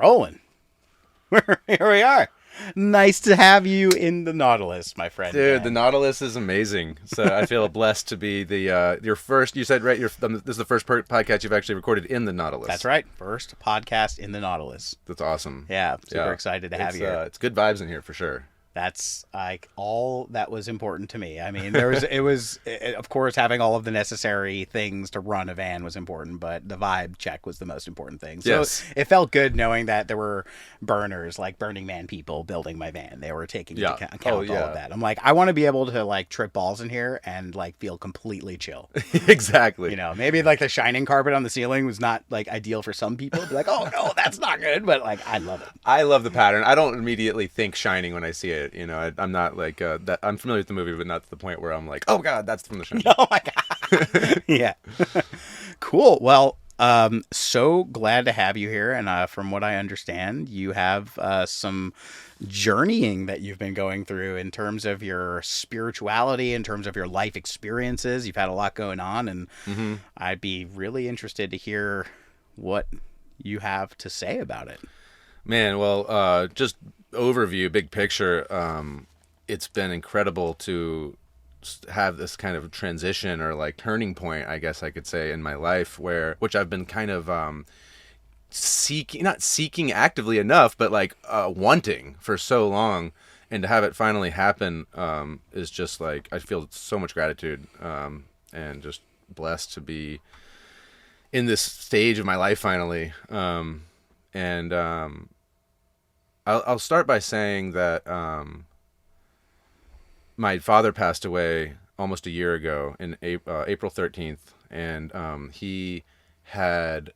Rolling. Here we are. Nice to have you in the Nautilus, my friend. Dude, the Nautilus is amazing. So I feel blessed to be the your first. You said right. This is the first podcast you've actually recorded in the Nautilus. That's right. First podcast in the Nautilus. That's awesome. Yeah, super excited to have you here. It's good vibes in here for sure. That's like all that was important to me. I mean, of course, having all of the necessary things to run a van was important, but the vibe check was the most important thing. So yes. It felt good knowing that there were burners, like Burning Man people building my van. They were taking into account all of that. I'm like, I want to be able to like trip balls in here and like feel completely chill. Exactly. You know, maybe like the shining carpet on the ceiling was not like ideal for some people. Be like, oh no, that's not good. But like, I love it. I love the pattern. I don't immediately think Shining when I see it. You know, I'm not like that. I'm familiar with the movie, but not to the point where I'm like, oh god, that's from The Shining. Oh my god. Yeah. Cool. Well, so glad to have you here. And from what I understand, you have some journeying that you've been going through in terms of your spirituality, in terms of your life experiences. You've had a lot going on, and I'd be really interested to hear what you have to say about it. Man, well, just overview, big picture. It's been incredible to have this kind of transition or like turning point, I guess I could say, in my life, which I've been kind of not seeking actively enough, but like wanting for so long, and to have it finally happen is just like, I feel so much gratitude and just blessed to be in this stage of my life finally. I'll start by saying that my father passed away almost a year ago in April 13th, and he had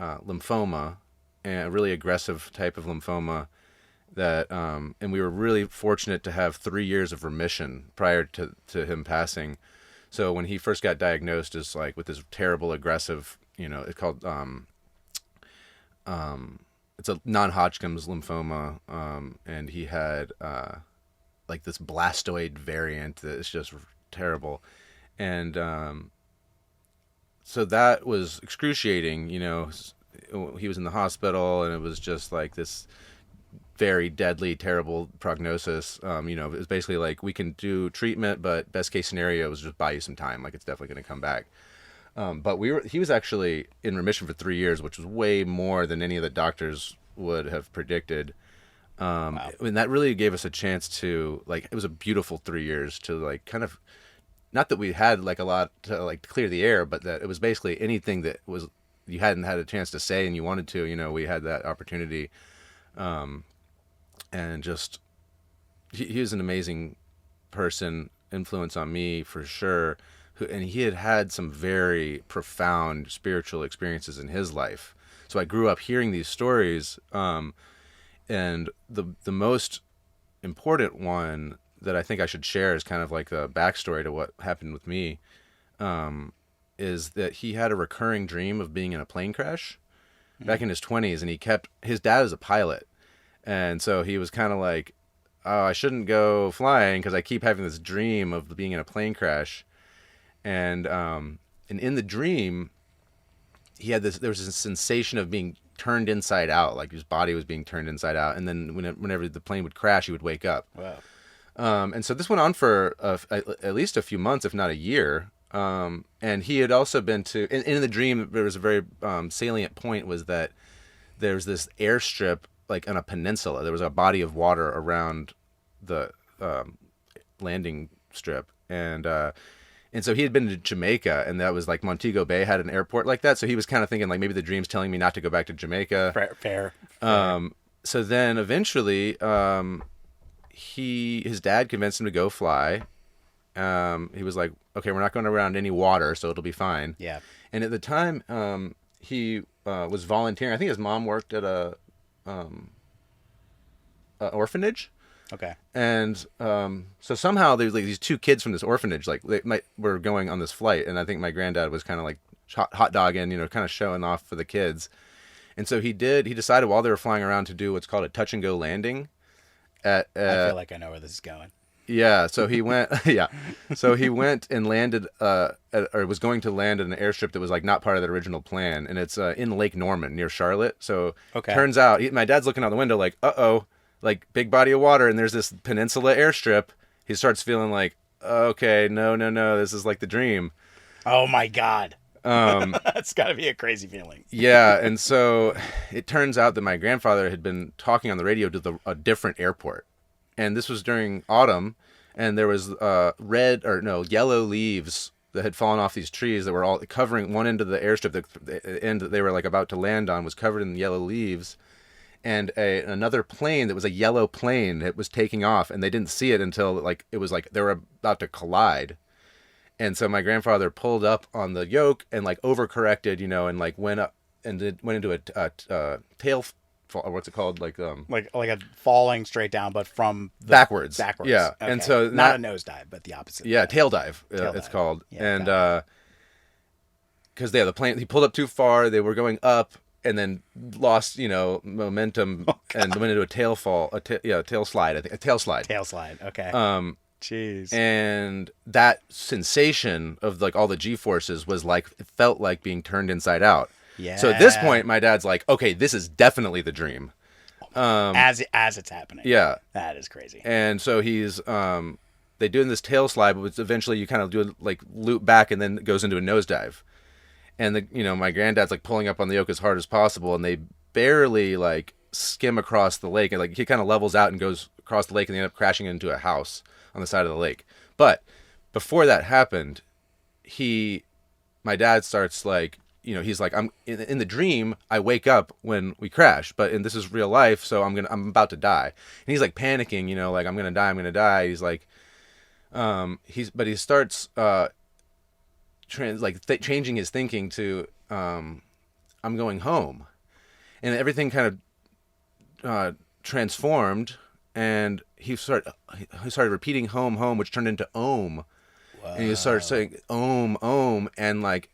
lymphoma, and a really aggressive type of lymphoma that, and we were really fortunate to have 3 years of remission prior to him passing. So when he first got diagnosed as like with this terrible aggressive, you know, it's called it's a non-Hodgkin's lymphoma, and he had like this blastoid variant that is just terrible, and so that was excruciating. You know, he was in the hospital, and it was just like this very deadly, terrible prognosis. You know, it was basically like, we can do treatment, but best case scenario is just buy you some time. Like, it's definitely going to come back. But he was actually in remission for 3 years, which was way more than any of the doctors would have predicted. Wow. And that really gave us a chance to, like, it was a beautiful 3 years to like kind of, not that we had like a lot to like clear the air, but that it was basically anything that was, you hadn't had a chance to say and you wanted to, you know, we had that opportunity. And just, he was an amazing person, influence on me for sure. And he had some very profound spiritual experiences in his life. So I grew up hearing these stories, and the most important one that I think I should share is kind of like the backstory to what happened with me, is that he had a recurring dream of being in a plane crash back in his 20s, and his dad is a pilot, and so he was kind of like, oh, I shouldn't go flying because I keep having this dream of being in a plane crash. And in the dream, there was this sensation of being turned inside out, like his body was being turned inside out. And then whenever the plane would crash, he would wake up. Wow. And so this went on for at least a few months, if not a year. And he had also been in the dream, there was a very salient point, was that there's this airstrip, like on a peninsula. There was a body of water around the landing strip. And so he had been to Jamaica, and that was like Montego Bay had an airport like that. So he was kind of thinking like, maybe the dream's telling me not to go back to Jamaica. Fair. So then eventually, his dad convinced him to go fly. He was like, okay, we're not going around any water, so it'll be fine. Yeah. And at the time, he was volunteering. I think his mom worked at a orphanage. Okay. And so somehow there's like these two kids from this orphanage, like were going on this flight, and I think my granddad was kind of like hot dogging, you know, kind of showing off for the kids. And so he decided while they were flying around to do what's called a touch and go landing. I feel like I know where this is going. Yeah, so he went. Yeah, so he went and landed, or was going to land at an airstrip that was like not part of the original plan, and it's in Lake Norman near Charlotte. So Okay. turns out, my dad's looking out the window like, uh-oh, like big body of water, and there's this peninsula airstrip. He starts feeling like, okay, no, no, no, this is like the dream. Oh my God. That's got to be a crazy feeling. Yeah, and so it turns out that my grandfather had been talking on the radio to a different airport, and this was during autumn, and there was yellow leaves that had fallen off these trees that were all covering one end of the airstrip. The end that they were like about to land on was covered in yellow leaves, and another plane that was a yellow plane that was taking off, and they didn't see it until like it was like they were about to collide. And so my grandfather pulled up on the yoke and like overcorrected, and like went up and went into a tail, what's it called? Like Like a falling straight down, but from the backwards. Backwards. Yeah, Okay. and so not a nosedive, but the opposite. yeah, tail dive. Tail It's dive. called. Yeah, And because the plane, he pulled up too far. They were going up and then lost momentum and went into a tail fall. Tail slide. I think a tail slide. Tail slide. Okay. Jeez. And that sensation of like all the G forces was like, it felt like being turned inside out. Yeah. So at this point, my dad's like, okay, this is definitely the dream. As it's happening. Yeah. That is crazy. And so he's, they do in this tail slide, but eventually you kind of do a, like loop back and then it goes into a nosedive. And my granddad's like pulling up on the yoke as hard as possible, and they barely like skim across the lake, and like he kind of levels out and goes across the lake, and they end up crashing into a house on the side of the lake. But before that happened, my dad starts like, he's like, I'm in the dream, I wake up when we crash, but this is real life, so I'm about to die. And he's like panicking, like I'm gonna die. He's like, he starts changing his thinking to I'm going home, and everything kind of transformed, and he started repeating home, which turned into Om. Wow. And he started saying Om, and like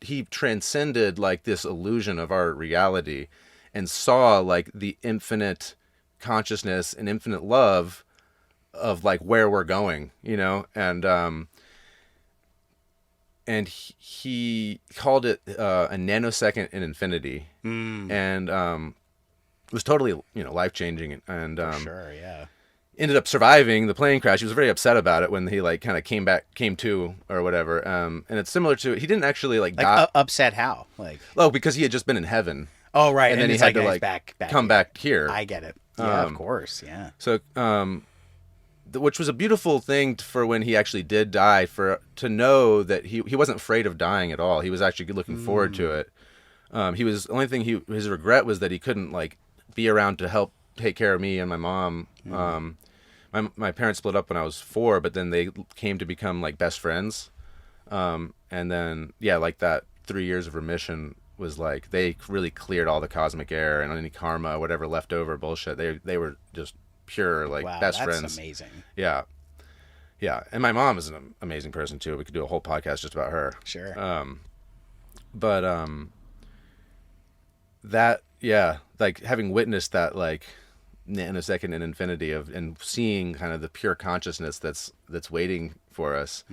he transcended like this illusion of our reality and saw like the infinite consciousness and infinite love of like where we're going, and he called it a nanosecond in infinity. And it was totally life-changing, and For sure, yeah. ended up surviving the plane crash. He was very upset about it when he like kind of came to or whatever. And it's similar to, he didn't actually like die. Upset how? Like, Because he had just been in heaven. Oh, right. And then he had to like back come here. back here. I get it. Yeah, of course. Yeah. So, which was a beautiful thing for when he actually did die, to know that he wasn't afraid of dying at all. He was actually looking forward to it. The only thing his regret was that he couldn't like be around to help take care of me and my mom. My parents split up when I was 4, but then they came to become like best friends. And then like that 3 years of remission was like, they really cleared all the cosmic air and any karma, whatever left over bullshit. They were just pure like best friends. That's amazing. Yeah. And my mom is an amazing person too. We could do a whole podcast just about her. Sure. Like having witnessed that like nanosecond in infinity and seeing kind of the pure consciousness that's waiting for us.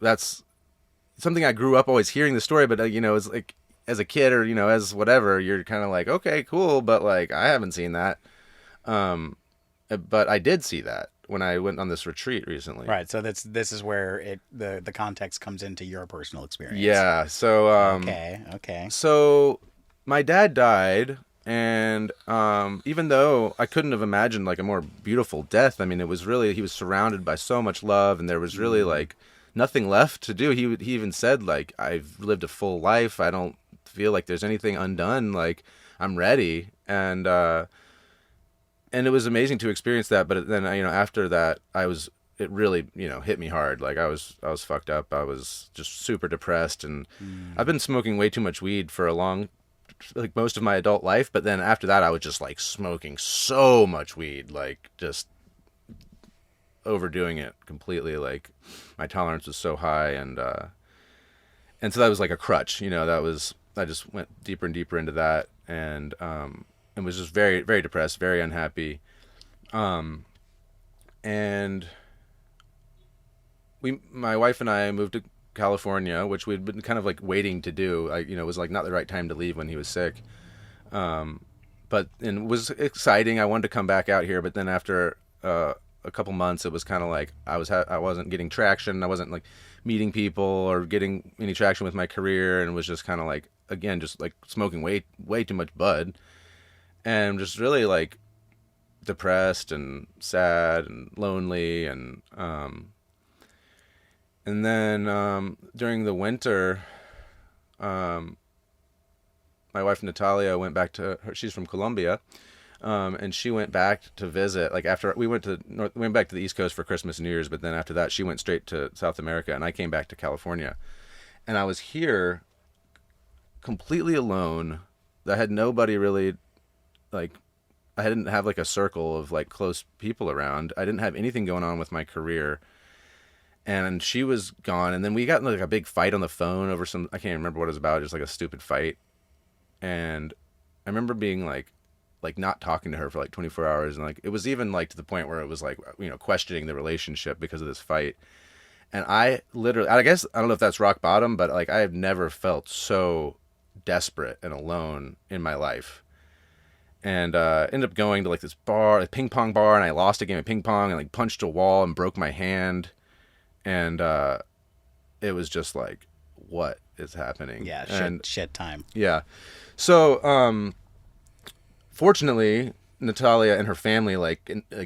That's something I grew up always hearing the story, but it's like as a kid or as whatever, you're kind of like, okay, cool, but like I haven't seen that. But I did see that when I went on this retreat recently. Right. So this is where the context comes into your personal experience. Yeah. So Okay. So my dad died, and even though I couldn't have imagined like a more beautiful death, I mean, it was really, he was surrounded by so much love, and there was really like nothing left to do. He even said like, I've lived a full life. I don't feel like there's anything undone. Like I'm ready. And it was amazing to experience that. But then, after that, it really, hit me hard. Like I was fucked up. I was just super depressed, and I've been smoking way too much weed for like most of my adult life. But then after that, I was just like smoking so much weed, like just overdoing it completely. Like my tolerance was so high, and so that was like a crutch, I just went deeper and deeper into that, and was just very, very depressed, very unhappy. And my wife and I moved to California, which we'd been kind of like waiting to do. It was like not the right time to leave when he was sick. But and it was exciting. I wanted to come back out here, but then after a couple months, it was kind of like I wasn't getting traction. I wasn't like meeting people or getting any traction with my career, and it was just kind of like, again, just like smoking way too much bud, and just really like depressed and sad and lonely, and then during the winter, my wife Natalia went back to her. She's from Colombia, and she went back to visit. Like after we went back to the East Coast for Christmas and New Year's, but then after that she went straight to South America, and I came back to California, and I was here completely alone. I had nobody really, like, I didn't have like a circle of like close people around. I didn't have anything going on with my career. And she was gone, and then we got in like a big fight on the phone over some, I can't remember what it was about, just like a stupid fight. And I remember being like not talking to her for like 24 hours, and like it was even like to the point where it was like, questioning the relationship because of this fight. And I literally, I guess, I don't know if that's rock bottom, but like I have never felt so desperate and alone in my life. And ended up going to like this bar, a ping pong bar, and I lost a game of ping pong and like punched a wall and broke my hand. And it was just like, what is happening? Yeah, shit time. Yeah. So, fortunately, Natalia and her family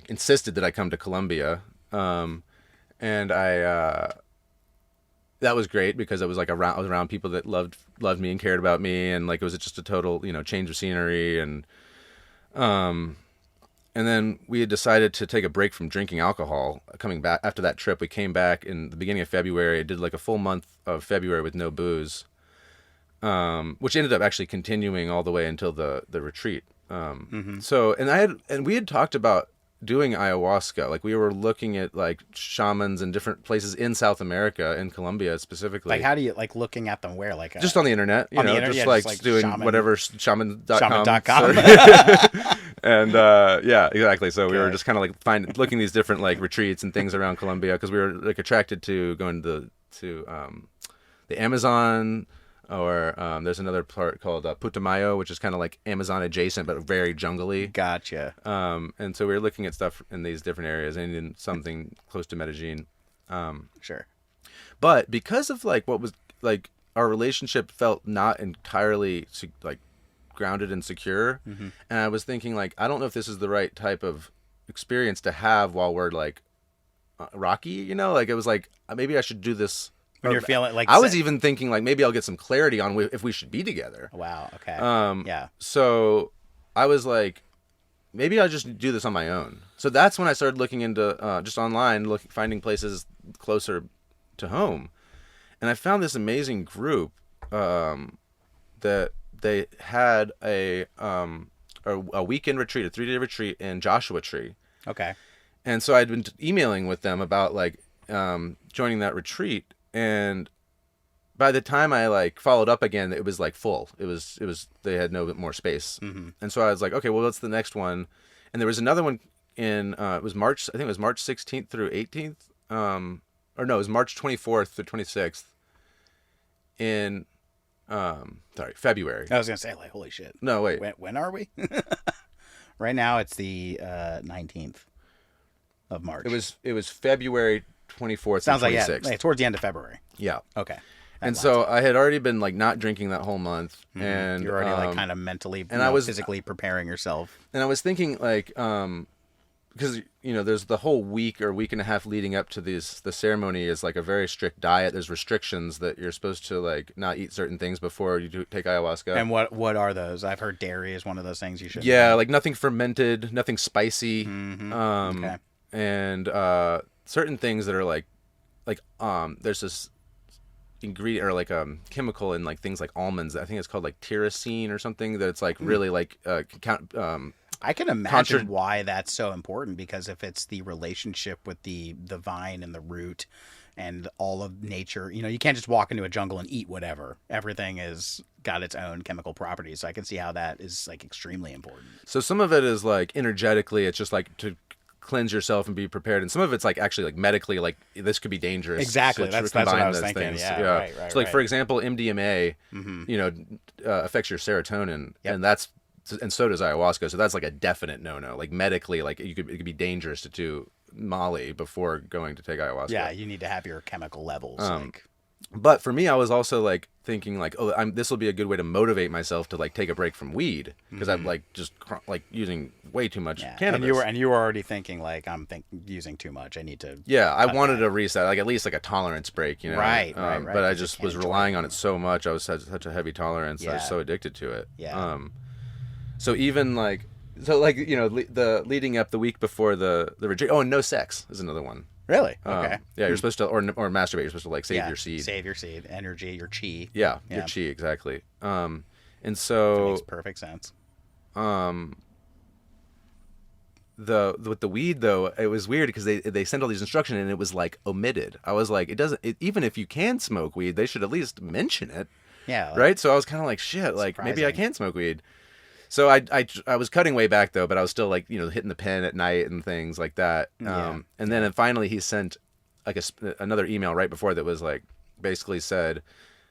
insisted that I come to Colombia, and I that was great because I was like I was around people that loved me and cared about me, and like it was just a total change of scenery, and then we had decided to take a break from drinking alcohol. Coming back after that trip, we came back in the beginning of February. I did like a full month of February with no booze, which ended up actually continuing all the way until the retreat. So, and we had talked about doing ayahuasca. Like we were looking at like shamans in different places in South America, in Colombia specifically. Like how do you looking at them where just on the internet, just like doing shaman, whatever shaman.com. Shaman.com. And yeah, exactly. So we were just kind of like looking these different like retreats and things around Colombia because we were like attracted to going to the Amazon. Or there's another part called Putumayo, which is kind of like Amazon adjacent, but very jungly. Gotcha. And so we were looking at stuff in these different areas and in something close to Medellin. Sure. But because of like what was like our relationship felt not entirely like grounded and secure. Mm-hmm. And I was thinking like, I don't know if this is the right type of experience to have while we're like rocky, like it was like, maybe I should do this. When you're feeling like I was even thinking like maybe I'll get some clarity on if we should be together. Wow. Okay. Yeah. So I was like, maybe I'll just do this on my own. So that's when I started looking into just online, finding places closer to home, and I found this amazing group that they had a weekend retreat, a 3-day retreat in Joshua Tree. Okay. And so I'd been emailing with them about like joining that retreat. And by the time I like followed up again, it was like full. It was they had no more space. Mm-hmm. And so I was like, okay, well, what's the next one? And there was another one in it was March. I think it was March 16th through 18th. Or no, it was March 24th through 26th. In February. I was gonna say like, holy shit. No, wait. When are we? Right now it's the 19th of March. It was February 24th. Sounds and 26th. Like yeah, towards the end of February. Yeah. Okay. And so I had already been like not drinking that whole month, and you're already like kind of mentally and I was physically preparing yourself. And I was thinking like because there's the whole week or week and a half leading up to the ceremony is like a very strict diet. There's restrictions that you're supposed to like not eat certain things before you take ayahuasca. And what are those? I've heard dairy is one of those things you should. Yeah, like nothing fermented, nothing spicy. Mm-hmm. Okay. And certain things that are like there's this ingredient or like chemical in like things like almonds. I think it's called like tyrosine or something that it's like really like I can imagine why that's so important, because if it's the relationship with the vine and the root and all of nature, you can't just walk into a jungle and eat whatever. Everything is got its own chemical properties. So I can see how that is like extremely important. So some of it is like energetically, it's just like to cleanse yourself and be prepared. And some of it's like actually like medically, like this could be dangerous. Exactly. To That's what I was those thinking. things. Yeah. Right. So like, right. for example, MDMA, you know, affects your serotonin, and so does ayahuasca. So that's like a definite no-no. Like medically, like it could be dangerous to do Molly before going to take ayahuasca. Yeah, you need to have your chemical levels. But for me, I was also like thinking like, oh, this will be a good way to motivate myself to like take a break from weed because I'm like just like using way too much cannabis. And you were already thinking like using too much. I need to. Yeah, I wanted a reset, like at least like a tolerance break, you know. Right. But I just was relying on it so much. I was such a heavy tolerance. I was so addicted to it. Yeah. So even like you know the leading up the week before the retreat. Oh, and no sex is another one. Really? Okay. Yeah, you're supposed to or masturbate. You're supposed to like save your seed. Save your seed, energy, your chi. Yeah, your chi, exactly. And so that makes perfect sense. With the weed though, it was weird because they sent all these instructions and it was like omitted. I was like, even if you can smoke weed, they should at least mention it. Yeah. Right. So I was kind of like, shit, like maybe I can smoke weed. So I was cutting way back though, but I was still like, you know, hitting the pen at night and things like that. And then finally he sent like another email right before that was like basically said,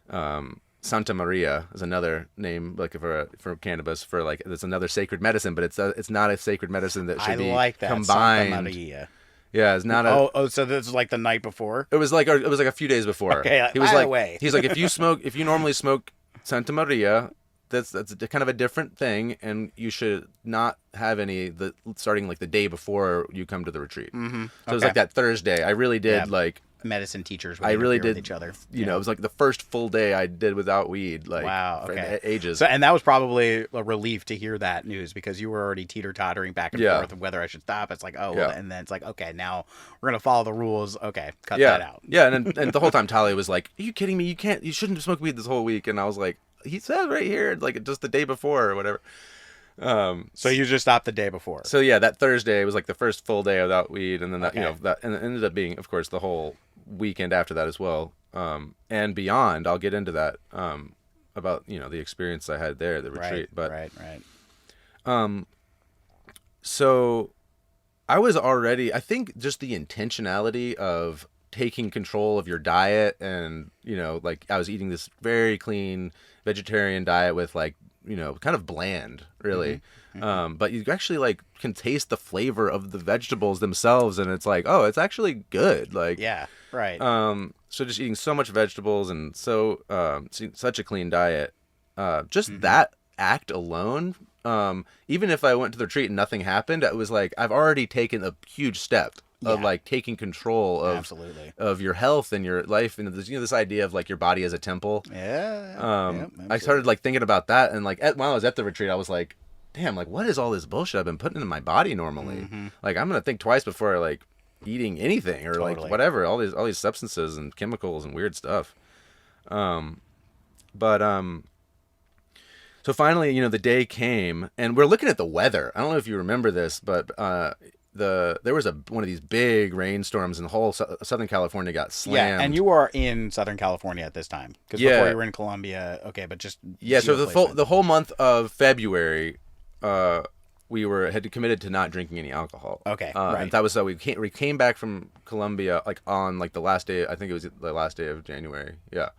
Santa Maria is another name like for cannabis for like it's another sacred medicine, but it's not a sacred medicine that should be combined. Santa Maria. Yeah, it's not so this is like the night before. It was like a few days before. Okay, he was by like the way. he's like if you normally smoke Santa Maria. That's kind of a different thing, and you should not have any starting like the day before you come to the retreat. So it was like that Thursday. I really did like medicine teachers. I really did with each other. You know, it was like the first full day I did without weed. Like for ages. So, and that was probably a relief to hear that news because you were already teeter-tottering back and forth of whether I should stop. It's like and then it's like okay, now we're gonna follow the rules. Okay, cut that out. Yeah, and the whole time Talia was like, "Are you kidding me? You shouldn't smoke weed this whole week." And I was like, he says right here, like just the day before or whatever. So you just stopped the day before. So yeah, that Thursday was like the first full day without weed, and then that and it ended up being, of course, the whole weekend after that as well, and beyond. I'll get into that about the experience I had there at the retreat. Right. So I was already, I think, just the intentionality of taking control of your diet, and like I was eating this very clean vegetarian diet with like kind of bland really. But you actually like can taste the flavor of the vegetables themselves, and it's like, oh, it's actually good. Like so just eating so much vegetables and so such a clean diet, just that act alone, even if I went to the retreat and nothing happened, it was like I've already taken a huge step of like taking control of your health and your life, and this idea of like your body as a temple. I started like thinking about that, and like while I was at the retreat, I was like, damn, like what is all this bullshit I've been putting in my body normally? Like I'm gonna think twice before like eating anything or like whatever, all these substances and chemicals and weird stuff. So finally, the day came, and we're looking at the weather. I don't know if you remember this, but there was one of these big rainstorms, and the whole Southern California got slammed. Yeah, and you were in Southern California at this time because before you were in Colombia. Okay, but just so the whole month of February, we had committed to not drinking any alcohol. Okay, and that was so we came back from Colombia like on like the last day. I think it was the last day of January. Yeah.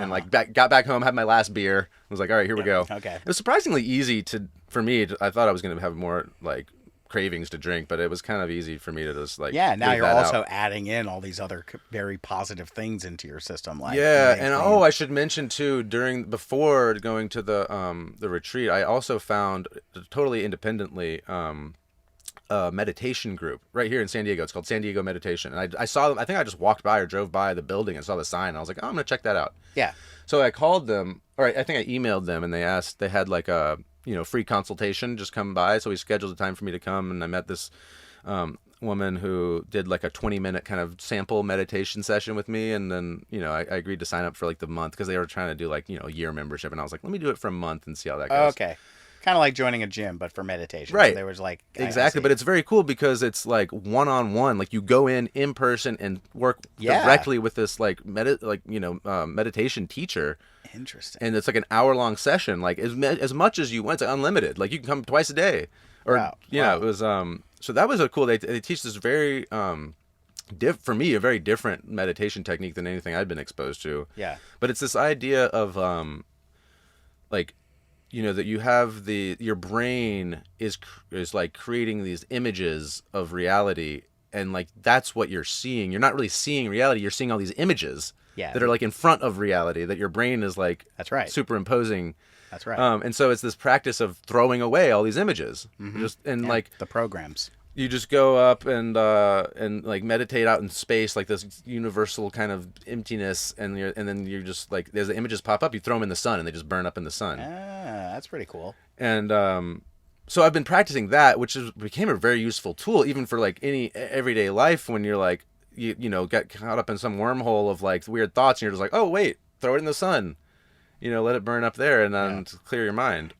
And like got back home, had my last beer. I was like, all right, here we go. Okay. It was surprisingly easy for me. I thought I was going to have more like cravings to drink, but it was kind of easy for me to just like now you're also adding in all these other very positive things into your system, like and I should mention too, before going to the retreat, I also found totally independently a meditation group right here in San Diego. It's called San Diego Meditation, and I saw them. I think I just walked by or drove by the building and saw the sign, and I was like, oh, I'm gonna check that out. So I called them, or I think I emailed them, and they had like a free consultation, just come by. So we scheduled a time for me to come, and I met this woman who did like a 20-minute kind of sample meditation session with me, and then I agreed to sign up for like the month because they were trying to do like a year membership, and I was like, let me do it for a month and see how that goes. Okay. Kind of like joining a gym, but for meditation. Right. So there was like exactly, but it's very cool because it's like one-on-one. Like you go in person and work directly with this like meditation teacher. Interesting. And it's like an hour-long session, like as much as you want. It's like unlimited. Like you can come twice a day, Or it was so that was a cool. They teach this very for me a very different meditation technique than anything I'd been exposed to. Yeah. But it's this idea of like, that you have your brain is like creating these images of reality, and like that's what you're seeing. You're not really seeing reality. You're seeing all these images that are like in front of reality that your brain is like that's right superimposing. That's right. And so it's this practice of throwing away all these images, like the programs. You just go up and like meditate out in space, like this universal kind of emptiness, and then you're just like, there's the images pop up, you throw them in the sun, and they just burn up in the sun. That's pretty cool. And so I've been practicing that, which became a very useful tool, even for like any everyday life when you're like, you get caught up in some wormhole of like weird thoughts, and you're just like, oh wait, throw it in the sun, let it burn up there, and then clear your mind.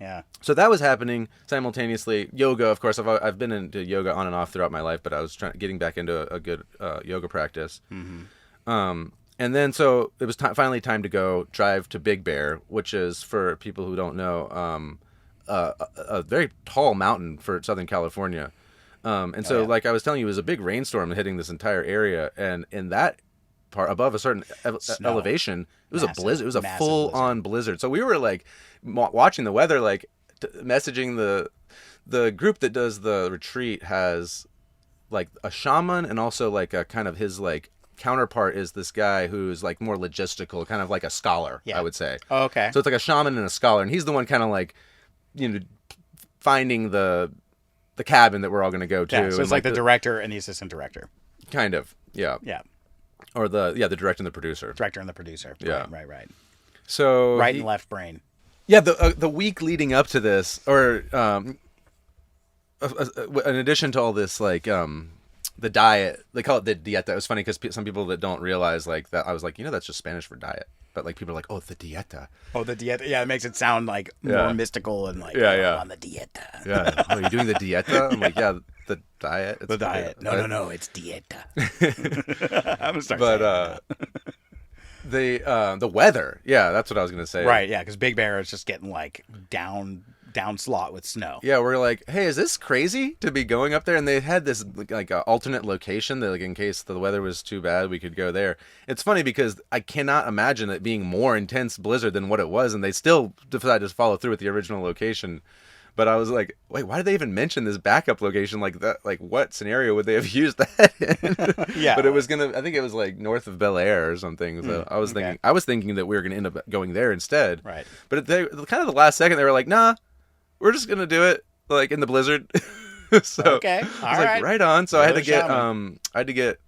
Yeah. So that was happening simultaneously. Yoga, of course, I've been into yoga on and off throughout my life, but I was getting back into a good yoga practice. Mm-hmm. And then so it was finally time to go drive to Big Bear, which is, for people who don't know, a very tall mountain for Southern California. Like I was telling you, it was a big rainstorm hitting this entire area, and in that part above a certain elevation, it was a blizzard. It was a full-on blizzard. So we were like watching the weather, like messaging the group that does the retreat has like a shaman, and also like a kind of his like counterpart is this guy who's like more logistical, kind of like a scholar, I would say. Oh, okay. So it's like a shaman and a scholar, and he's the one kind of like, finding the cabin that we're all going to go to. Yeah, so it's like the director and the assistant director. Kind of, yeah. Yeah. Or the director and the producer. Director and the producer. Yeah. Right. So right and left brain. Yeah, the week leading up to this, or in addition to all this, like the diet, they call it the dieta. It was funny because some people that don't realize like that, I was like, that's just Spanish for diet. But like people are like, oh, the dieta. Oh, the dieta. Yeah, it makes it sound like more mystical and like, on the dieta. Yeah. Oh, you're doing the dieta? I'm like, yeah, the diet. It's the diet. No, it's dieta. I'm gonna start saying that. The weather. Yeah, that's what I was gonna say. Right. Yeah, because Big Bear is just getting like down slot with snow. Yeah, we're like, hey, is this crazy to be going up there? And they had this like alternate location that, like, in case the weather was too bad, we could go there. It's funny because I cannot imagine it being more intense blizzard than what it was, and they still decided to follow through with the original location. But I was like, wait, why did they even mention this backup location like that? Like, what scenario would they have used that in? Yeah. But it was I think it was like north of Bel Air or something. So I was thinking that we were gonna end up going there instead. Right. But kind of the last second, they were like, nah, we're just gonna do it like in the blizzard. So okay, I was like, right on. So I had to get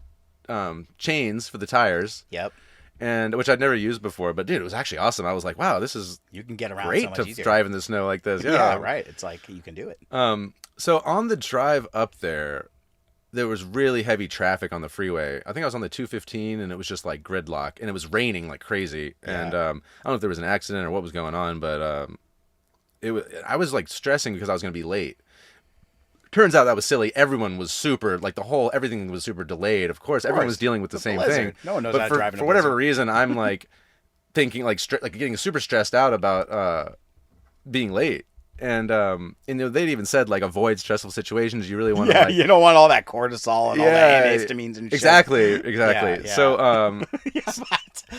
chains for the tires. Yep. And which I'd never used before, but dude, it was actually awesome. I was like, wow, this is you can get around great so much to easier. drive in the snow like this. Yeah, right. It's like you can do it. So on the drive up there was really heavy traffic on the freeway. I think I was on the 215, and it was just like gridlock, and it was raining like crazy. Yeah. And I don't know if there was an accident or what was going on, but I was like stressing because I was going to be late. Turns out that was silly. Everyone was super, like everything was super delayed. Of course, everyone was dealing with the same thing. No one knows how to drive in a for whatever reason, I'm like thinking like getting super stressed out about being late. And they'd even said like avoid stressful situations. You really want to you don't want all that cortisol and all that antihistamines and shit. Exactly. Yeah. So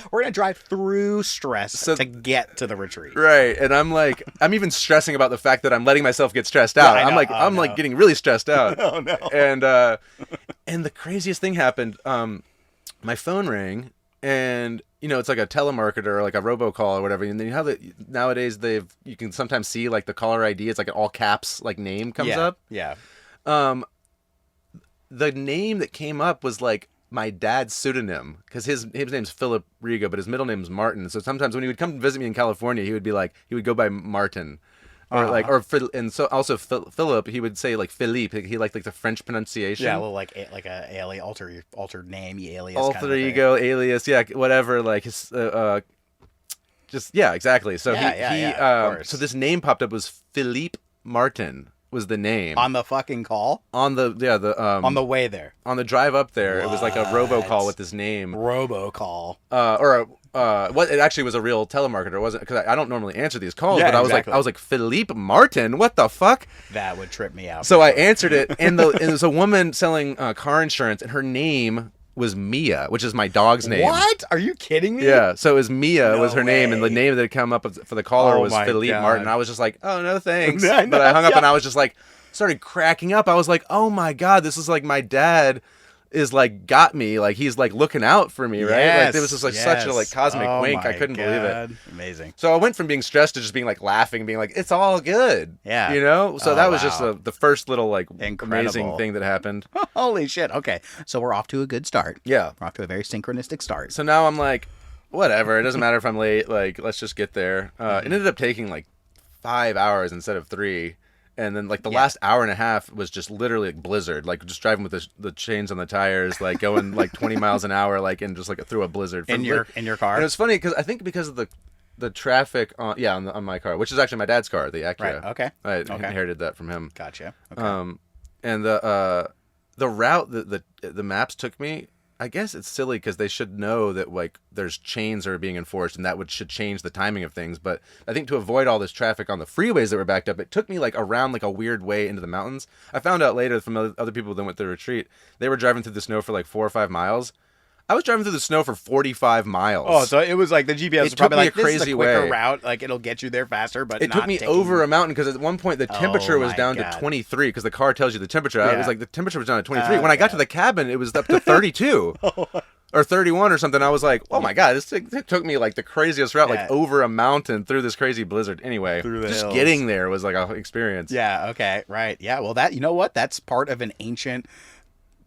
we're gonna drive through stress to get to the retreat. Right. And I'm even stressing about the fact that I'm letting myself get stressed out. Yeah, I'm like getting really stressed out. Oh no. And the craziest thing happened. My phone rang, and it's like a telemarketer or like a robocall or whatever. And then nowadays you can sometimes see like the caller ID. It's like an all caps like name comes up. Yeah. The name that came up was like my dad's pseudonym, because his name's Philip Rego, but his middle name's Martin. So sometimes when he would come visit me in California, he would go by Martin. Or and so also Philip, he would say like Philippe. He liked like the French pronunciation. Yeah, well, like a alien altered name, alias. Alter ego, alias, yeah, whatever. Like his, just exactly. So so this name popped up, was Philippe Martin was the name on the fucking call on the on the way there on the drive up there. What? It was like a robocall with this name. Robocall. What it actually was a real telemarketer, wasn't? Because I don't normally answer these calls, Yeah, but exactly. I was like Philippe Martin, what the fuck? That would trip me out. So I answered it, and it was a woman selling car insurance, and her name was Mia, which is my dog's name. What? Are you kidding me? Yeah, so it was Mia No was her name, and the way. name that had come up for the caller Oh was my Philippe God. Martin. I was just like, oh, no thanks. I know, But I hung up, yeah. and I was just like, started cracking up. I was like, oh my God, this is like my dad is like got me, like he's like looking out for me, right? Like it was just like such a like cosmic Oh wink. I my couldn't believe it. God. Amazing. So I went from being stressed to just being like laughing, being like, it's all good. Yeah. You know? So Oh, that was just wow. the first little like Incredible. amazing thing that happened. Holy shit. Okay. So we're off to a good start. Yeah. We're off to a very synchronistic start. So now I'm like, whatever. It doesn't matter if I'm late. Like, let's just get there. It ended up taking like 5 hours instead of 3. And then like the last hour and a half was just literally like blizzard, like just driving with the chains on the tires, like going like 20 miles an hour, like and just like through a blizzard. In your car? And it was funny because I think because of the traffic on my car, which is actually my dad's car, the Acura. Right. Okay. I Okay. inherited that from him. Gotcha. Okay. And the route that the maps took me, I guess it's silly because they should know that like there's chains that are being enforced and that should change the timing of things. But I think to avoid all this traffic on the freeways that were backed up, it took me like around like a weird way into the mountains. I found out later from other people that went to the retreat, they were driving through the snow for like 4 or 5 miles. I was driving through the snow for 45 miles. Oh, so it was like the GPS was took probably me like, a this is crazy a quicker way. route. Like, it'll get you there faster, but It not took me taking... over a mountain because at one point the temperature was my down God. to 23 because the car tells you the temperature. I Yeah. was like, the temperature was down to 23. When I got to the cabin, it was up to 32 or 31 or something. I was like, oh my God, it took me like the craziest route, Yeah. like over a mountain through this crazy blizzard. Anyway, Through the just hills. getting there was like an experience. Yeah, okay, right. Yeah, well, that, you know what? That's part of an ancient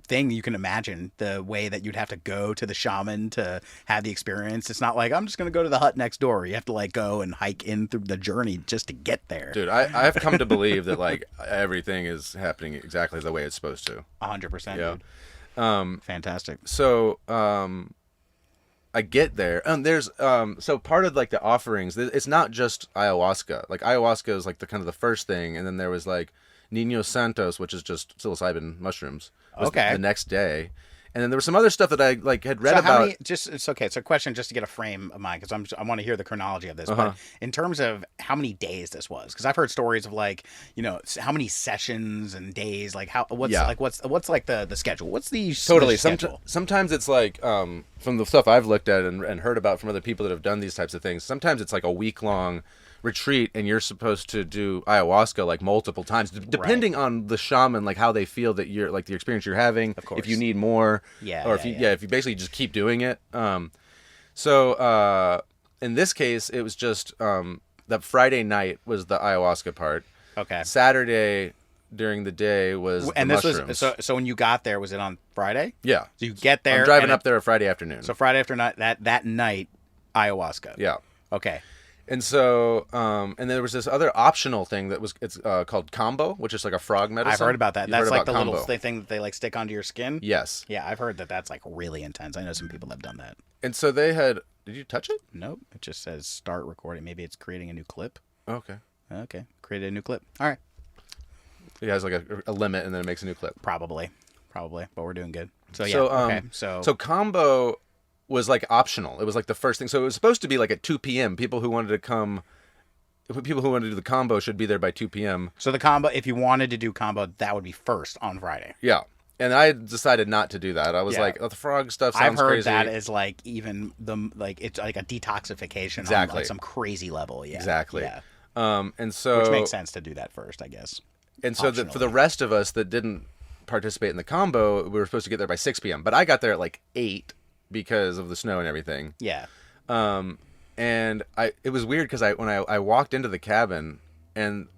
thing you can imagine, the way that you'd have to go to the shaman to have the experience. It's not like, I'm just going to go to the hut next door. You have to like go and hike in through the journey just to get there. Dude, I've come to believe that like everything is happening exactly the way it's supposed to. 100%, Yeah. dude. Fantastic. So I get there, and there's so part of like the offerings, it's not just ayahuasca. Like ayahuasca is like the kind of the first thing, and then there was like Niños Santos, which is just psilocybin mushrooms. Was Okay. The next day, and then there was some other stuff that I like had read So about. how many, just, it's okay. It's a question just to get a frame of mind, because I want to hear the chronology of this. But in terms of how many days this was, because I've heard stories of like, you know, how many sessions and days, like what's like the schedule? What's the Totally. the schedule? Sometimes it's like from the stuff I've looked at and heard about from other people that have done these types of things. Sometimes it's like a week-long retreat, and you're supposed to do ayahuasca like multiple times, depending on the shaman, like how they feel that you're like the experience you're having. Of course. If you need more, Yeah, or if you basically just keep doing it. So in this case, it was just that Friday night was the ayahuasca part. Okay. Saturday during the day was And the this mushrooms. was so when you got there, was it on Friday? Yeah. So you get there. I'm driving and up there a Friday afternoon. So Friday after night, that night, ayahuasca. Yeah. Okay. And so, and there was this other optional thing that was, it's called combo, which is like a frog medicine. I've heard about that. You've That's heard like about the combo. little thing that they like stick onto your skin. Yes. Yeah, I've heard that that's like really intense. I know some people have done that. And so they had, did you touch it? Nope. It just says start recording. Maybe it's creating a new clip. Okay. Okay. Created a new clip. All right. It has like a limit and then it makes a new clip. Probably. But we're doing good. So yeah. So, okay. So combo was like optional. It was like the first thing. So it was supposed to be like at 2 p.m. People who wanted to do the combo should be there by 2 p.m. So the combo, if you wanted to do combo, that would be first on Friday. Yeah. And I decided not to do that. I was Yeah. like, oh, the frog stuff I've sounds heard crazy. that is like even it's like a detoxification on Exactly. like some crazy level. Yeah. Exactly. Yeah. And so Which makes sense to do that first, I guess. And so for the rest of us that didn't participate in the combo, we were supposed to get there by 6 p.m. But I got there at like 8 because of the snow and everything. Yeah. And it was weird because when I walked into the cabin and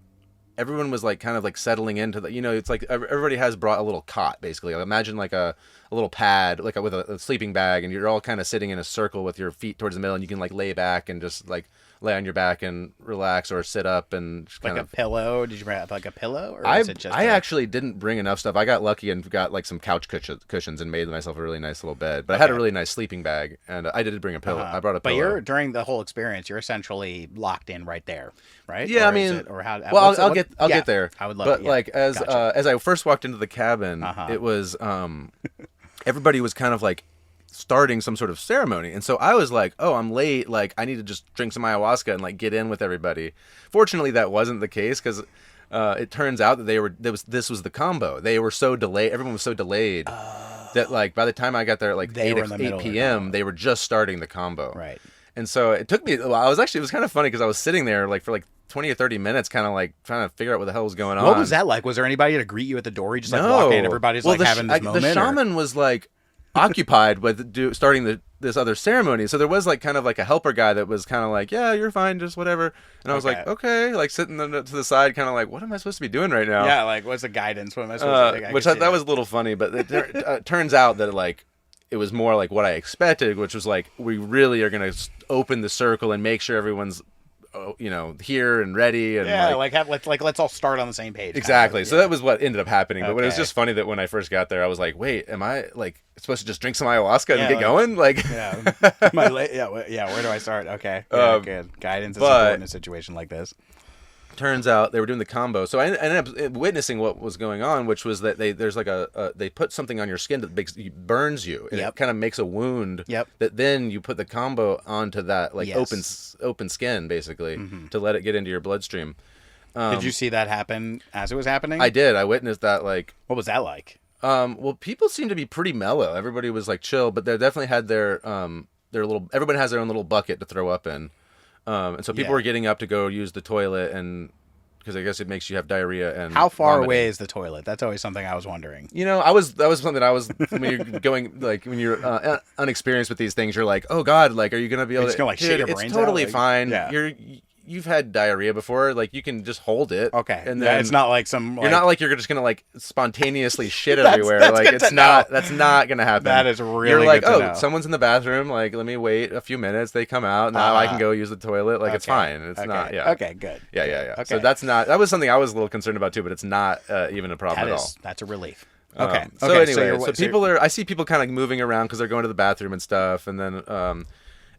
everyone was like kind of like settling into the, you know, it's like everybody has brought a little cot basically. Like imagine like a little pad, like with a sleeping bag, and you're all kind of sitting in a circle with your feet towards the middle, and you can like lay back and just like lay on your back and relax or sit up and just Like kind a of pillow? Did you bring up like a pillow? Or I is it just actually didn't bring enough stuff. I got lucky and got like some couch cushions and made myself a really nice little bed. But I had a really nice sleeping bag, and I did bring a pillow. I brought a pillow. But you're during the whole experience, you're essentially locked in right there, right? Yeah, Or I mean, is it, or how? well, what's- I'll what- get there. I would love. But it, yeah. like as Gotcha. as I first walked into the cabin, it was everybody was kind of like starting some sort of ceremony. And so I was like, oh, I'm late. Like, I need to just drink some ayahuasca and like get in with everybody. Fortunately, that wasn't the case because it turns out that this was the combo. They were so delayed. Everyone was so delayed that like by the time I got there at like 8 p.m., they were just starting the combo. Right. And so it took me a while. It was kind of funny because I was sitting there like for like 20 or 30 minutes kind of like trying to figure out what the hell was going on. What was that like? Was there anybody to greet you at the door? You just like walk in, everybody's like having this moment? The shaman was like occupied with starting this other ceremony. So there was like kind of like a helper guy that was kind of like, yeah, you're fine, just whatever. And I was like, okay, like sitting to the side kind of like, what am I supposed to be doing right now? Yeah, like what's the guidance? What am I supposed to do? That was a little funny, but it turns out that like it was more like what I expected, which was like we really are going to open the circle and make sure everyone's here and ready, and let's all start on the same page. Exactly. So that was what ended up happening. But it was just funny that when I first got there, I was like, "Wait, am I like supposed to just drink some ayahuasca and get going?" Like, where do I start? Okay, good. Guidance is important in a situation like this. Turns out they were doing the combo, so I ended up witnessing what was going on, which was that there's like they put something on your skin that burns you, and it kind of makes a wound. Yep. That then you put the combo onto that like open skin basically to let it get into your bloodstream. Did you see that happen as it was happening? I did. I witnessed that. Like, what was that like? Well, people seemed to be pretty mellow. Everybody was like chill, but they definitely had their little. Everybody has their own little bucket to throw up in. And so people were getting up to go use the toilet, and because I guess it makes you have diarrhea. And how far vomiting. Away is the toilet? That's always something I was wondering. That was something I was when you're going like when you're unexperienced with these things, you're like, oh God, like are you gonna be able to? Like shit your brains it's totally out? Fine. Yeah. You've had diarrhea before, like you can just hold it. Okay, and then it's not like some. You're not like you're just gonna like spontaneously shit everywhere. Like it's not. That's not gonna happen. That is really. You're like, good to know. Someone's in the bathroom. Like, let me wait a few minutes. They come out. Now I can go use the toilet. Like it's fine. It's not. Yeah. Okay. Good. Yeah. Okay. So that's not. That was something I was a little concerned about too. But it's not even a problem at all. That's a relief. Okay. So anyway, so people are. I see people kind of moving around because they're going to the bathroom and stuff, and then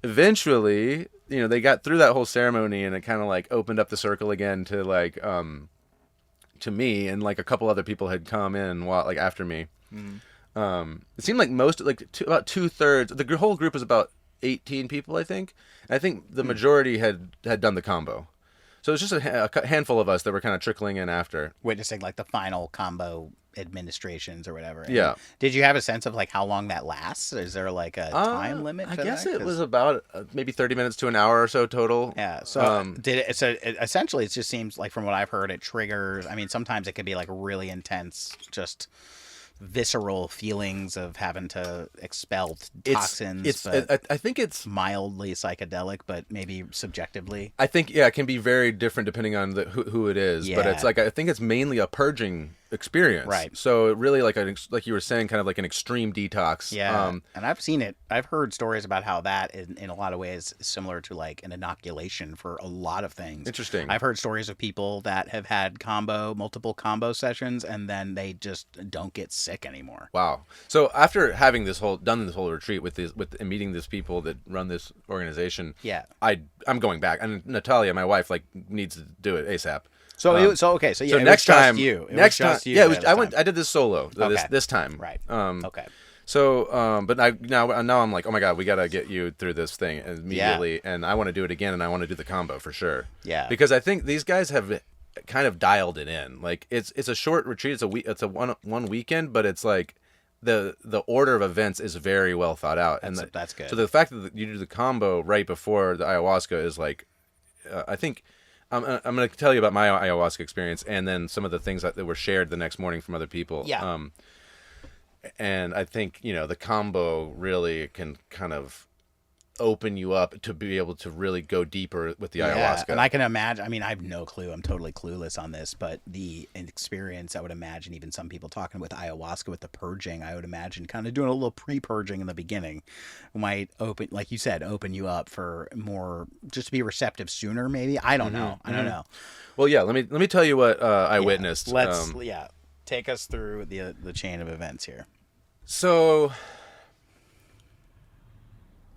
eventually. They got through that whole ceremony and it kind of like opened up the circle again to like to me, and like a couple other people had come in after me. It seemed like about 2/3 the whole group was about 18 people, I think. And I think the majority had done the combo. So it was just a handful of us that were kind of trickling in after. Witnessing like the final combo administrations or whatever. Yeah. And did you have a sense of like how long that lasts? Is there like a time limit? I guess it was about maybe 30 minutes to an hour or so total. Yeah. So essentially it just seems like from what I've heard, it triggers. I mean, sometimes it could be like really intense, just visceral feelings of having to expel toxins. I think it's mildly psychedelic, but maybe subjectively. I think it can be very different depending on who it is. Yeah. But it's like I think it's mainly a purging experience, right? So it really like you were saying, kind of like an extreme detox. Yeah, and I've seen it. I've heard stories about how that in a lot of ways is similar to like an inoculation for a lot of things. Interesting. I've heard stories of people that have had multiple combo sessions, and then they just don't get sick anymore. Wow. So after having done this whole retreat with meeting these people that run this organization, yeah, I'm going back, and Natalia, my wife, like needs to do it ASAP. So next time, I did this solo this time. Right. Okay. So, but now I'm like, oh my God, we got to get you through this thing immediately, and I want to do it again, and I want to do the combo for sure. Yeah. Because I think these guys have kind of dialed it in. Like it's a short retreat. It's a one weekend, but it's like the order of events is very well thought out, that's good. So the fact that you do the combo right before the ayahuasca is like, I think. I'm going to tell you about my ayahuasca experience and then some of the things that were shared the next morning from other people. Yeah. And I think, the combo really can kind of open you up to be able to really go deeper with the ayahuasca. And I can imagine, I mean, I have no clue. I'm totally clueless on this, but the experience, I would imagine even some people talking with ayahuasca with the purging, I would imagine kind of doing a little pre-purging in the beginning might open, like you said, open you up for more, just to be receptive sooner maybe. I don't know. I don't know. Well, yeah, let me tell you what I witnessed. Let's take us through the chain of events here. So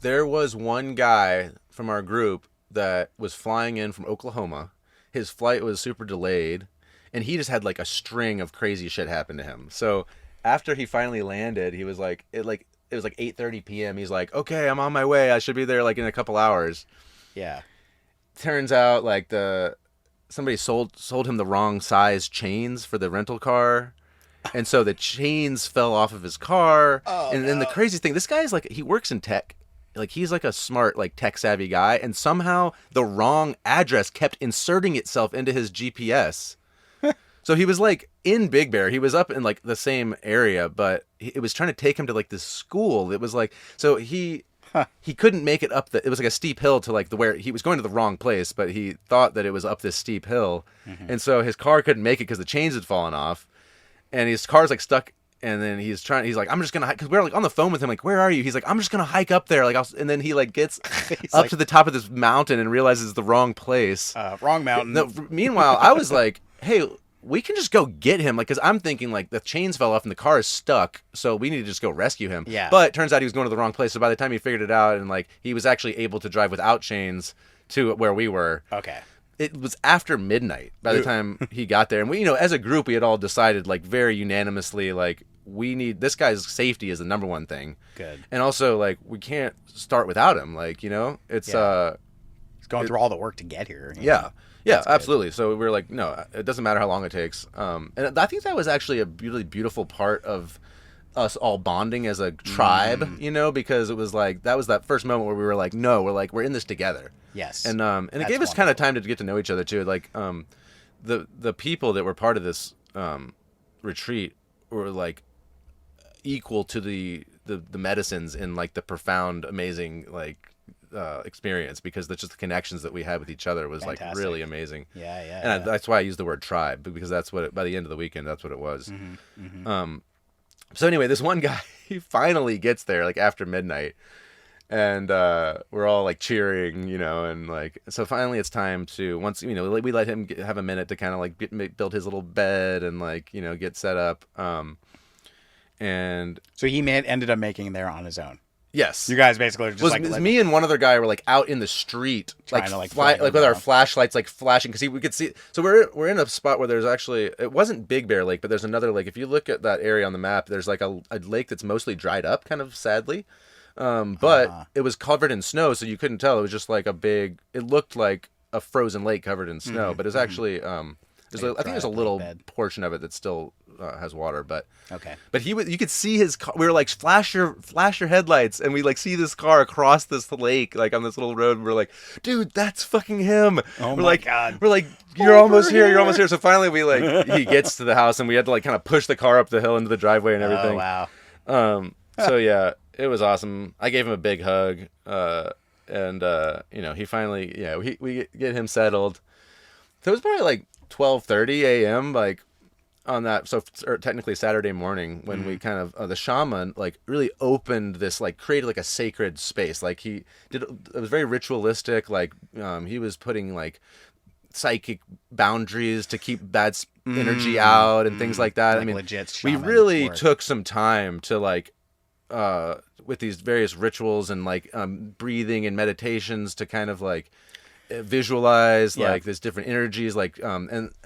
there was one guy from our group that was flying in from Oklahoma. His flight was super delayed, and he just had like a string of crazy shit happen to him. So after he finally landed, he was like, it was like 8:30 p.m. He's like, okay, I'm on my way. I should be there like in a couple hours. Yeah. Turns out like somebody sold him the wrong size chains for the rental car. And so the chains fell off of his car. Oh, and then the no. crazy thing, this guy's like, he works in tech. Like, he's like a smart, like, tech savvy guy. And somehow the wrong address kept inserting itself into his GPS. So he was like in Big Bear. He was up in like the same area, but it was trying to take him to like this school. It was like, so he couldn't make it up. It was like a steep hill to like where he was going to the wrong place, but he thought that it was up this steep hill. Mm-hmm. And so his car couldn't make it because the chains had fallen off. And his car's like stuck, and then he's like, I'm just gonna hike, because we're like on the phone with him, like, where are you? He's like, I'm just gonna hike up there, like, and then he like gets up to the top of this mountain and realizes it's the wrong place. Wrong mountain. No, meanwhile, I was like, hey, we can just go get him, like, because I'm thinking like the chains fell off and the car is stuck, so we need to just go rescue him. Yeah. But it turns out he was going to the wrong place. So by the time he figured it out, and like he was actually able to drive without chains to where we were. Okay. It was after midnight by the time he got there. And we, as a group, we had all decided, like, very unanimously, like, we need, this guy's safety is the number one thing. Good. And also, like, we can't start without him. Like, it's, He's going through all the work to get here. Yeah. Yeah, absolutely. So we were like, no, it doesn't matter how long it takes. And I think that was actually a really beautiful part of us all bonding as a tribe, because it was like, that was that first moment where we were like, no, we're in this together. Yes. And it gave us kind of time to get to know each other too. Like, the people that were part of this retreat were like equal to the medicines in like the profound, amazing, like, experience, because that's just the connections that we had with each other was Fantastic. Like really amazing. Yeah. And that's why I used the word tribe, because that's what by the end of the weekend, that's what it was. Mm-hmm. Mm-hmm. So anyway, this one guy, he finally gets there like after midnight, and we're all like cheering, and like, so finally it's time to, once, we let him have a minute to kind of like build his little bed and like, get set up. And so he ended up making it there on his own. Yes. You guys basically are just like me and one other guy were like out in the street, like with our flashlights like flashing, because we could see. So we're in a spot where there's actually, it wasn't Big Bear Lake, but there's another lake. If you look at that area on the map, there's like a lake that's mostly dried up, kind of sadly, but it was covered in snow, so you couldn't tell. It was just like it looked like a frozen lake covered in snow, but it's actually I think there's a little portion of it that still has water, but okay. But you could see his car. We were like, flash your headlights, and we like see this car across this lake, like on this little road. And we're like, dude, that's fucking him. Oh we're my God. We're like, you're almost here. You're almost here. So finally, we like, he gets to the house, and we had to like kind of push the car up the hill into the driveway and everything. Oh wow. So yeah, it was awesome. I gave him a big hug, and he finally, we get him settled. So it was probably like 12:30 a.m. like on that, so technically Saturday morning, when we kind of the shaman like really opened this, like created like a sacred space. Like he did, it was very ritualistic. Like he was putting like psychic boundaries to keep bad energy out and things like that. Like I mean, legit we shaman really work. took some time to like with these various rituals and like breathing and meditations to kind of like visualize like there's different energies, like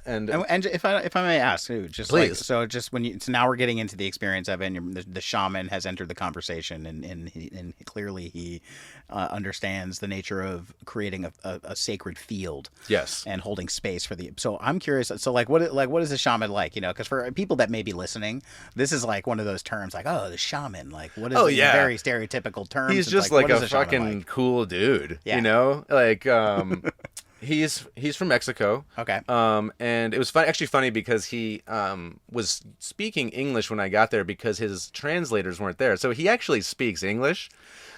and if I may ask too, just please. like, so just so now we're getting into the experience of it, and the shaman has entered the conversation, and clearly he understands the nature of creating a sacred field, yes, and holding space for the. So I'm curious. So what is a shaman like? Because for people that may be listening, this is like one of those terms, like, oh, the shaman, like what is very stereotypical terms. He's just like a fucking cool dude, like he's from Mexico. Okay. And it was funny because he was speaking English when I got there, because his translators weren't there. So he actually speaks English.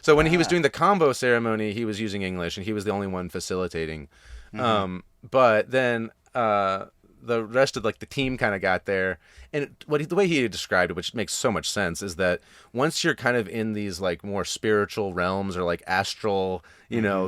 So when he was doing the combo ceremony, he was using English, and he was the only one facilitating. But then the rest of like the team kind of got there, and the way he described it, which makes so much sense, is that once you're kind of in these like more spiritual realms or like astral,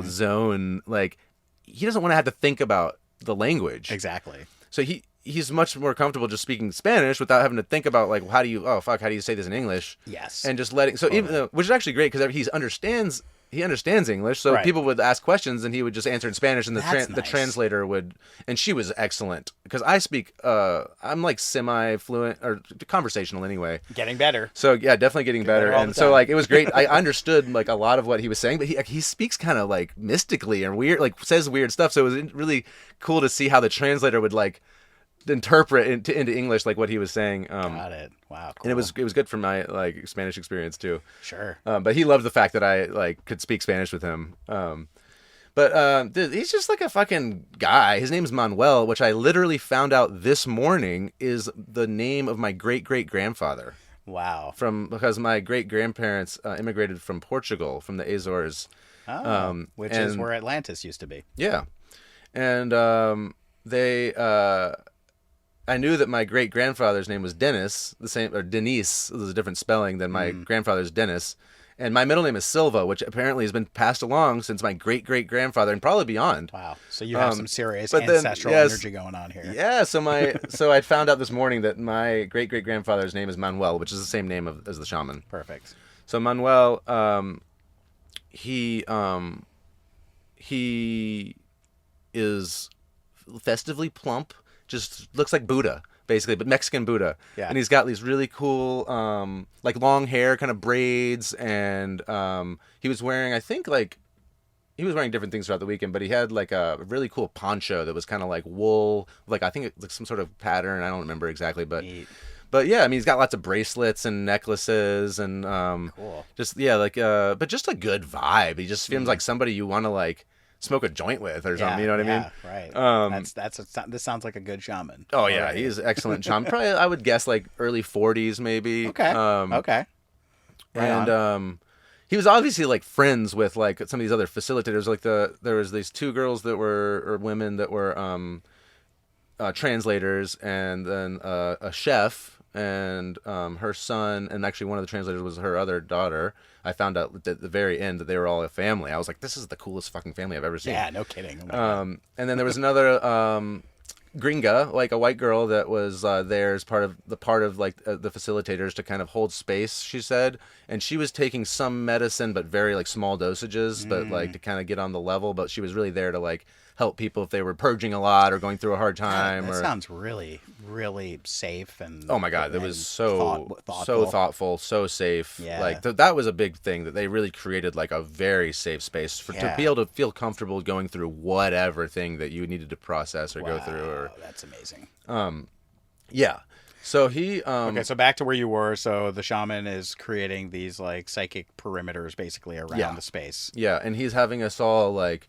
zone, like he doesn't want to have to think about the language. Exactly. So he's much more comfortable just speaking Spanish without having to think about like, how do you say this in English? Yes. And just letting, so even though, which is actually great, because he understands he understands English, so Right. people would ask questions and he would just answer in Spanish, and That's the nice. translator would. And she was excellent because I speak. I'm like semi-fluent or conversational anyway. Getting better. So yeah, definitely getting better. better all And the so time. like it was great. I understood like a lot of what he was saying, but he speaks kind of like mystically and weird, like says weird stuff. So it was really cool to see how the translator would like interpret into English like what he was saying. Got it. Wow. Cool. And it was good for my like Spanish experience too. Sure. But he loved the fact that I like could speak Spanish with him. Dude, he's just like a fucking guy. His name's Manuel, which I literally found out this morning is the name of my great great grandfather. Wow. Because my great grandparents immigrated from Portugal, from the Azores. Which is where Atlantis used to be. Yeah, and they. I knew that my great grandfather's name was Dennis, the same, or Denise. There's a different spelling than my grandfather's Dennis. And my middle name is Silva, which apparently has been passed along since my great great grandfather and probably beyond. Wow. So you have some serious but then, ancestral yes, energy going on here. Yeah. So I found out this morning that my great great grandfather's name is Manuel, which is the same name as the shaman. Perfect. So Manuel, he is festively plump. Just looks like Buddha, basically, but Mexican Buddha. Yeah. And he's got these really cool, like long hair, kind of braids, and he was wearing, I think, like, he was wearing different things throughout the weekend, but he had like a really cool poncho that was kind of like wool, like I think it like some sort of pattern. I don't remember exactly, but Neat. but yeah, I mean, he's got lots of bracelets and necklaces and Cool. just yeah, like but just a good vibe. He just seems like somebody you want to like smoke a joint with or something. You know what I mean? Right. This sounds like a good shaman. Oh yeah, already. he's excellent shaman. Probably I would guess like early 40s maybe. Okay. Okay. Right And he was obviously like friends with like some of these other facilitators. Like there was these two girls that were or women that were translators, and then a chef and her son, and actually one of the translators was her other daughter. I found out at the very end that they were all a family. I was like, this is the coolest fucking family I've ever seen. Yeah, no kidding. Oh my God. And then there was another gringa, like a white girl that was there as part of like the facilitators to kind of hold space, she said. And she was taking some medicine, but very like small dosages, but like to kind of get on the level. But she was really there to like help people if they were purging a lot or going through a hard time. That sounds really, really safe and Oh my God, it was so thoughtful. thoughtful, so safe. Yeah. Like that was a big thing that they really created like a very safe space to be able to feel comfortable going through whatever thing that you needed to process or go through. Or that's amazing. yeah. So he Okay, so back to where you were. So the shaman is creating these like psychic perimeters basically around the space. Yeah, and he's having us all like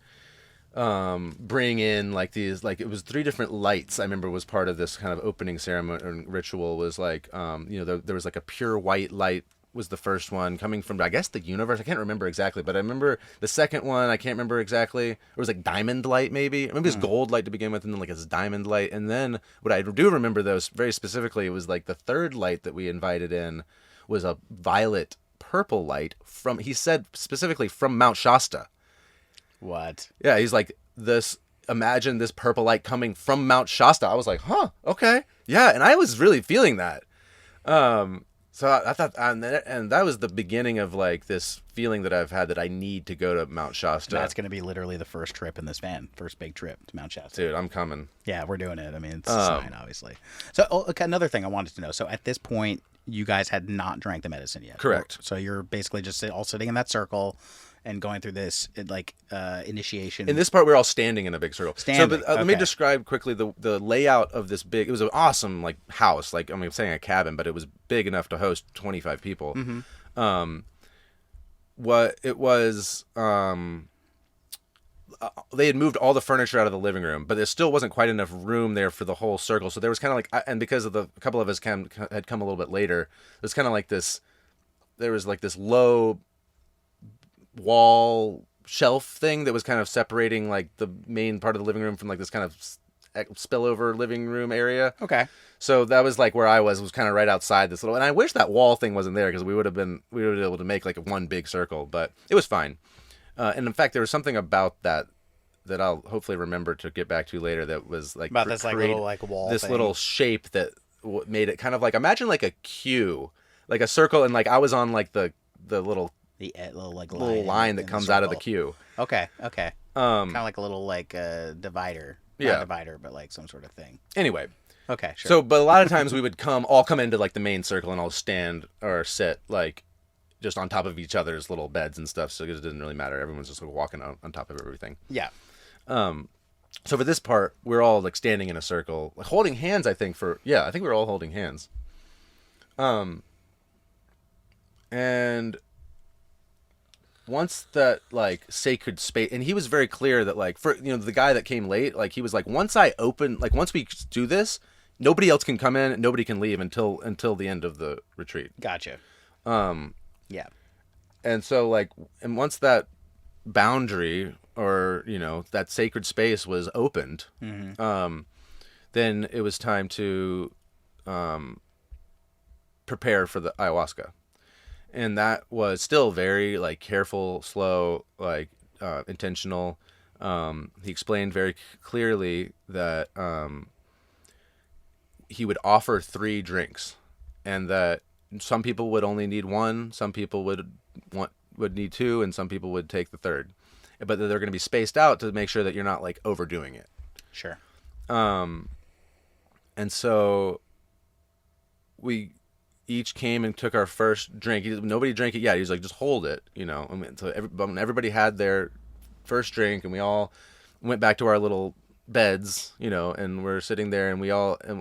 bring in like these, like it was 3 different lights. I remember was part of this kind of opening ceremony or ritual. Was like there was like a pure white light was the first one coming from, I guess, the universe. I can't remember exactly, but I remember the second one. I can't remember exactly. It was like diamond light, maybe. Maybe it was gold light to begin with, and then like it's diamond light. And then what I do remember, though, very specifically, it was like the third light that we invited in was a violet purple light from, he said specifically, from Mount Shasta. What? Yeah, he's like, imagine this purple light coming from Mount Shasta. I was like, huh, okay. Yeah, and I was really feeling that. So I thought, and that was the beginning of like this feeling that I've had that I need to go to Mount Shasta. That's going to be literally the first trip in this van, first big trip to Mount Shasta. Dude, I'm coming. Yeah, we're doing it. I mean, it's a sign, obviously. So, okay, another thing I wanted to know. So, at this point, you guys had not drank the medicine yet. Correct. So, you're basically just all sitting in that circle and going through this initiation. In this part, we're all standing in a big circle. Standing, Let me describe quickly the layout of this big. It was an awesome like house, like I'm saying a cabin, but it was big enough to host 25 people. Mm-hmm. What it was, they had moved all the furniture out of the living room, but there still wasn't quite enough room there for the whole circle. So there was kind of like, and because of a couple of us had come a little bit later, it was kind of like this. There was like this low wall shelf thing that was kind of separating like the main part of the living room from like this kind of spillover living room area. Okay. So that was like where I was kind of right outside this little, and I wish that wall thing wasn't there because we would have been able to make like one big circle, but it was fine. And in fact, there was something about that I'll hopefully remember to get back to later. That was like about this like little like wall. This thing. little shape that made it kind of like, imagine like a Q, like a circle, and like I was on like the little The little like little line that comes out of the queue. Okay. Kind of like a little like divider. Yeah. Not divider, but like some sort of thing. Anyway. Okay, sure. So, but a lot of times we would all come into like the main circle and all stand or sit like just on top of each other's little beds and stuff. So it didn't really matter. Everyone's just like walking on top of everything. Yeah. So for this part, we're all like standing in a circle, like holding hands. I think I think we were all holding hands. And once that like sacred space, and he was very clear that like for the guy that came late, like he was like, once we do this, nobody else can come in, nobody can leave until the end of the retreat. Gotcha. Yeah. And so and once that boundary or that sacred space was opened, then it was time to prepare for the ayahuasca. And that was still very like careful, slow, like intentional. He explained very clearly that he would offer 3 drinks, and that some people would only need 1, some people would need 2, and some people would take the 3rd. But they're going to be spaced out to make sure that you're not like overdoing it. Sure. And so we each came and took our first drink. Nobody drank it yet. He was like, just hold it, So everybody had their first drink, and we all went back to our little beds, and we're sitting there, and we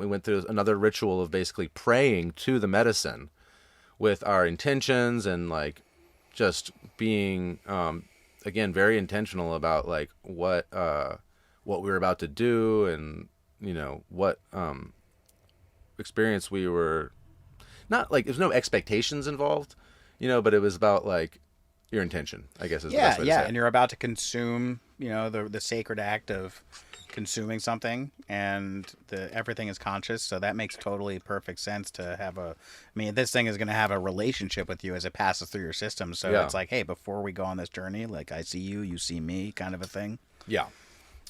went through another ritual of basically praying to the medicine with our intentions and like just being, again, very intentional about like what we were about to do, and what experience we were. Not like there's no expectations involved, but it was about like your intention, I guess is the best way to say it. And you're about to consume, the sacred act of consuming something, and everything is conscious, so that makes totally perfect sense to have this thing is going to have a relationship with you as it passes through your system, so it's like, hey, before we go on this journey, like I see you, you see me, kind of a thing. Yeah,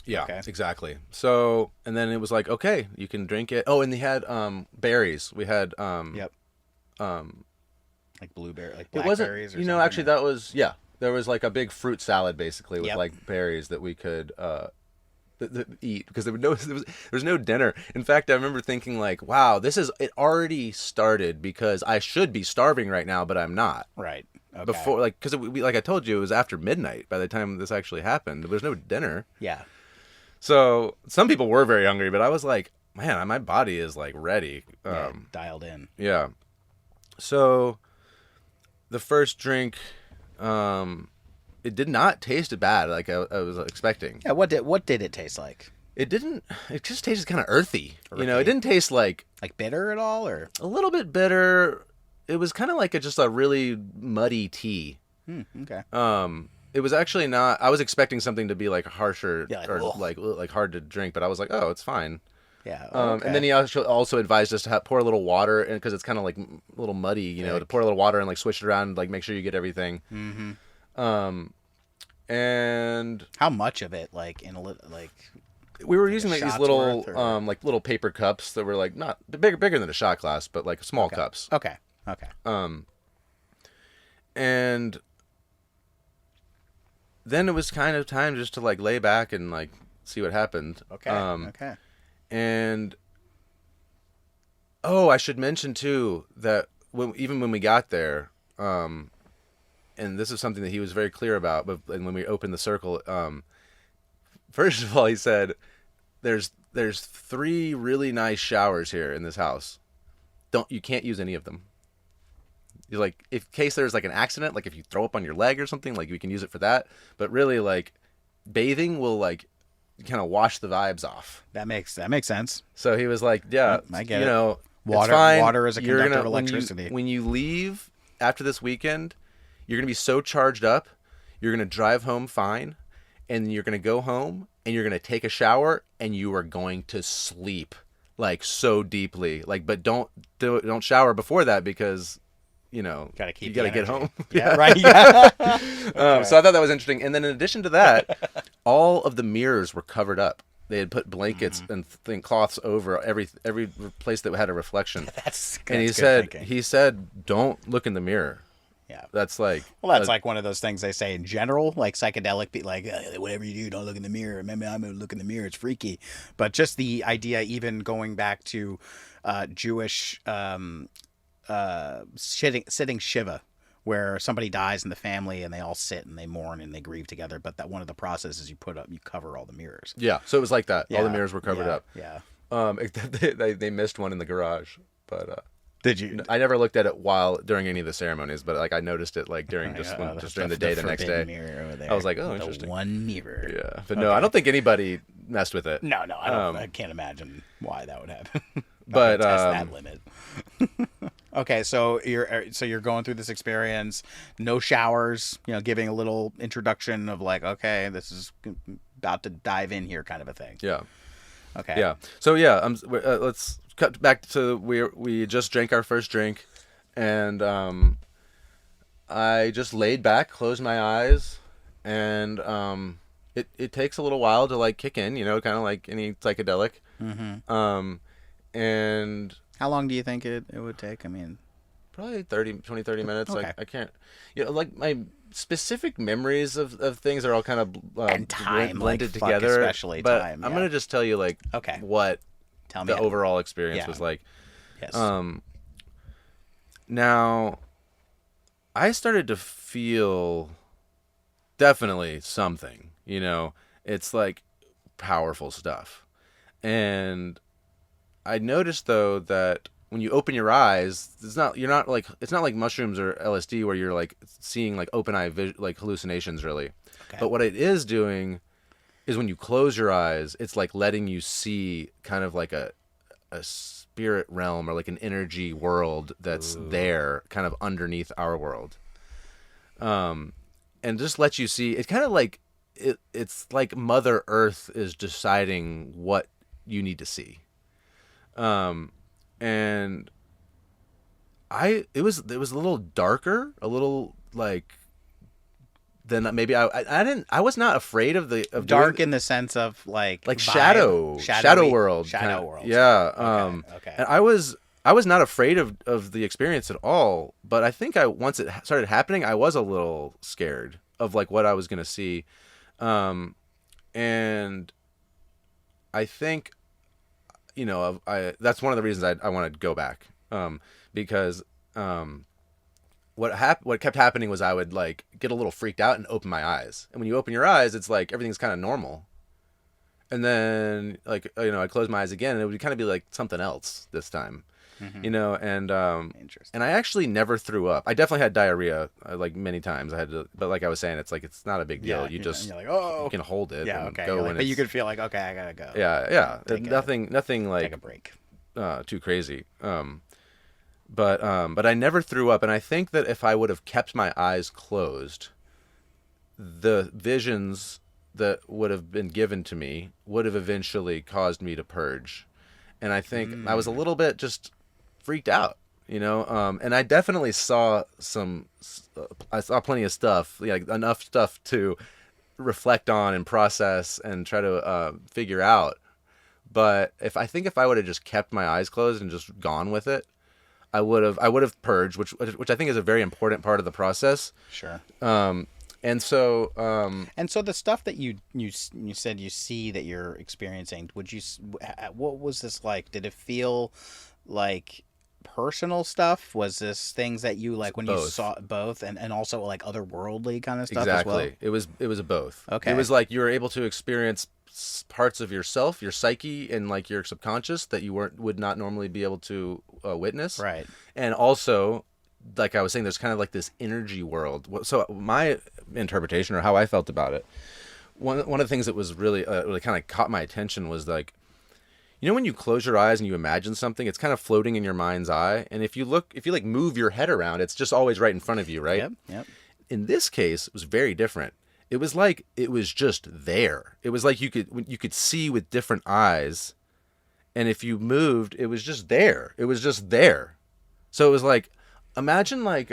okay. Exactly. So, and then it was like, okay, you can drink it. Oh, and they had berries. We had like blueberry, like blackberries. It wasn't, actually that was there was like a big fruit salad basically with like berries that we could eat, because there was no dinner. In fact, I remember thinking like, wow, it already started, because I should be starving right now, but I'm not. Right. Okay. Before, like, because like I told you, it was after midnight by the time this actually happened. There was no dinner. Yeah. So some people were very hungry, but I was like, man, my body is like ready. Dialed in. Yeah. So the first drink, it did not taste bad like I was expecting. Yeah, what did it taste like? It didn't. It just tasted kind of earthy. It didn't taste like bitter at all, or a little bit bitter. It was kind of like just a really muddy tea. Okay. It was actually not. I was expecting something to be like harsher, or ugh. like hard to drink, but I was like, oh, it's fine. Yeah. Okay. And then he also advised us to pour a little water, and because it's kind of like a little muddy, to pour a little water and like swish it around, and, like make sure you get everything. Mm-hmm. And how much of it, like in a like? We were using like these little like little paper cups that were like not bigger than a shot glass, but like small cups. Okay. And then it was kind of time just to like lay back and like see what happened. Okay. And I should mention too that even when we got there, and this is something that he was very clear about, but when we opened the circle, first of all, he said, "There's 3 really nice showers here in this house. You can't use any of them. You're like, in case there's like an accident, like if you throw up on your leg or something, like we can use it for that. But really, like bathing will like kind of wash the vibes off." That makes sense. So he was like, "Yeah, I get it. Water, it's fine. Water is a conductor of electricity. When you leave after this weekend, you're gonna be so charged up, you're gonna drive home fine, and you're gonna go home and you're gonna take a shower and you are going to sleep like so deeply. Like, but don't shower before that, because you gotta get home." Yeah, right. Yeah. So I thought that was interesting. And then in addition to that, all of the mirrors were covered up. They had put blankets and cloths over every place that had a reflection. That's and he said, don't look in the mirror. Yeah. That's like, Well, that's like one of those things they say in general, like psychedelic, like whatever you do, don't look in the mirror. Maybe I'm gonna look in the mirror; it's freaky. But just the idea, even going back to Jewish sitting Shiva, where somebody dies in the family and they all sit and they mourn and they grieve together. But that one of the processes you cover all the mirrors. yeah. So it was like that. Yeah. All the mirrors were covered up. Yeah. They missed one in the garage, but Did you? I never looked at it during any of the ceremonies, but like I noticed it like during during the day the next day. Mirror over there. I was like, oh, the interesting. One mirror. Yeah, but no, I don't think anybody messed with it. No, I can't imagine why that would happen. But test that limit. Okay, so you're going through this experience, no showers, giving a little introduction of like, okay, this is about to dive in here, kind of a thing. Yeah. Okay. Yeah. So yeah, let's cut back to we just drank our first drink, and I just laid back, closed my eyes, and it takes a little while to like kick in, kind of like any psychedelic. Mm-hmm. And how long do you think it would take? I mean, probably 30 minutes. Okay. Like I can't, like my specific memories of things are all kind of and time blended like, together. Especially but time. I'm gonna just tell you like what Tell me the overall experience was like. Yes. Now I started to feel definitely something. It's like powerful stuff, and I noticed though that when you open your eyes, it's not like mushrooms or LSD where you're like seeing like open eye like hallucinations really. Okay. But what it is doing is when you close your eyes, it's like letting you see kind of like a spirit realm or like an energy world that's there kind of underneath our world. And just lets you see, it's kind of like it's like Mother Earth is deciding what you need to see. And it was a little darker, a little like than maybe I was not afraid of dark in the sense of like shadow world, world. Yeah. Okay. And I was not afraid of the experience at all, but I think once it started happening, I was a little scared of like what I was going to see. And I think, that's one of the reasons I wanted to go back. Because, what kept happening was I would like get a little freaked out and open my eyes. And when you open your eyes, it's like everything's kind of normal. And then like, I close my eyes again and it would kind of be like something else this time. Mm-hmm. And I actually never threw up. I definitely had diarrhea like many times. But like I was saying, it's like, it's not a big deal. Yeah, you're like, oh, you can hold it. Yeah. And Okay. go but you could feel like, okay, I gotta go. Yeah. Nothing like take a break. Too crazy. But I never threw up. And I think that if I would have kept my eyes closed, the visions that would have been given to me would have eventually caused me to purge. And I think I was a little bit just freaked out, and I definitely saw I saw plenty of stuff, like enough stuff to reflect on and process and try to figure out. But if I would have just kept my eyes closed and just gone with it, I would have purged, which I think is a very important part of the process. Sure. And so the stuff that you said you see that you're experiencing, what was this like? Did it feel like personal stuff? Was this things that you like when both. You saw both and also like otherworldly kind of stuff exactly. as well? It was a both. Okay. It was like you were able to experience parts of yourself, your psyche, and like your subconscious that you would not normally be able to witness. Right. And also, like I was saying, there's kind of like this energy world. So my interpretation or how I felt about it, one of the things that was really kind of caught my attention was like, when you close your eyes and you imagine something, it's kind of floating in your mind's eye. And if you like move your head around, it's just always right in front of you, right? Yep. In this case, it was very different. It was like it was just there. It was like you could see with different eyes, and if you moved, it was just there. It was just there. So it was like, imagine like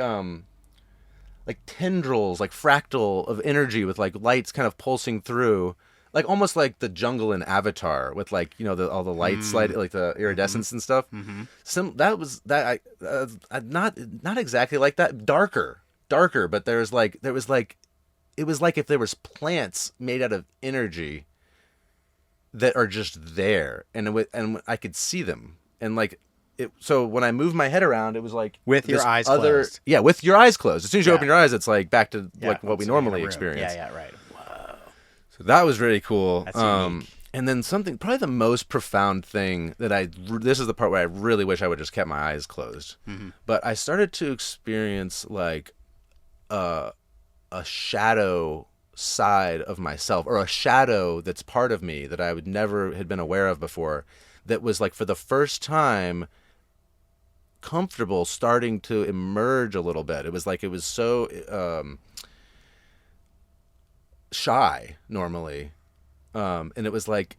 tendrils, like fractal of energy with like lights kind of pulsing through, like almost like the jungle in Avatar with like all the lights like the iridescence and stuff. Mm-hmm. Not exactly like that, darker. darker, but there was like it was like if there was plants made out of energy that are just there, and I could see them, and like it. So when I moved my head around, it was like with your eyes closed. Yeah, with your eyes closed. As soon as you open your eyes, it's like back to Yeah, like what we normally experience. Yeah, right. Whoa. So that was really cool. That's unique. And then something, probably the most profound thing that this is the part where I really wish I would just kept my eyes closed. Mm-hmm. But I started to experience like a shadow side of myself, or a shadow that's part of me that I would never had been aware of before, that was like for the first time comfortable starting to emerge a little bit. It was like it was so shy normally. And it was like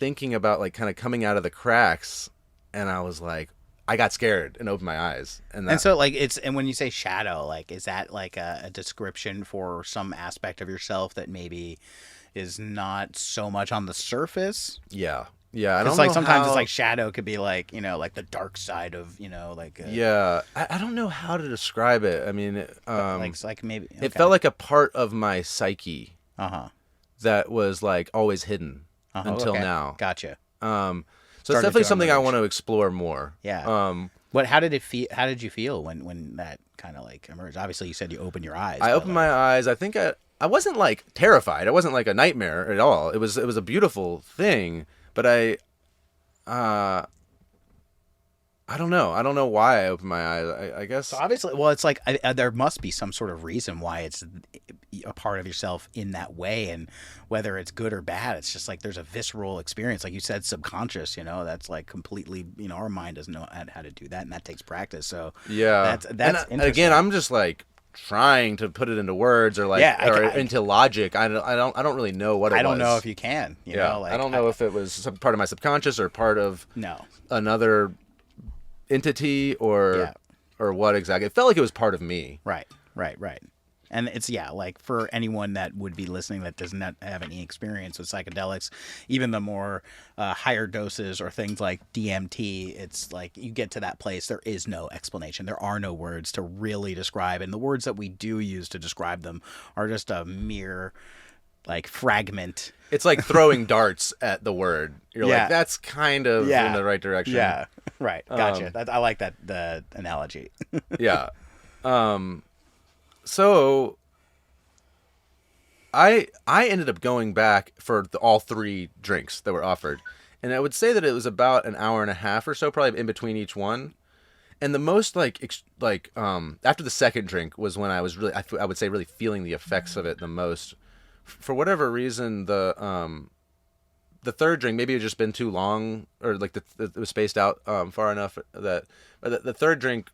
thinking about like kind of coming out of the cracks, and I was like, I got scared and opened my eyes. And so like and when you say shadow, like is that like a description for some aspect of yourself that maybe is not so much on the surface? Yeah. I don't know. Like sometimes how... it's like shadow could be like, like the dark side of, like. Yeah. I don't know how to describe it. I mean, like maybe. Okay. It felt like a part of my psyche. Uh-huh. That was like always hidden until now. Gotcha. So it's definitely something I want to explore more. Yeah. How did it feel? How did you feel when that kind of like emerged? Obviously, you said you opened your eyes. I opened my eyes. I think I wasn't like terrified. It wasn't like a nightmare at all. It was a beautiful thing. But I don't know. I don't know why I opened my eyes. I guess. So obviously, well, it's like there must be some sort of reason why it's a part of yourself in that way, and whether it's good or bad, it's just like there's a visceral experience, like you said, subconscious. That's like completely. Our mind doesn't know how to do that, and that takes practice. So yeah, that's and again, I'm just like trying to put it into words or like into logic. I don't really know what it was. I don't know if you can. You know, like, I don't know if it was some part of my subconscious or part of another entity or what exactly. It felt like it was part of me. Right. And it's like for anyone that would be listening that does not have any experience with psychedelics, even the more higher doses or things like DMT, it's like you get to that place, there is no explanation. There are no words to really describe, and the words that we do use to describe them are just a mere like fragment. It's like throwing darts at the word. You're like, that's kind of in the right direction. Yeah, right. Gotcha. I like the analogy. Yeah. So I ended up going back for all three drinks that were offered, and I would say that it was about an hour and a half or so, probably in between each one. And the most after the second drink was when I was really, I would say, really feeling the effects of it the most. For whatever reason, the third drink, maybe it had just been too long, or like it was spaced out far enough that the third drink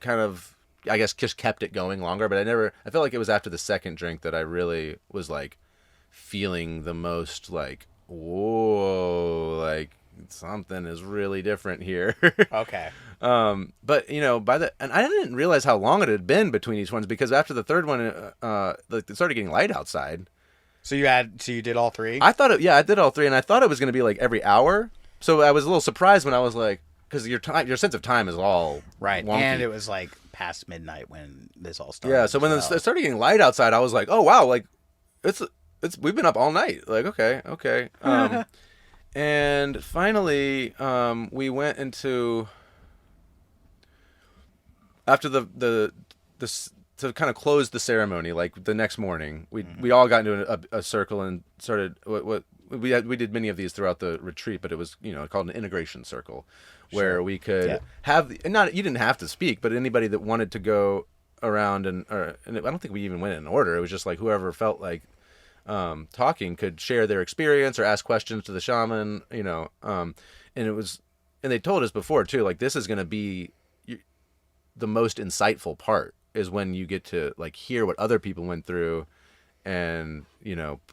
kind of, I guess, just kept it going longer. But I felt like it was after the second drink that I really was like feeling the most like, whoa, like something is really different here. Okay. But and I didn't realize how long it had been between each ones, because after the third one, it started getting light outside. So you did all three? I thought I did all three, and I thought it was going to be like every hour. So I was a little surprised when I was like, because your sense of time is all right, wonky. And it was like past midnight when this all started. Yeah, so when it started getting light outside, I was like, oh wow, like it's we've been up all night. Like okay. And finally, we went into, after the to kind of close the ceremony, like the next morning, we all got into a circle and started what we did many of these throughout the retreat, but it was called an integration circle, where we could have you didn't have to speak, but anybody that wanted to go around and I don't think we even went in order. It was just like whoever felt like talking could share their experience or ask questions to the shaman, and they told us before too, like this is going to be the most insightful part, is when you get to like hear what other people went through and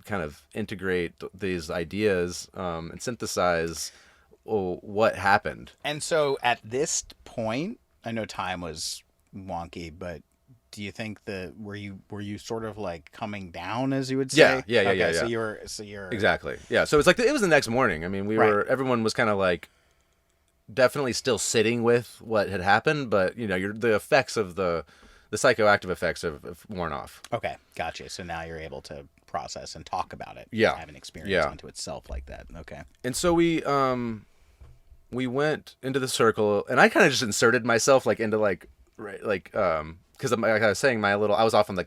kind of integrate these ideas and synthesize what happened. And so at this point, I know time was wonky, but do you think were you sort of like coming down, as you would say? Yeah. So you're exactly. Yeah. So it's like it was the next morning. I mean, everyone was kind of like definitely still sitting with what had happened, but the effects of the the psychoactive effects have worn off. Okay, gotcha. So now you're able to process and talk about it. Yeah. Have an experience Yeah. unto itself like that. Okay. And so we went into the circle, and I kind of just inserted myself like into like right like because like I was saying I was off on the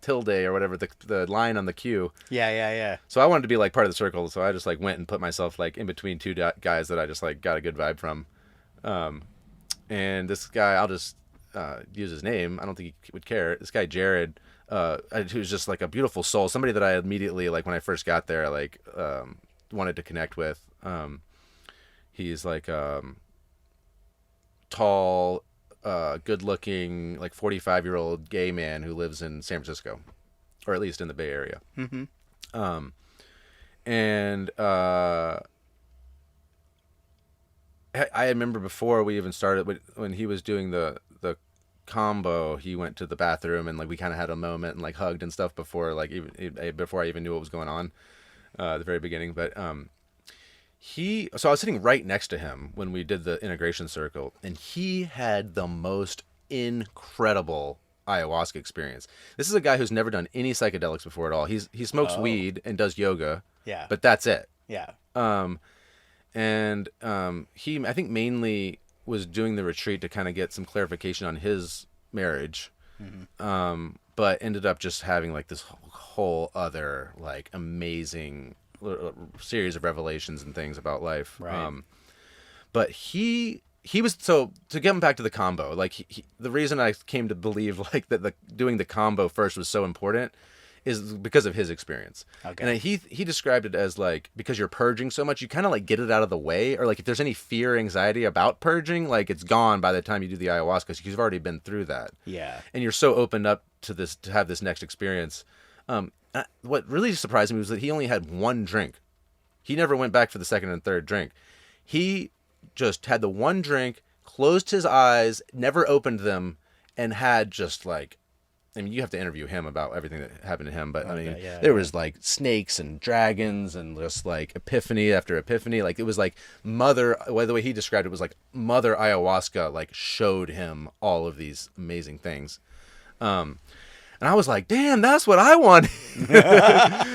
tilde or whatever, the line on the queue. Yeah. So I wanted to be like part of the circle, so I just like went and put myself like in between two guys that I just like got a good vibe from. And this guy, I'll just use his name. I don't think he would care. This guy Jared, who's just like a beautiful soul, somebody that I immediately like when I first got there like wanted to connect with. He's like tall, good-looking, like 45-year-old gay man who lives in San Francisco, or at least in the Bay Area. Mm-hmm. And I remember before we even started, when he was doing the combo, he went to the bathroom and like we kind of had a moment and like hugged and stuff before I even knew what was going on at the very beginning. But so I was sitting right next to him when we did the integration circle, and he had the most incredible ayahuasca experience. This is a guy who's never done any psychedelics before at all. He smokes weed and does yoga. Yeah. But that's it. Yeah. And he, I think, mainly was doing the retreat to kind of get some clarification on his marriage. Mm-hmm. But ended up just having like this whole other like amazing series of revelations and things about life. Right. But he was, so to get him back to the combo, like the reason I came to believe like that doing the combo first was so important is because of his experience. Okay. And he described it as like, because you're purging so much, you kind of like get it out of the way, or like if there's any fear, anxiety about purging, like it's gone by the time you do the ayahuasca because you've already been through that. Yeah. And you're so opened up to this, to have this next experience. What really surprised me was that he only had one drink. He never went back for the second and third drink. He just had the one drink, closed his eyes, never opened them, and had just like, I mean, you have to interview him about everything that happened to him, but I mean, there was like snakes and dragons and just like epiphany after epiphany. Like it was like the way he described it was like Mother Ayahuasca like showed him all of these amazing things. And I was like, damn, that's what I want.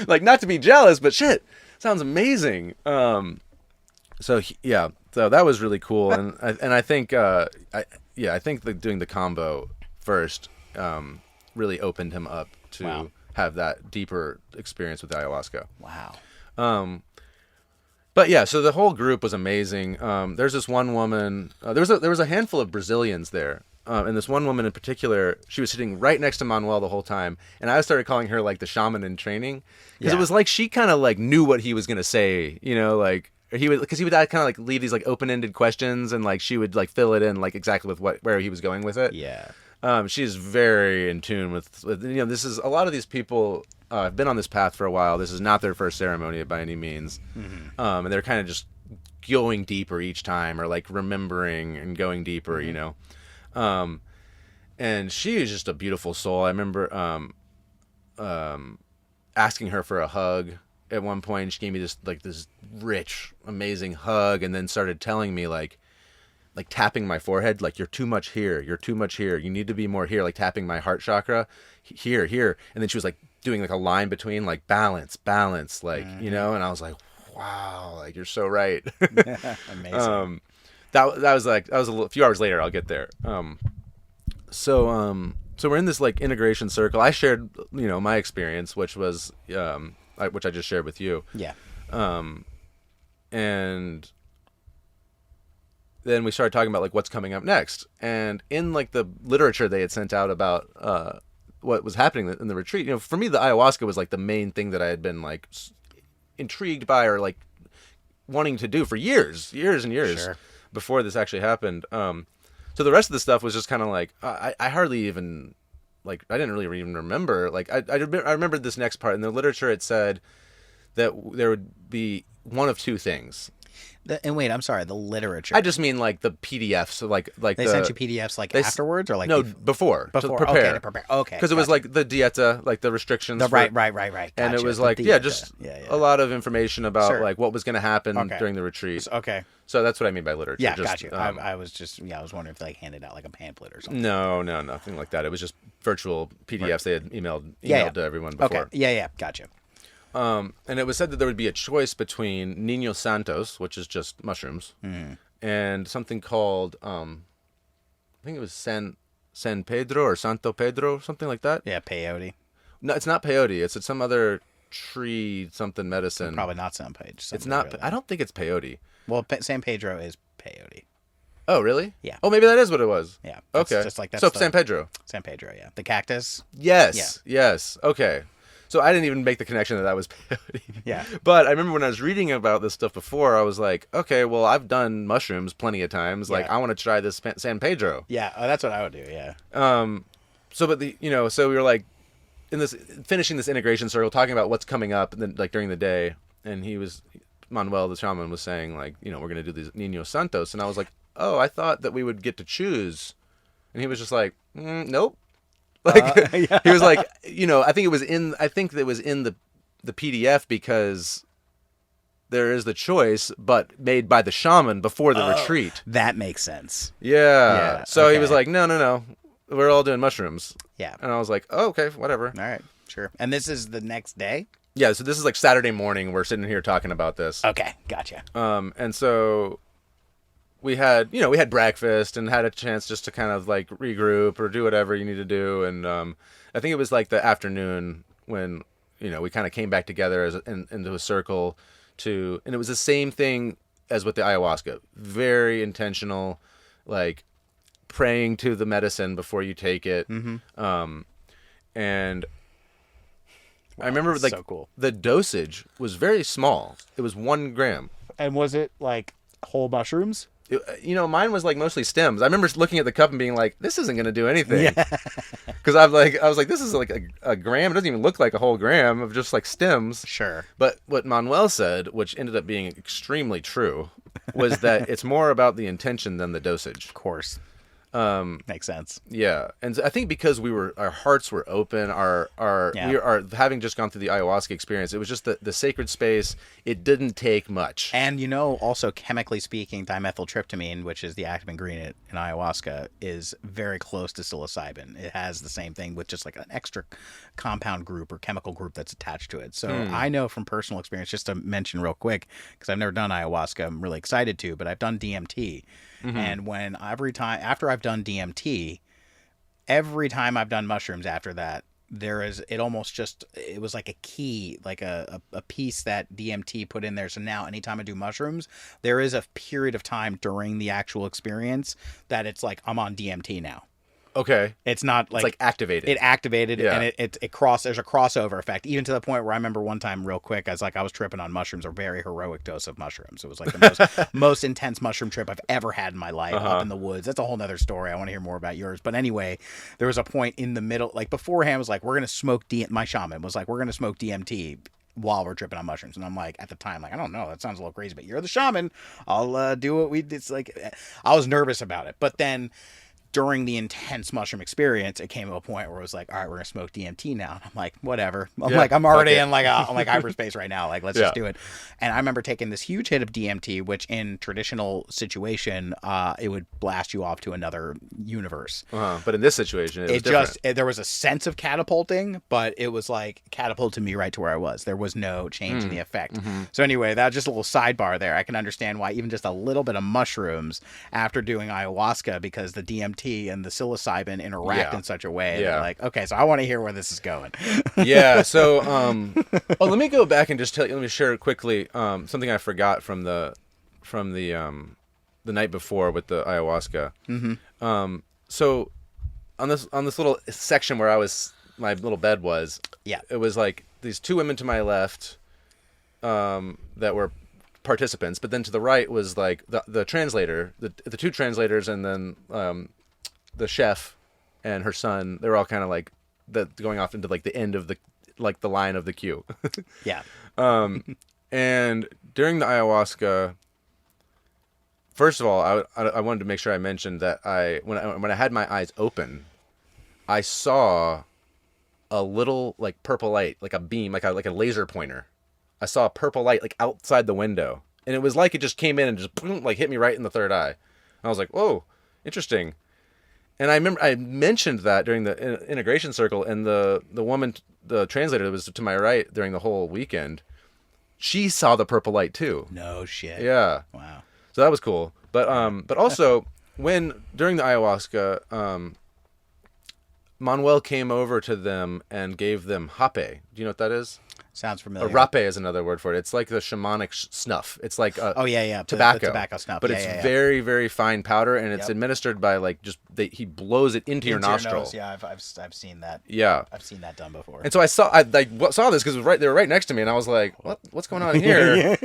Like, not to be jealous, but shit, sounds amazing. So that was really cool. And I think, I think doing the combo first, really opened him up to have that deeper experience with ayahuasca. Wow. But yeah, so the whole group was amazing. There's this one woman, there was a handful of Brazilians there. And this one woman in particular, she was sitting right next to Manuel the whole time. And I started calling her like the shaman in training. Because it was like she kind of like knew what he was going to say, you know, like he would kind of like leave these like open-ended questions and like she would like fill it in like exactly with where he was going with it. Yeah. She's very in tune with, you know, this is a lot of these people have been on this path for a while. This is not their first ceremony by any means. Mm-hmm. And they're kind of just going deeper each time or like remembering and going deeper, you know. And she is just a beautiful soul. I remember asking her for a hug at one point. She gave me this rich, amazing hug, and then started telling me like tapping my forehead, like, you're too much here, you need to be more here, like tapping my heart chakra, here. And then she was like doing like a line between like balance, like, you know, and I was like, wow, like you're so right. Amazing. That was a few hours later. I'll get there. So we're in this like integration circle. I shared, you know, my experience, which was, which I just shared with you. Yeah. And then we started talking about like what's coming up next. And in like the literature they had sent out about what was happening in the retreat, you know, for me the ayahuasca was like the main thing that I had been like intrigued by or like wanting to do for years and years. Sure. Before this actually happened. So the rest of the stuff was just kind of like, I hardly even, like, I didn't really even remember. Like, I remembered this next part. In the literature, it said that there would be one of two things. And wait, I'm sorry, the literature. I just mean like the PDFs, so like they sent you PDFs like afterwards or like before to prepare. Okay, because it was like the dieta, like the restrictions. Right. Gotcha. And it was like just a lot of information about like what was going to happen during the retreat. Okay. So that's what I mean by literature. Yeah, just, got you. I was just, I was wondering if they handed out like a pamphlet or something. No, nothing like that. It was just virtual PDFs they had emailed to everyone Okay. before. Yeah, gotcha. And it was said that there would be a choice between Niños Santos, which is just mushrooms, and something called, I think it was San Pedro or Santo Pedro, something like that. Yeah, peyote. No, it's not peyote. It's some other tree, something medicine. Probably not San Pedro. It's not. I don't think it's peyote. Well, San Pedro is peyote. Oh, really? Yeah. Oh, maybe that is what it was. Yeah. Okay. Just like that. So San Pedro. San Pedro, yeah. The cactus. Yes. Yeah. Yes. Okay. So I didn't even make the connection that was peyote. Yeah. But I remember when I was reading about this stuff before, I was like, okay, well, I've done mushrooms plenty of times. Like, I want to try this San Pedro. Yeah. Oh, that's what I would do. Yeah. So, but so we were like, finishing this integration circle, talking about what's coming up, and then like during the day, and Manuel, the shaman, was saying like, we're going to do these Niños Santos, and I was like, oh, I thought that we would get to choose, and he was just like, nope. Like he was like, I think that it was in the PDF because there is the choice, but made by the shaman before the retreat. That makes sense. Yeah. So he was like, no, we're all doing mushrooms. Yeah. And I was like, oh, okay, whatever. All right, sure. And this is the next day? Yeah, so this is like Saturday morning. We're sitting here talking about this. Okay, gotcha. And so we had breakfast and had a chance just to kind of like regroup or do whatever you need to do. And I think it was like the afternoon when, we kind of came back together into a circle and it was the same thing as with the ayahuasca. Very intentional, like praying to the medicine before you take it. Mm-hmm. And I remember like so cool. The dosage was very small. It was 1 gram. And was it like whole mushrooms? Mine was like mostly stems. I remember looking at the cup and being like, this isn't going to do anything. Because I was like, this is like a gram. It doesn't even look like a whole gram of just like stems. Sure. But what Manuel said, which ended up being extremely true, was that it's more about the intention than the dosage. Of course. Makes sense. Yeah, and I think because our hearts were open, we are having just gone through the ayahuasca experience. It was just the sacred space. It didn't take much. And also chemically speaking, dimethyltryptamine, which is the active ingredient in ayahuasca, is very close to psilocybin. It has the same thing with just like an extra compound group or chemical group that's attached to it. So I know from personal experience, just to mention real quick, because I've never done ayahuasca, I'm really excited to, but I've done DMT. Mm-hmm. And after I've done DMT, every time I've done mushrooms after that, it was like a key, like a piece that DMT put in there. So now anytime I do mushrooms, there is a period of time during the actual experience that it's like, I'm on DMT now. Okay. It's not like... It's like activated. It activated, and there's a crossover effect, even to the point where I remember one time real quick, I was tripping on mushrooms, a very heroic dose of mushrooms. It was like the most intense mushroom trip I've ever had in my life, up in the woods. That's a whole nother story. I want to hear more about yours. But anyway, there was a point in the middle, like beforehand, was like, we're going to smoke my shaman was like, we're going to smoke DMT while we're tripping on mushrooms. And I'm like, at the time, like, I don't know, that sounds a little crazy, but you're the shaman. I'll do what it's like. I was nervous about it. But then during the intense mushroom experience, it came to a point where it was like, all right, we're gonna smoke DMT now. And I'm like, whatever. I'm already in like hyperspace right now. Like, let's just do it. And I remember taking this huge hit of DMT, which in traditional situation, it would blast you off to another universe. But in this situation, there was a sense of catapulting, but it was like catapulted me right to where I was. There was no change in the effect. Mm-hmm. So anyway, that was just a little sidebar there. I can understand why even just a little bit of mushrooms after doing ayahuasca, because the DMT and the psilocybin interact in such a way that, like, okay, so I want to hear where this is going. So let me go back and just let me share quickly something I forgot from the night before with the ayahuasca. Mm-hmm. So on this little section where my little bed was, it was like these 2 women to my left that were participants, but then to the right was like the translator, the 2 translators, and then the chef and her son. They were all kind of like going off into like the end of the line of the queue. And during the ayahuasca, first of all, I wanted to make sure I mentioned that when I had my eyes open, I saw a little like purple light, like a beam, like a laser pointer. I saw a purple light like outside the window, and it was like it just came in and just boom, like hit me right in the third eye. And I was like, whoa, interesting. And I remember I mentioned that during the integration circle, and the woman, the translator that was to my right during the whole weekend, she saw the purple light too. No shit. Yeah. Wow. So that was cool. But also when during the ayahuasca, Manuel came over to them and gave them hape. Do you know what that is? Sounds familiar. Rape is another word for it. It's like the shamanic snuff. It's like tobacco. The tobacco snuff. But it's very, very fine powder, and it's administered by like he blows it into your nostril. Nose. Yeah, I've seen that. Yeah, I've seen that done before. And so I saw this because they were right next to me, and I was like, what's going on here?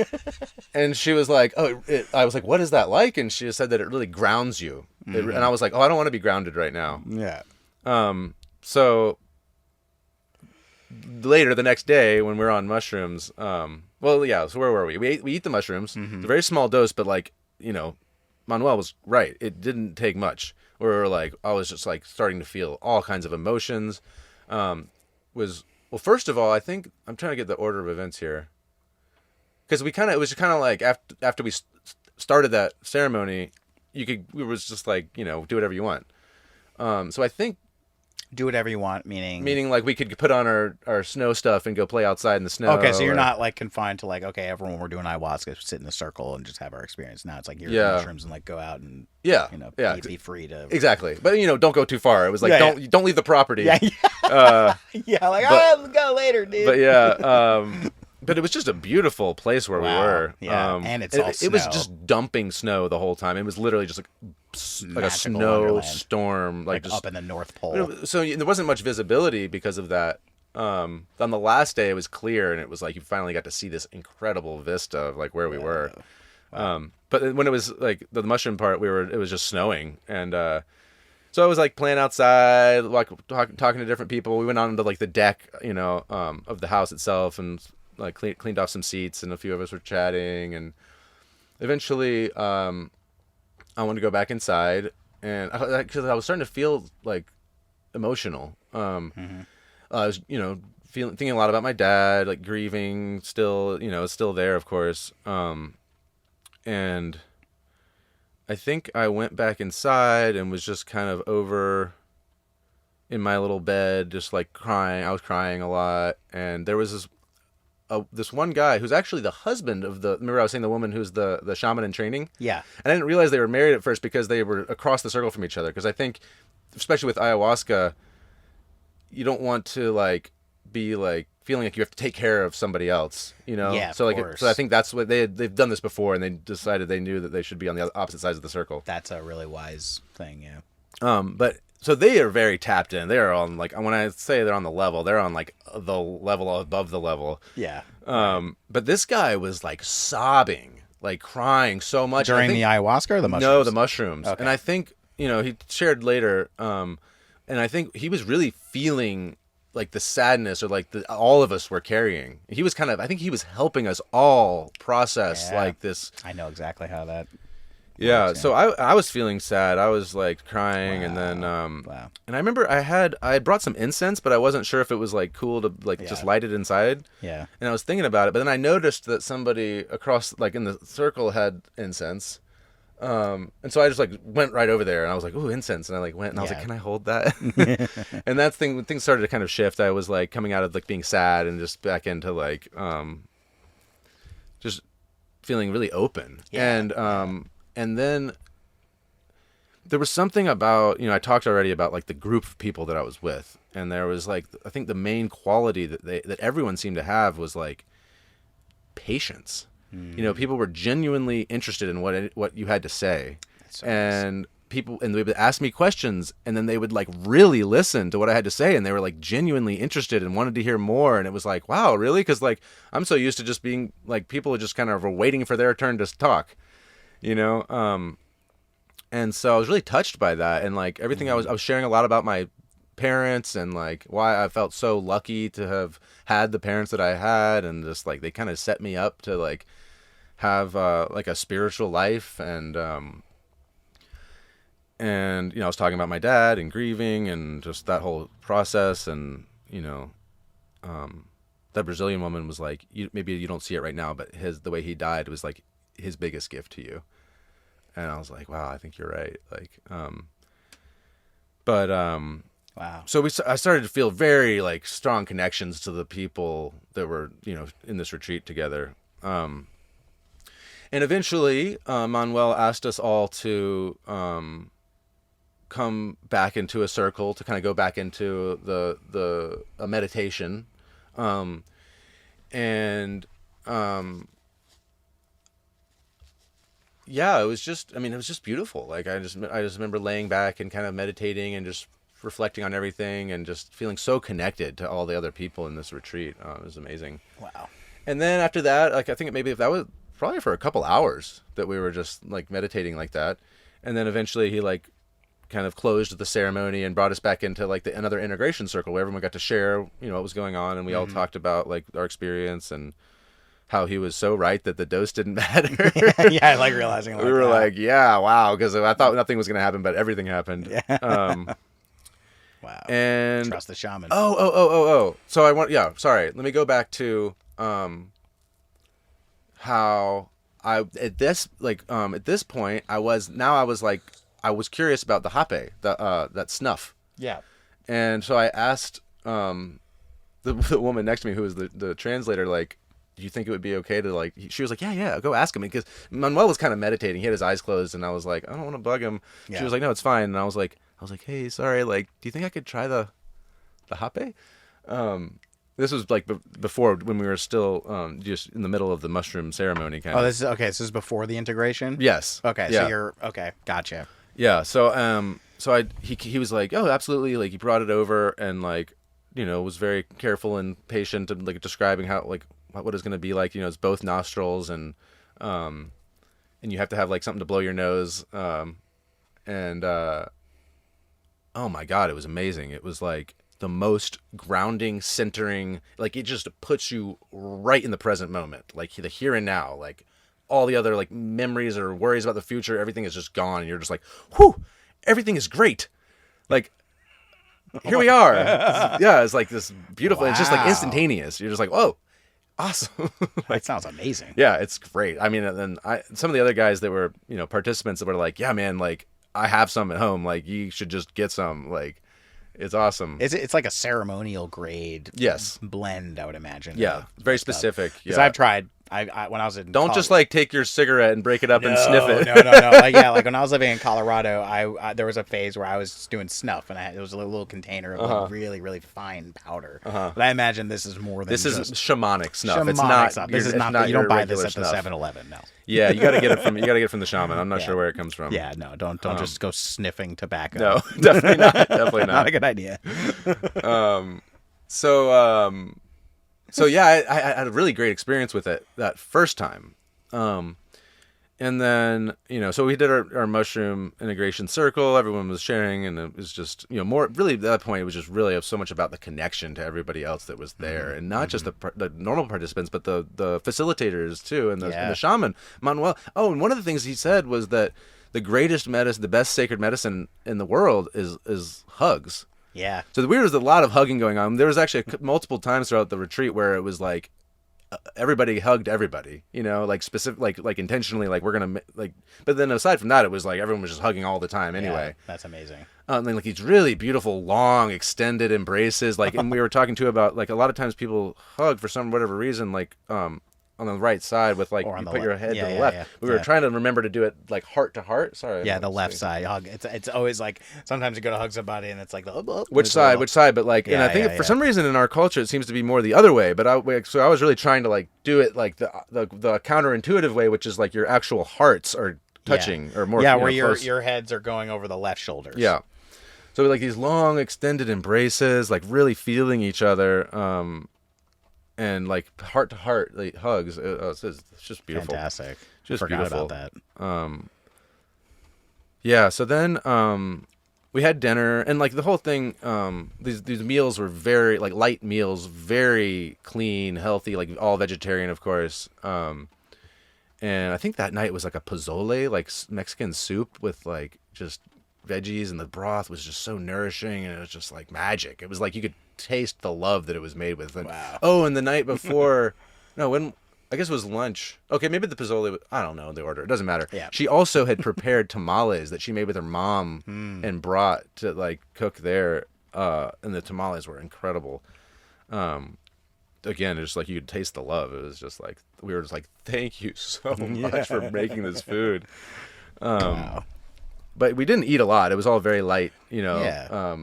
And she was like, I was like, what is that like? And she just said that it really grounds you. And I was like, I don't want to be grounded right now. Yeah. So later the next day when we're on mushrooms, so where were we? We eat the mushrooms. It's a very small dose, but like, Manuel was right. It didn't take much. I was just like starting to feel all kinds of emotions. First of all, I think I'm trying to get the order of events here. Because it was kind of like after we started that ceremony, it was just like, do whatever you want. So I think, do whatever you want, meaning like we could put on our snow stuff and go play outside in the snow. Okay, so you're not like confined to like, okay, everyone we're doing ayahuasca, sit in a circle and just have our experience. Now it's like here's mushrooms and like go out and be free to exactly. But don't go too far. It was like don't leave the property. Yeah, let's go later, dude. But but it was just a beautiful place where we were. Yeah, and it was just dumping snow the whole time. It was literally just like a snow wonderland. Storm, like just up in the North Pole. So there wasn't much visibility because of that. On the last day, it was clear, and it was like you finally got to see this incredible vista of like where we were. Wow. But when it was like the mushroom part, it was just snowing, and so I was like playing outside, like talking to different people. We went on to like the deck, of the house itself, and like cleaned off some seats, and a few of us were chatting, and eventually I wanted to go back inside, and because I was starting to feel like emotional. I was thinking a lot about my dad, like grieving still, it's still there, of course. And I think I went back inside and was just kind of over in my little bed, just like crying. I was crying a lot, and there was this one guy who's actually the husband of remember I was saying the woman who's the shaman in training? Yeah. And I didn't realize they were married at first because they were across the circle from each other. Because I think, especially with ayahuasca, you don't want to like be like feeling like you have to take care of somebody else, Yeah, so like course. so I think that's what they've done this before, and they decided they knew that they should be on the opposite sides of the circle. That's a really wise thing, yeah. But so they are very tapped in. They are on like, when I say they're on the level, they're on like the level above the level. Yeah. But this guy was like sobbing, like crying so much during the ayahuasca or the mushrooms? No, the mushrooms. Okay. And I think he shared later, and I think he was really feeling like the sadness, or like all of us were carrying. He was I think he was helping us all process like this. I know exactly how that. Yeah, so I was feeling sad. I was like crying, and then and I remember I had brought some incense, but I wasn't sure if it was like cool to like just light it inside. Yeah. And I was thinking about it, but then I noticed that somebody across like in the circle had incense. And so I just like went right over there, and I was like, "Ooh, incense!" And I like went, and I was like, "Can I hold that?" And that's things started to kind of shift. I was like coming out of like being sad and just back into like just feeling really open. And then there was something about, I talked already about like the group of people that I was with, and there was like, I think the main quality that everyone seemed to have was like patience. People were genuinely interested in what you had to say, so and they would ask me questions, and then they would like really listen to what I had to say, and they were like genuinely interested and wanted to hear more. And it was like, wow, really? Because like I'm so used to just being like people just kind of were waiting for their turn to talk. And so I was really touched by that, and like everything I was sharing a lot about my parents, and like why I felt so lucky to have had the parents that I had, and just like they kind of set me up to like have like a spiritual life, and I was talking about my dad and grieving and just that whole process, and that Brazilian woman was like, maybe you don't see it right now, but the way he died was like, his biggest gift to you. And I was like, wow, I think you're right. Like, but Wow. so I started to feel very like strong connections to the people that were, you know, in this retreat together. And eventually, Manuel asked us all to come back into a circle, to kind of go back into a meditation, and yeah, it was just, I mean, it was just beautiful. Like I just remember laying back and kind of meditating and just reflecting on everything and just feeling so connected to all the other people in this retreat. It was amazing. Wow. And then after that, like I think maybe that was probably for a couple hours that we were just like meditating like that. And then eventually he like kind of closed the ceremony and brought us back into like another integration circle where everyone got to share, you know, what was going on, and we all talked about like our experience and how he was so right that the dose didn't matter. Yeah, I like realizing like we were that. like, yeah, wow, because I thought nothing was going to happen, but everything happened. Yeah. Wow. And Trust the shaman. oh. So sorry. Let me go back to how at this point I was curious about the hape, that snuff. Yeah. And so I asked the woman next to me, who was the translator, like, do you think it would be okay to like? She was like, yeah, go ask him, because Manuel was kind of meditating. He had his eyes closed, and I was like, I don't want to bug him. Yeah. She was like, no, it's fine. And I was like, hey, sorry, like, do you think I could try the hape? This was like before, when we were still just in the middle of the mushroom ceremony, kind of. Oh, this is okay. This is before the integration. Yes. Okay. Yeah. So you're okay. Gotcha. Yeah. So he was like, oh, absolutely. Like, he brought it over and like, you know, was very careful and patient and like describing how like what it's going to be like. You know, it's both nostrils and you have to have like something to blow your nose. And oh my God, it was amazing. It was like the most grounding, centering, like it just puts you right in the present moment, like the here and now, like all the other like memories or worries about the future, everything is just gone. And you're just like, whew, everything is great. Like, here we are. It's like this beautiful, It's just like Wow. instantaneous. You're just like, whoa, awesome. That sounds amazing. Yeah, it's great. I mean, and then some of the other guys that were, you know, participants that were like, yeah, man, like I have some at home. Like, you should just get some. Like, it's awesome. It's like a ceremonial grade. Yes. Blend, I would imagine. Yeah, very specific. Because Yeah. I've tried. I when I was in Don't college, just like take your cigarette and break it up and sniff it. No. Like when I was living in Colorado, I there was a phase where I was doing snuff, and it was a little container of like really, really fine powder. But I imagine this is more than This is just shamanic snuff. shamanic It's not. stuff. This is not. You your don't buy this regular at the snuff. 7-Eleven. No. Yeah, you got to get it from the shaman. I'm not Yeah. sure where it comes from. Yeah, no. Don't just go sniffing tobacco. No, definitely not. Definitely Not not. a good idea. So yeah, I had a really great experience with it that first time. And then, you know, so we did our mushroom integration circle. Everyone was sharing, and it was just, you know, more really at that point, it was just really so much about the connection to everybody else that was there, and not just the normal participants, but the facilitators too, and the shaman, Manuel. Oh, and one of the things he said was that the greatest medicine, the best sacred medicine in the world is hugs. Yeah. So there was a lot of hugging going on. There was actually multiple times throughout the retreat where it was like everybody hugged everybody, you know, like specific, like intentionally, like we're gonna like. But then aside from that, it was like everyone was just hugging all the time anyway. Yeah, that's amazing. And then like these really beautiful, long, extended embraces. Like, and we were talking too about like a lot of times people hug for some whatever reason, like on the right side with like you put your head to the left. Yeah. We were trying to remember to do it like heart to heart. Sorry. Yeah, the left side hug. It's always like sometimes you go to hug somebody and it's like which side? But like, and I think for some reason in our culture it seems to be more the other way. But I was really trying to like do it like the counterintuitive way, which is like your actual hearts are touching or more. Yeah, where close. your heads are going over the left shoulders. Yeah. So like these long extended embraces, like really feeling each other. And like heart to heart like hugs. It's just beautiful. Fantastic. Just Forgot beautiful. about that. Yeah. So then we had dinner, and like the whole thing. These meals were very like light meals, very clean, healthy, like all vegetarian, of course. And I think that night was like a pozole, like Mexican soup with like just veggies, and the broth was just so nourishing, and it was just like magic. It was like you could taste the love that it was made with. And, Wow. oh, and the night before, no, when I guess it was lunch. Okay, maybe the pozole. I don't know the order. It doesn't matter. Yeah. She also had prepared tamales that she made with her mom and brought to like cook there. And the tamales were incredible. Again, it's like you could taste the love. It was just like we were just like, thank you so much for making this food. Wow. But we didn't eat a lot. It was all very light, you know. Yeah.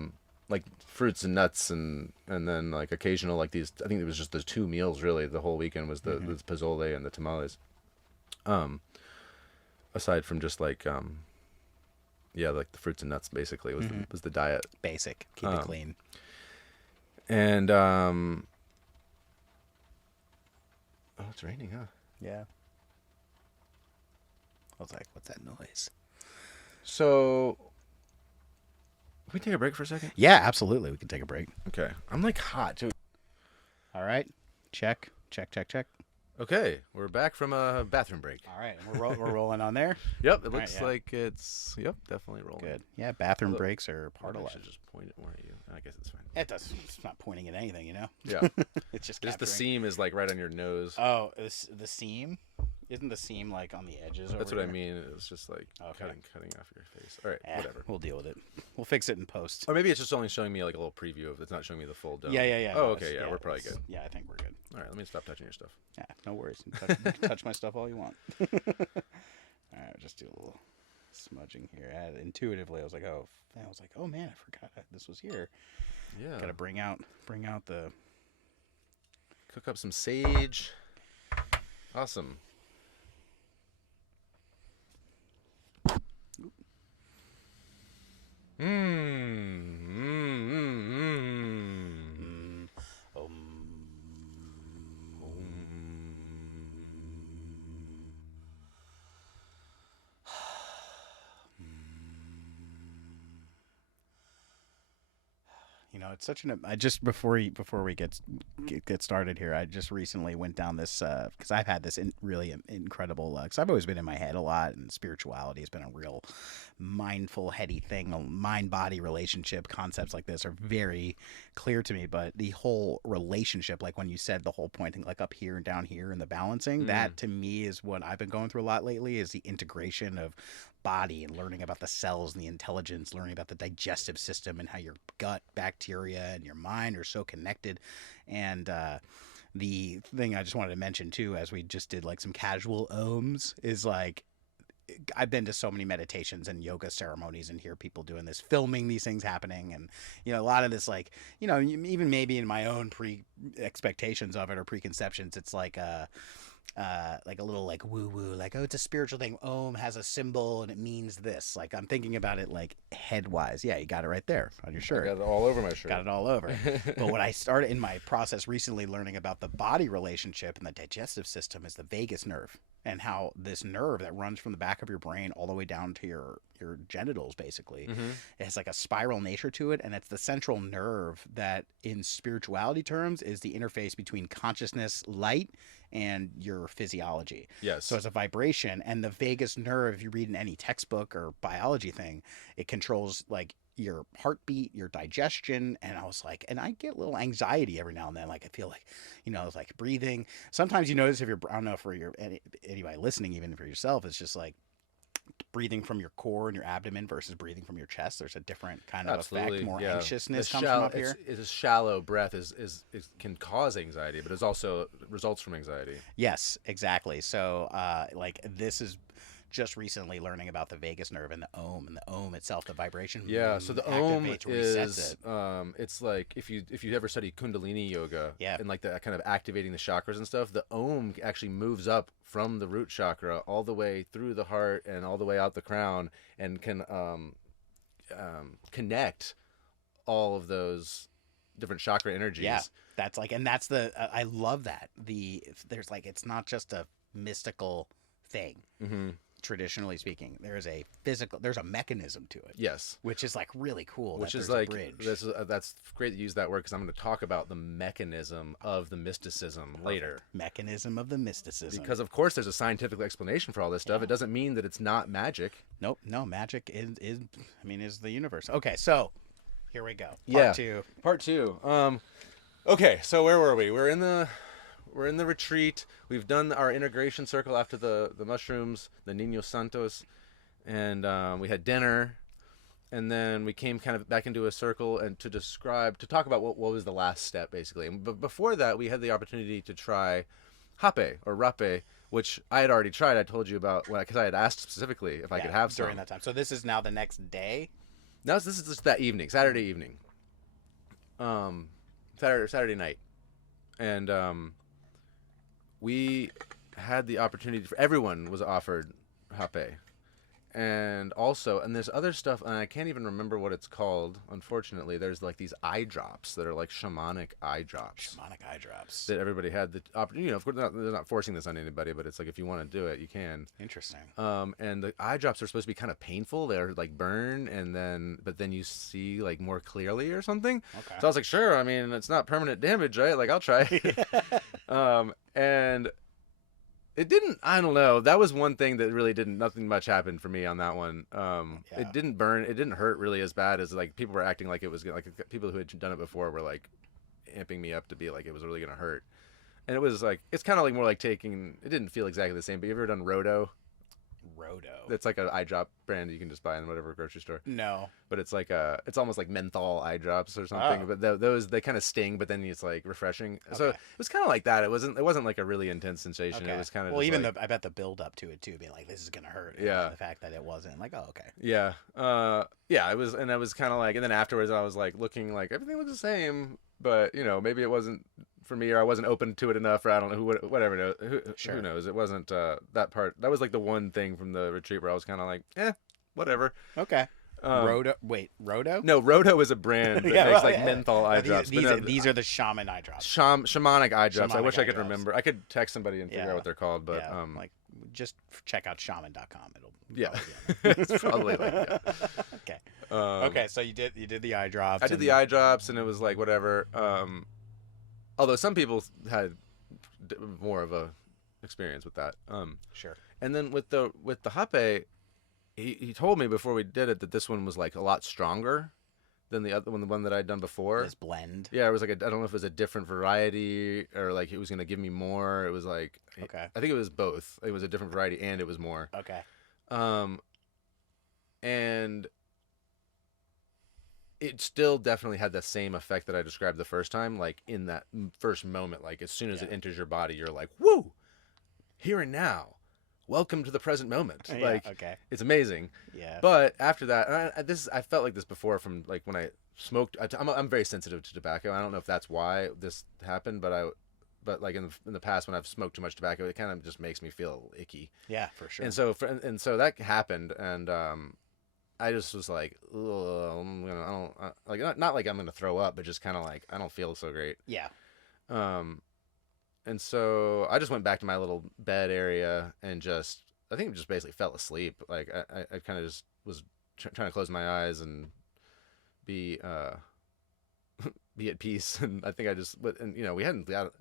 Like fruits and nuts and then like occasional like these. I think it was just the 2 meals really. The whole weekend was the pozole and the tamales. Aside from just like yeah, like the fruits and nuts basically was the diet. Basic. Keep it clean. And oh, it's raining, huh? Yeah. I was like, what's that noise? So, can we take a break for a second? Yeah, absolutely. We can take a break. Okay. I'm like hot too. All right. Check. Check, check, check. Okay, we're back from a bathroom break. All right. We're rolling on there. Yep, it looks right, yeah. like it's definitely rolling. Good. Yeah, bathroom Although, breaks are part of I life. should just point it more at you. I guess it's fine. It does. It's not pointing at anything, you know. Yeah, It's just just the capturing. seam is like right on your nose. Oh, the seam. Isn't the seam like on the edges? That's over what I here? mean. It's just like Okay. cutting off your face. All right, Eh, whatever. We'll deal with it. We'll fix it in post. Or maybe it's just only showing me like a little preview of. It's not showing me the full dome. Yeah. Oh, No, okay. Yeah, we're probably good. Yeah, I think we're good. All right, let me stop touching your stuff. Yeah, no worries. You can touch my stuff all you want. All right, just do a little smudging here. Intuitively, I was like, oh man, I forgot this was here. Yeah. Got to bring out the. Cook up some sage. Awesome. You know, it's such an. I just before we get started here, I just recently went down this because I've had this really incredible. Because I've always been in my head a lot, and spirituality has been a real mindful, heady thing. A mind-body relationship concepts like this are very clear to me. But the whole relationship, like when you said the whole pointing, like up here and down here, and the balancing, that to me is what I've been going through a lot lately. Is the integration of body and learning about the cells and the intelligence, learning about the digestive system and how your gut bacteria and your mind are so connected. And the thing I just wanted to mention too, as we just did like some casual ohms, is like I've been to so many meditations and yoga ceremonies and hear people doing this, filming these things happening. And, you know, a lot of this, like, you know, even maybe in my own expectations of it or preconceptions, it's like a little like woo woo, like, oh, it's a spiritual thing. Om has a symbol and it means this. Like, I'm thinking about it like head wise. Yeah, you got it right there on your shirt. I got it all over my shirt. Got it all over. But what I started in my process recently learning about the body relationship and the digestive system is the vagus nerve, and how this nerve that runs from the back of your brain all the way down to your genitals, basically, it has like a spiral nature to it. And it's the central nerve that in spirituality terms is the interface between consciousness, light, and your physiology. Yes. So it's a vibration. And the vagus nerve, if you read in any textbook or biology thing, it controls like your heartbeat, your digestion. And I was like, and I get a little anxiety every now and then. Like I feel like, you know, it's like breathing. Sometimes you notice if you're, I don't know, for anybody listening, even for yourself, it's just like breathing from your core and your abdomen versus breathing from your chest. There's a different kind of effect. More anxiousness comes from up here. It's a shallow breath is can cause anxiety, but it also results from anxiety. Yes, exactly. So like this is just recently learning about the vagus nerve and the Om itself, the vibration. Yeah, so the Om resets it. It's like if you ever study Kundalini yoga, yeah, and like that kind of activating the chakras and stuff, the Om actually moves up from the root chakra all the way through the heart and all the way out the crown, and can connect all of those different chakra energies. Yeah, that's like, and that's the I love that there's like, it's not just a mystical thing. Traditionally speaking, there's a mechanism to it. Yes, which is like really cool. Which is like that's great to use that word, because I'm going to talk about the mechanism of the mysticism later. Mechanism of the mysticism. Because of course there's a scientific explanation for all this stuff. It doesn't mean that it's not magic. Nope, no, magic is the universe. Okay, so here we go. Part two. Okay, so where were we? We're we're in the retreat. We've done our integration circle after the mushrooms, the Niños Santos, and we had dinner, and then we came kind of back into a circle and to talk about what was the last step basically. But before that, we had the opportunity to try hape or rape, which I had already tried. I told you about because I had asked specifically if I could have some during that time. So this is now the next day. No, this is just that evening, Saturday evening, Saturday night, and we had the opportunity for everyone was offered hape. And there's other stuff, and I can't even remember what it's called, unfortunately. There's like these eye drops that are like shamanic eye drops. Shamanic eye drops. That everybody had the opportunity. Of course, they're not forcing this on anybody, but it's like if you want to do it, you can. Interesting. And the eye drops are supposed to be kind of painful. They're like burn, but then you see like more clearly or something. Okay. So I was like, sure. I mean, it's not permanent damage, right? Like I'll try. And it didn't. I don't know. That was one thing that really didn't. Nothing much happened for me on that one. It didn't burn. It didn't hurt really as bad as like people were acting like it was like people who had done it before were like amping me up to be like it was really gonna hurt. And it was like it's kind of like more like taking. It didn't feel exactly the same. But you ever done Rodo? Rodo. It's like an eye drop brand you can just buy in whatever grocery store. No. But it's like it's almost like menthol eye drops or something. Oh. But those they kind of sting, but then it's like refreshing. Okay. So it was kind of like that. It wasn't like a really intense sensation. Okay. It was kind of even I bet the build up to it too, being like this is gonna hurt. Yeah. The fact that it wasn't like okay. Yeah. Yeah. It was, and I was kind of like, and then afterwards I was like looking like everything looks the same, but maybe it wasn't for me, or I wasn't open to it enough, or I don't know whatever. Who knows? It wasn't that part. That was like the one thing from the retreat where I was kind of like, whatever. Okay. Rodo? Wait, Rodo? No, Rodo is a brand that makes like menthol eye drops. These are the Shaman eye drops. Shamanic eye drops. Shamanic I wish I could drops. remember. I could text somebody and figure out what they're called, but like just check out shaman.com. It'll it's probably like okay. Okay, so you did the eye drops. I did the eye drops, and it was like whatever. Although some people had more of a experience with that. Sure. And then with the hape, he told me before we did it that this one was like a lot stronger than the one that I'd done before. This blend. Yeah, it was like I don't know if it was a different variety or like it was going to give me more. It was like okay. I think it was both. It was a different variety and it was more. Okay. And it still definitely had the same effect that I described the first time, like in that first moment, like as soon as it enters your body, you're like, woo, here and now. Welcome to the present moment. Like, okay. It's amazing. Yeah. But after that, and I felt like this before from like when I smoked. I'm very sensitive to tobacco. I don't know if that's why this happened, but like in the past when I've smoked too much tobacco, it kind of just makes me feel icky. Yeah, for sure. And so that happened, and I just was like, not like I'm gonna throw up, but just kind of like I don't feel so great. Yeah. And so I just went back to my little bed area and I think just basically fell asleep. Like I kind of just was trying to close my eyes and be at peace. And I think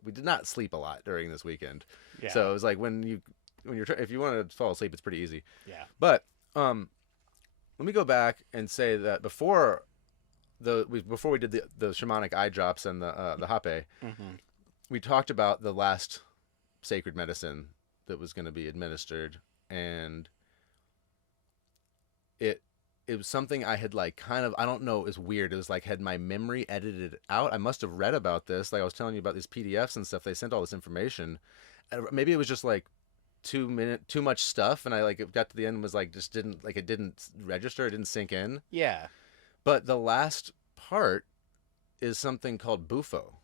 we did not sleep a lot during this weekend. Yeah. So it was like if you want to fall asleep, it's pretty easy. Yeah. But let me go back and say that before we did the shamanic eye drops and the hape. Mm-hmm. We talked about the last sacred medicine that was going to be administered, and it was something I had like kind of, I don't know, it was weird. It was like had my memory edited out. I must have read about this. Like I was telling you about these PDFs and stuff. They sent all this information. Maybe it was just like too much stuff, and I like got to the end and was like it didn't register. It didn't sink in. Yeah. But the last part is something called bufo.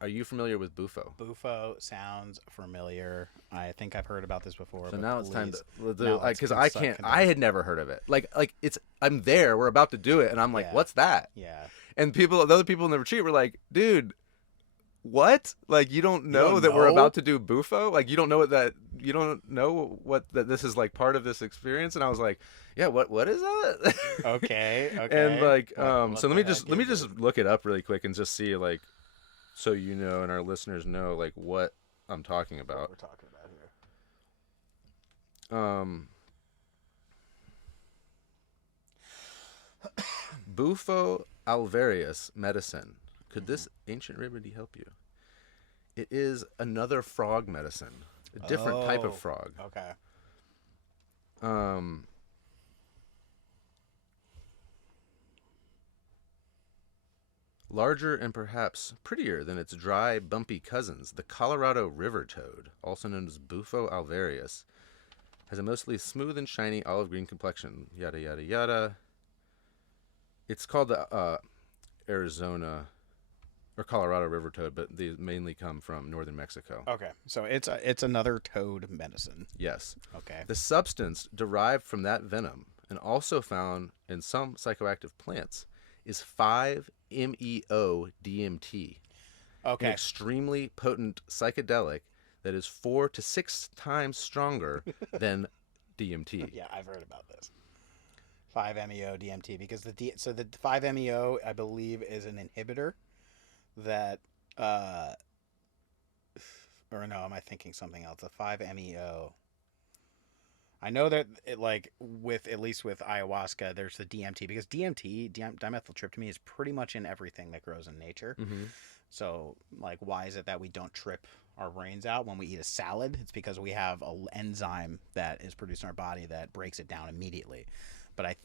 Are you familiar with bufo? Bufo sounds familiar. I think I've heard about this before. So now it's time to, because I had never heard of it. Like I'm there, we're about to do it, and I'm like, what's that? Yeah. And the other people in the retreat were like, dude, what? Like you don't know that we're about to do bufo? Like you don't know that this is like part of this experience? And I was like, yeah, what is that? Okay. And like, so let me just look it up really quick and just see like. So you know, and our listeners know, like what I'm talking about. What we're talking about here. Bufo alvarius medicine. Could this ancient remedy help you? It is another frog medicine, a different type of Oh, frog. okay. Um, Larger and perhaps prettier than its dry, bumpy cousins, the Colorado river toad, also known as Bufo alvarius, has a mostly smooth and shiny olive green complexion. Yada yada yada. It's called the Arizona or Colorado river toad, but these mainly come from northern Mexico. Okay. So it's another toad medicine. Yes. Okay. The substance derived from that venom and also found in some psychoactive plants is 5-MeO-DMT, an Okay. extremely potent psychedelic that is 4 to 6 times stronger than DMT. Yeah, I've heard about this. 5-MeO DMT because so the 5-MeO I believe is an inhibitor that or no, am I thinking something else? The 5-MeO. I know that it, like with at least with ayahuasca, there's the DMT because dimethyltryptamine is pretty much in everything that grows in nature. Mm-hmm. So like, why is it that we don't trip our brains out when we eat a salad? It's because we have an enzyme that is produced in our body that breaks it down immediately. But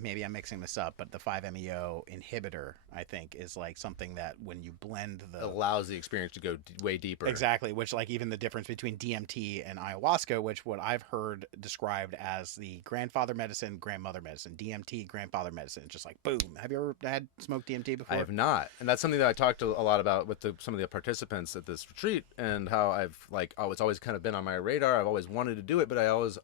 maybe I'm mixing this up, but the 5-MeO inhibitor, I think, is like something that when you blend It allows the experience to go way deeper. Exactly, which like even the difference between DMT and ayahuasca, which what I've heard described as the grandfather medicine, grandmother medicine, DMT, grandfather medicine. It's just like boom. Have you ever had smoked DMT before? I have not, and that's something that I talked a lot about with some of the participants at this retreat, and how I've it's always kind of been on my radar. I've always wanted to do it, but I always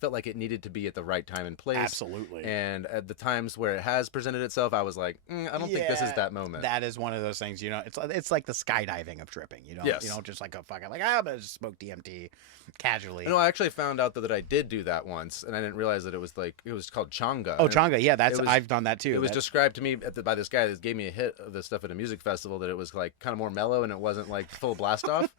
felt like it needed to be at the right time and place. Absolutely. And at the times where it has presented itself, I was like, I don't think this is that moment. That is one of those things, it's like the skydiving of tripping. Yes. You don't just like a fucking like, I'm gonna just smoke DMT casually. No, I actually found out that I did do that once, and I didn't realize that it was called changa. Oh, changa, yeah, I've done that too. It was described to me by this guy that gave me a hit of this stuff at a music festival, that it was like kind of more mellow and it wasn't like full blast off.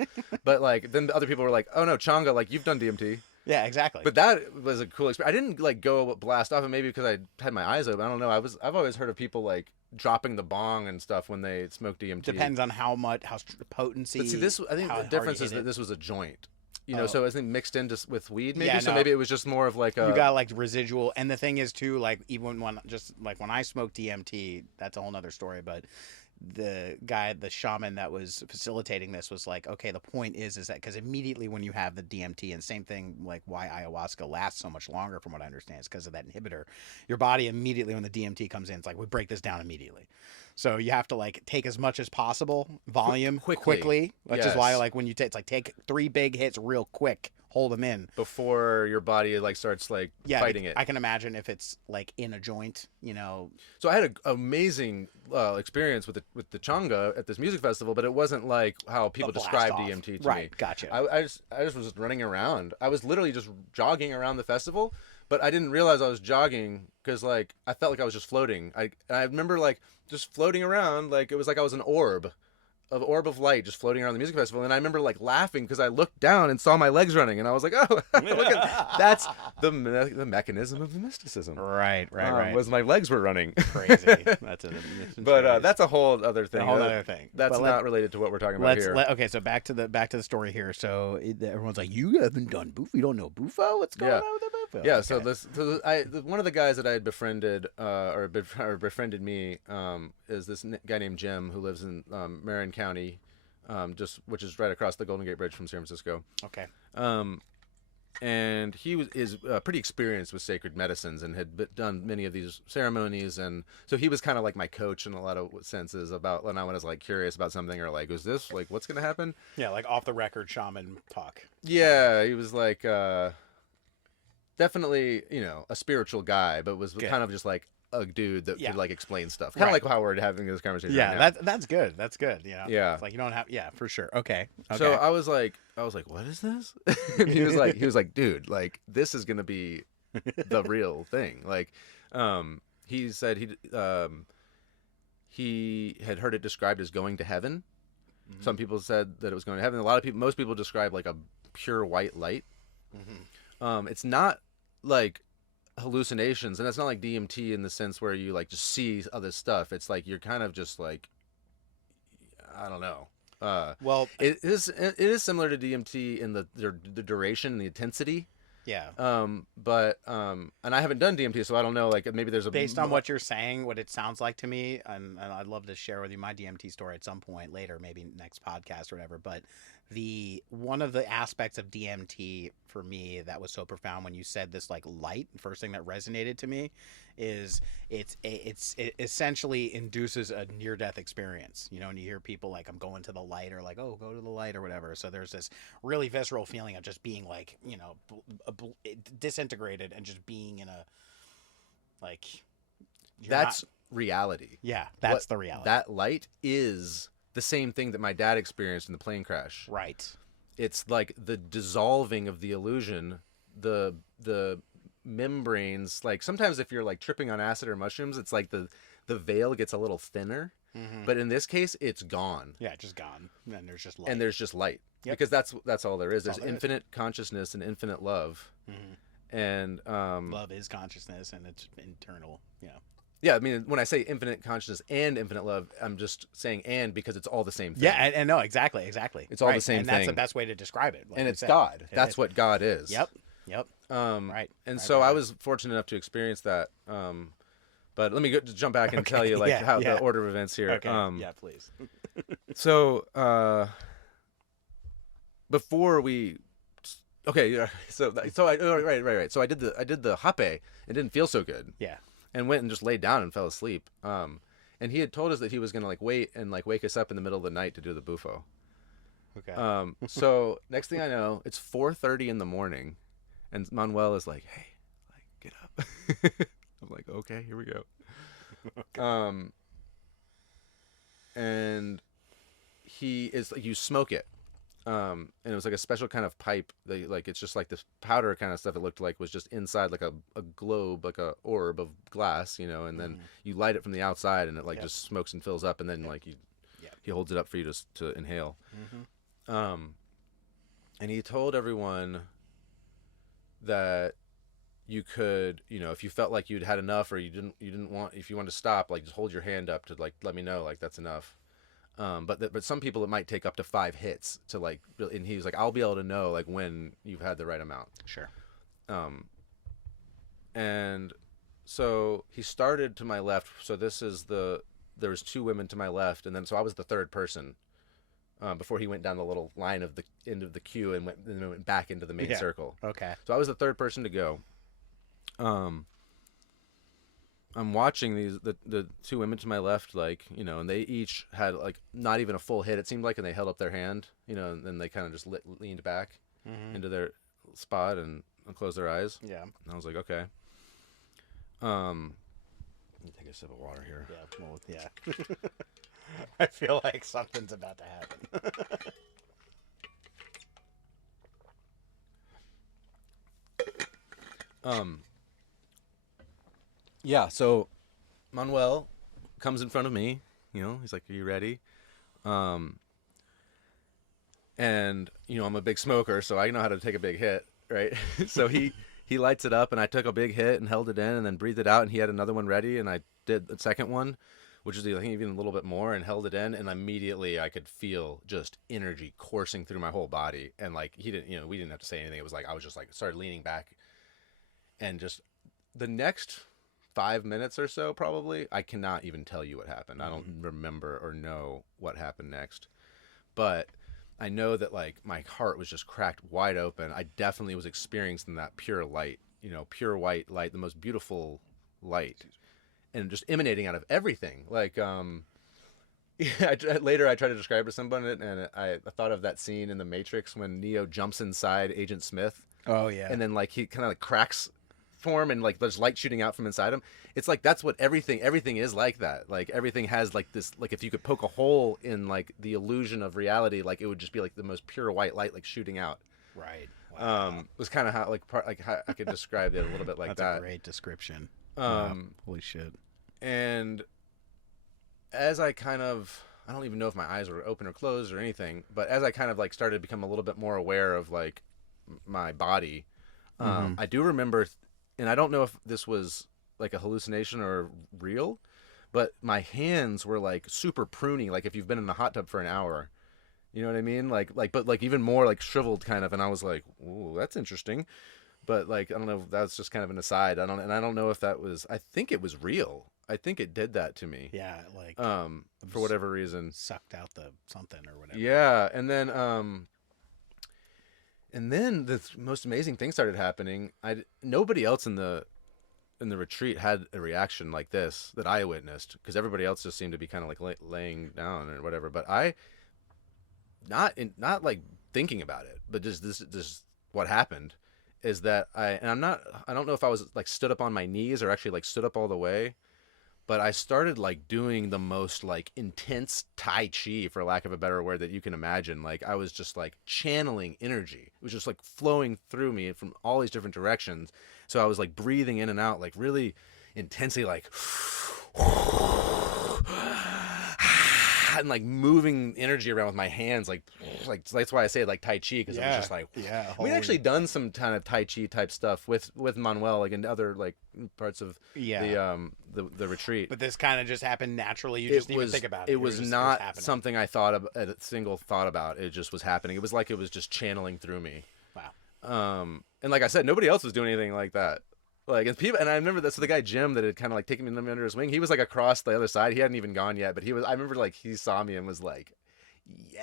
But like then other people were like, oh no, changa, like you've done DMT. Yeah, exactly. But that was a cool experience. I didn't like go blast off, and maybe because I had my eyes open. I don't know. I've always heard of people like dropping the bong and stuff when they smoke DMT. Depends on how potency. But see, I think the difference is that this was a joint. So I think mixed in just with weed, maybe. Yeah, so maybe it was just more of like a. You got like residual, and the thing is too, like even when I smoked DMT, that's a whole nother story. But the shaman that was facilitating this was like, okay, the point is that because immediately when you have the DMT, and same thing like why ayahuasca lasts so much longer, from what I understand, is because of that inhibitor. Your body immediately when the DMT comes in, it's like we break this down immediately. So you have to like take as much as possible volume quickly, which is why like when you take 3 big hits real quick. Hold them in before your body like starts like fighting it. I can imagine if it's like in a joint, So I had an amazing experience with the changa at this music festival, but it wasn't like how people describe DMT to me. Right, gotcha. I just was running around. I was literally just jogging around the festival, but I didn't realize I was jogging because like I felt like I was just floating. I remember like just floating around, like it was like I was an orb of light just floating around the music festival. And I remember like laughing because I looked down and saw my legs running, and I was like, oh, look at that's the mechanism of the mysticism. Right. Was my legs were running. Crazy. But that's a whole other thing. Other thing. That's not related to what we're talking about here. Okay, so back to the story here. So everyone's like, you haven't done Bufo? You don't know Bufo? What's going on with the Bufo? Yeah. Okay. So one of the guys that I had befriended or befriended me is this guy named Jim who lives in Marin County, which is right across the Golden Gate Bridge from San Francisco. Okay. And he is pretty experienced with sacred medicines and had done many of these ceremonies, and so he was kind of like my coach in a lot of senses about when I was like curious about something or like, is this like what's going to happen? Yeah, like off the record shaman talk. Yeah, he was like definitely a spiritual guy, but was kind of just like a dude that could like explain stuff, kind of like how we're having this conversation. Yeah, right that's good. That's good. Yeah, it's like you don't have. Yeah, for sure. Okay. So I was like, what is this? And he was like, dude, like this is gonna be the real thing. Like, he said he had heard it described as going to heaven. Mm-hmm. Some people said that it was going to heaven. Most people describe like a pure white light. Mm-hmm. It's not like hallucinations, and it's not like DMT in the sense where you like just see other stuff. It's like you're kind of just like, I don't know, Well, it is similar to DMT in the duration and the intensity. yeah. And I haven't done DMT, so I don't know. Like maybe there's a Based on what you're saying, what it sounds like to me, and I'd love to share with you my DMT story at some point later, maybe next podcast or whatever. But the one of the aspects of DMT for me that was so profound when you said this like light, first thing that resonated to me is it essentially induces a near death experience. You know, and you hear people like I'm going to the light or like, oh, go to the light or whatever. So there's this really visceral feeling of just being like, you know, disintegrated and just being in a like that's reality. Yeah, that's the reality. That light is the same thing that my dad experienced in the plane crash. Right. It's like the dissolving of the illusion, the membranes. Like sometimes if you're like tripping on acid or mushrooms, it's like the veil gets a little thinner. Mm-hmm. But in this case, it's gone. Yeah, just gone. And there's just light. And there's just light. Yep. Because that's all there is. There's infinite consciousness and infinite love. Mm-hmm. And love is consciousness and it's internal. Yeah. Yeah, I mean, when I say infinite consciousness and infinite love, I'm just saying and because it's all the same thing. Yeah, and no, exactly. It's all the same thing. And that's the best way to describe it. Like and it's said. God. That's what God is. Yep. Right. And so I was fortunate enough to experience that. But let me jump back and tell you like how the order of events here. Okay. Yeah, please. So before we. Okay, so I right. So I did the hape and didn't feel so good. Yeah. And went and just laid down and fell asleep. And he had told us that he was going to like wait and like wake us up in the middle of the night to do the bufo. Okay. So next thing I know, it's 4:30 in the morning, and Manuel is like, "Hey, like get up." I'm like, "Okay, here we go." Okay. And he is like, you smoke it. And it was like a special kind of pipe that like it's just like this powder kind of stuff. It looked like was just inside like a globe, like a orb of glass, you know. And then you light it from the outside, and it like just smokes and fills up. And then like he holds it up for you to inhale. Mm-hmm. And he told everyone that you could, you know, if you felt like you'd had enough or you didn't want, if you wanted to stop, like just hold your hand up to like let me know like that's enough. But some people it might take up to 5 hits to like, and he was like, I'll be able to know like when you've had the right amount. Sure. And so he started to my left. So there was 2 women to my left, and then so I was the third person before he went down the little line of the end of the queue and went back into the main circle. Okay. So I was the third person to go. I'm watching the 2 women to my left, like, you know, and they each had like not even a full hit, it seemed like, and they held up their hand, you know, and then they kind of just leaned back into their spot and closed their eyes. Yeah. And I was like, okay. Let me take a sip of water here. Yeah. Well, yeah. I feel like something's about to happen. Yeah, so Manuel comes in front of me, you know, he's like, are you ready? And, you know, I'm a big smoker, so I know how to take a big hit, right? So he lights it up, and I took a big hit and held it in and then breathed it out, and he had another one ready, and I did the second one, which is I think even a little bit more, and held it in, and immediately I could feel just energy coursing through my whole body. And like he didn't, you know, we didn't have to say anything. It was like I was just like started leaning back, and just the next 5 minutes or so, probably, I cannot even tell you what happened. I don't remember or know what happened next, but I know that like my heart was just cracked wide open. I definitely was experiencing that pure light, you know, pure white light, the most beautiful light, and just emanating out of everything. Like, later I tried to describe it to someone, and I thought of that scene in The Matrix when Neo jumps inside Agent Smith. Oh yeah. And then like he kind of like cracks form, and like there's light shooting out from inside him. It's like that's what everything is like that. Like everything has like this, like if you could poke a hole in like the illusion of reality, like it would just be like the most pure white light like shooting out. Right. Wow. It was kind of how how I could describe it a little bit like that's that. A great description. Wow. Holy shit. And as I kind of, I don't even know if my eyes were open or closed or anything, but as I kind of like started to become a little bit more aware of like my body, I do remember, and I don't know if this was like a hallucination or real, but my hands were like super pruny. Like if you've been in a hot tub for an hour You know what I mean? But like even more like shriveled kind of. And I was like, ooh, that's interesting. But like, I don't know. That was just kind of an aside. I don't know if that was. I think it was real. I think it did that to me. Yeah, like For whatever reason. sucked out the something or whatever. Yeah, and then the most amazing thing started happening. Nobody else in the retreat had a reaction like this that I witnessed, because everybody else just seemed to be kind of like laying down or whatever. But I, not like thinking about it, but just this what happened is that I don't know if I was like stood up on my knees or actually like stood up all the way, but I started like doing the most like intense Tai Chi, for lack of a better word, that you can imagine. Like I was just like channeling energy. It was just like flowing through me from all these different directions. So I was like breathing in and out, like really intensely, like and like moving energy around with my hands, like that's why I say like Tai Chi, because it was just like we'd actually done some kind of Tai Chi type stuff with Manuel, like in other like parts of the retreat. But this kind of just happened naturally. You just didn't even think about it. It was not something I thought of a single thought about. It just was happening. It was like it was just channeling through me. Wow. And like I said, nobody else was doing anything like that. Like, and people, and I remember that. So the guy Jim that had kind of like taken me under his wing, he was like across the other side. He hadn't even gone yet, but he was. I remember like he saw me and was like, "Yeah,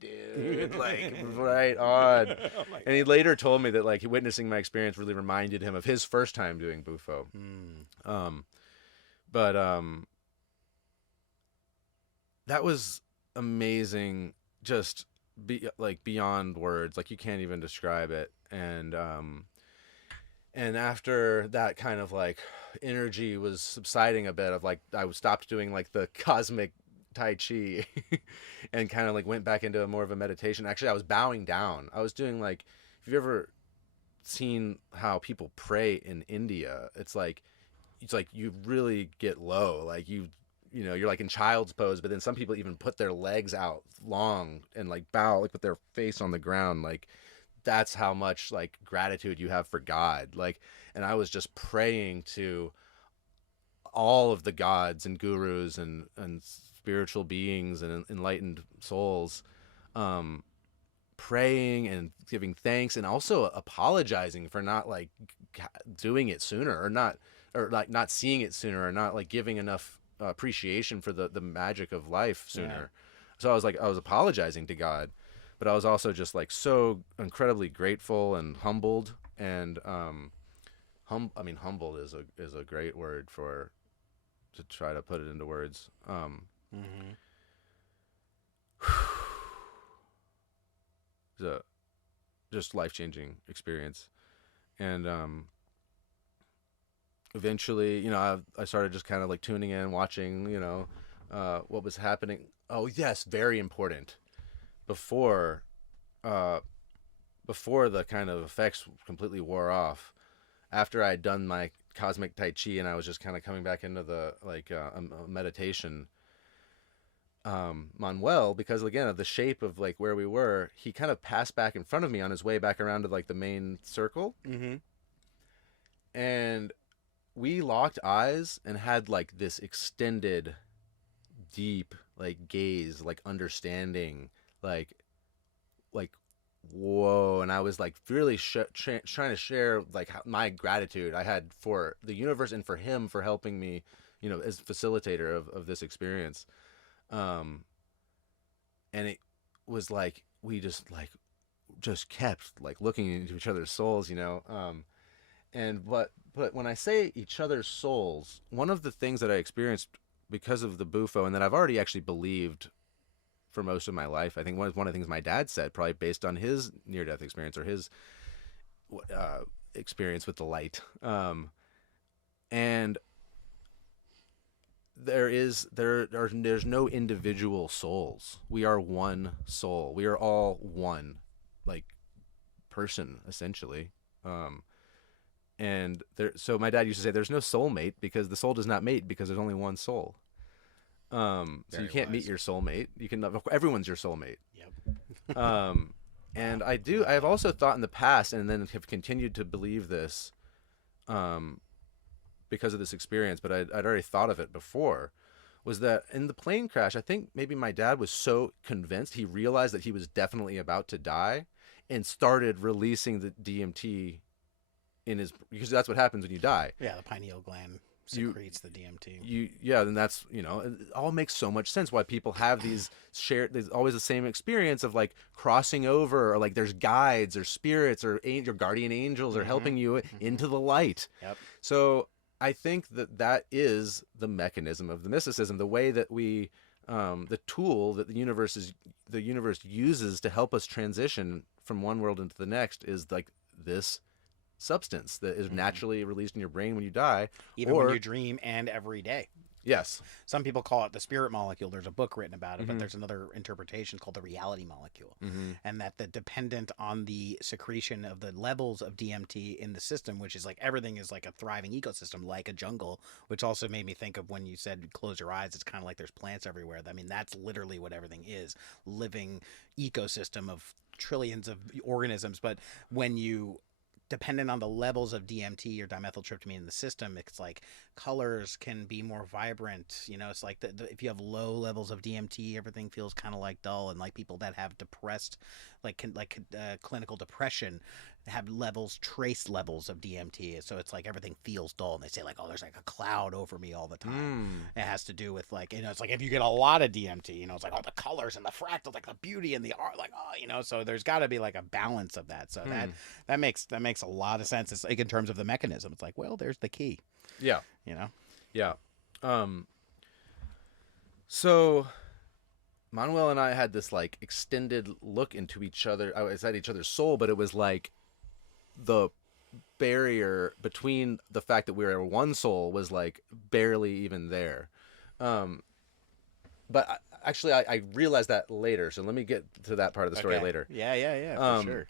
dude, like right on." Oh, and he later told me that like witnessing my experience really reminded him of his first time doing Bufo. That was amazing. Just like beyond words. Like you can't even describe it. And after that kind of like energy was subsiding a bit, of like I stopped doing like the cosmic Tai Chi and kind of like went back into more of a meditation. Actually, I was bowing down. I was doing like, if you've ever seen how people pray in India, it's like you really get low. Like you know, you're like in child's pose, but then some people even put their legs out long and like bow, like with their face on the ground. Like that's how much like gratitude you have for God. Like, and I was just praying to all of the gods and gurus and spiritual beings and enlightened souls, praying and giving thanks, and also apologizing for not like doing it sooner, or like not seeing it sooner, or not like giving enough appreciation for the magic of life sooner. Yeah. So I was apologizing to God, but I was also just like so incredibly grateful and humbled. And humbled is a great word to try to put it into words. It's a just life-changing experience. And eventually, you know, I started just kind of like tuning in, watching, you know, what was happening. Oh yes, very important. Before the kind of effects completely wore off, after I'd done my cosmic Tai Chi and I was just kind of coming back into the like meditation, Manuel, because again of the shape of like where we were, he kind of passed back in front of me on his way back around to like the main circle. And we locked eyes and had like this extended, deep like gaze, like understanding, like whoa. And I was like really trying to share like my gratitude I had for the universe and for him for helping me, you know, as facilitator of this experience. And it was like we just kept like looking into each other's souls, you know. But when I say each other's souls, one of the things that I experienced because of the Bufo, and that I've already actually believed for most of my life, I think one of the things my dad said, probably based on his near-death experience or his experience with the light, and there's no individual souls. We are one soul. We are all one, like, person essentially. And so my dad used to say, "There's no soulmate because the soul does not mate because there's only one soul." So you can't meet your soulmate. Everyone's your soulmate. Yep. And I've also thought in the past, and then have continued to believe this, because of this experience, but I'd already thought of it before, was that in the plane crash, I think maybe my dad was so convinced, he realized that he was definitely about to die and started releasing the DMT in his, because that's what happens when you die. Yeah, the pineal gland secretes the DMT. Yeah, then that's, it all makes so much sense why people have these shared, there's always the same experience of like crossing over, or like there's guides or spirits or guardian angels are helping you into the light. Yep. So I think that is the mechanism of the mysticism, the way that we, the tool that the universe uses to help us transition from one world into the next is like this substance that is naturally released in your brain when you die, Even when you dream and every day. Yes. Some people call it the spirit molecule. There's a book written about it, but there's another interpretation called the reality molecule. And that the dependent on the secretion of the levels of DMT in the system, which is like everything is like a thriving ecosystem, like a jungle, which also made me think of when you said close your eyes, it's kind of like there's plants everywhere. I mean, that's literally what everything is, living ecosystem of trillions of organisms. But when you dependent on the levels of DMT or dimethyltryptamine in the system, it's like colors can be more vibrant. It's like if you have low levels of DMT, everything feels kind of like dull. And like people that have depressed, clinical depression, have trace levels of DMT. So it's like everything feels dull. And they say like, oh, there's like a cloud over me all the time. It has to do with like, it's like if you get a lot of DMT, it's like all the colors and the fractals, like the beauty and the art, like, oh, so there's got to be like a balance of that. So that makes a lot of sense. It's like in terms of the mechanism, it's like, well, there's the key. Yeah. Yeah. So Manuel and I had this like extended look into each other. I was at each other's soul, but it was like the barrier between the fact that we were one soul was like barely even there. But I realized that later. So let me get to that part of the story later. Yeah, for sure.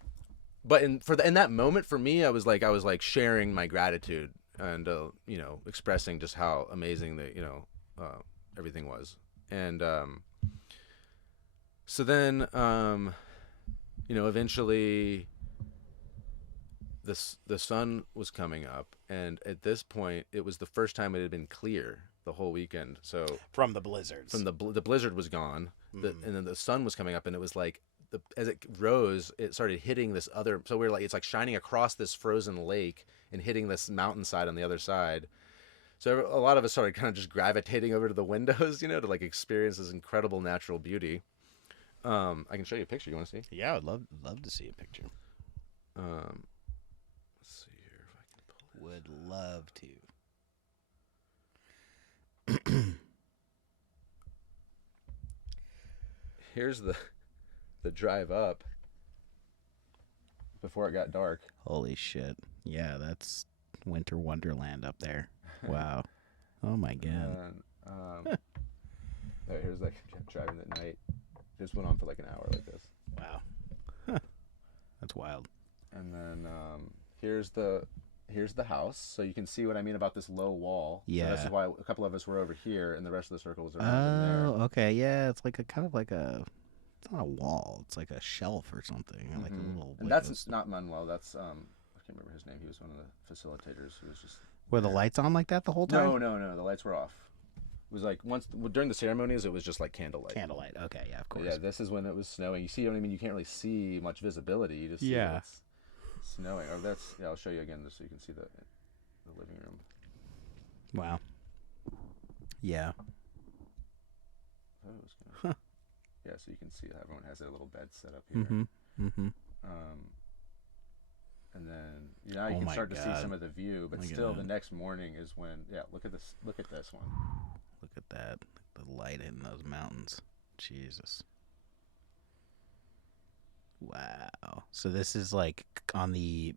But in that moment for me, I was like sharing my gratitude and expressing just how amazing that everything was. And so then eventually the sun was coming up, and at this point it was the first time it had been clear the whole weekend. So from the blizzards, from the blizzard was gone, and then the sun was coming up, and it was like as it rose, it started hitting this other. So we're like, it's like shining across this frozen lake and hitting this mountainside on the other side. So a lot of us started kind of just gravitating over to the windows, to like experience this incredible natural beauty. I can show you a picture. You want to see? Yeah, I would love to see a picture. Let's see here if I can pull this. Would love to. Here's the drive up before it got dark. Holy shit. Yeah, that's winter wonderland up there. Wow. Oh my god. And, here's like driving at night. Just went on for like an hour like this. Wow. Huh. That's wild. And then here's the house, so you can see what I mean about this low wall. Yeah. So that's why a couple of us were over here, and the rest of the circle was around there. Oh, okay. Yeah, it's like it's not a wall. It's like a shelf or something. Like a little. And that's not Manuel. That's I can't remember his name. He was one of the facilitators who was just. Were the lights on like that the whole time? No. The lights were off. It was like during the ceremonies, it was just like candlelight. Candlelight. Okay, yeah, of course. Yeah, this is when it was snowing. You see what I mean? You can't really see much visibility. You just see it's snowing. Or I'll show you again just so you can see the living room. Wow. Yeah. Yeah, so you can see everyone has their little bed set up here. And then you can start to see some of the view, but still the next morning is when look at this one. Look at that. The light in those mountains. Jesus. Wow. So this is like on the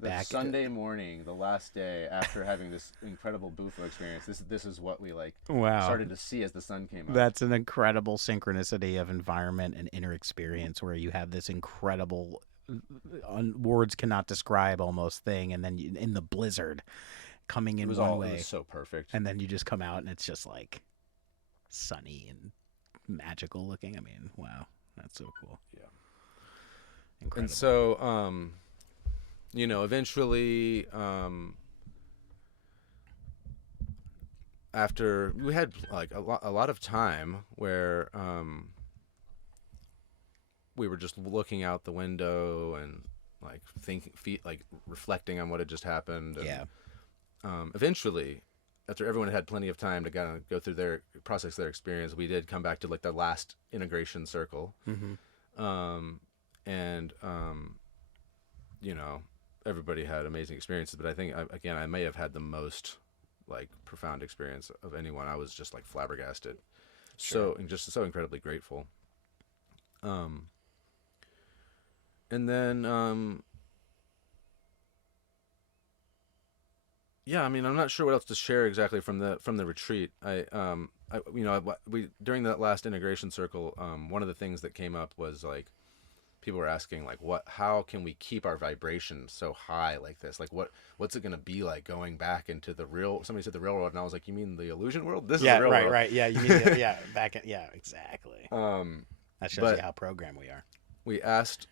back Sunday morning, the last day after having this incredible Bufo experience. This is what we started to see as the sun came up. That's an incredible synchronicity of environment and inner experience where you have this incredible words cannot describe almost thing, and then in the blizzard coming in one way. It was so perfect. And then you just come out and it's just like sunny and magical looking. I mean, wow. That's so cool. Yeah. Incredible. And so eventually after we had like a lot of time where we were just looking out the window and like like reflecting on what had just happened. And, Yeah. eventually, after everyone had plenty of time to kind of go through their process, their experience, we did come back to like the last integration circle. Mm-hmm. And you know, everybody had amazing experiences, but I think again, I may have had the most like profound experience of anyone. I was just like flabbergasted, Sure. and just so incredibly grateful. And then yeah, I mean, I'm not sure what else to share exactly from the retreat. We during that last integration circle, one of the things that came up was like people were asking like, how can we keep our vibration so high like this? Like, what's it going to be like going back into the real? Somebody said the real world, and I was like, you mean the illusion world? This is Yeah, the real right, world. right. Yeah, you mean back at, yeah, exactly. That shows you But how programmed we are. we asked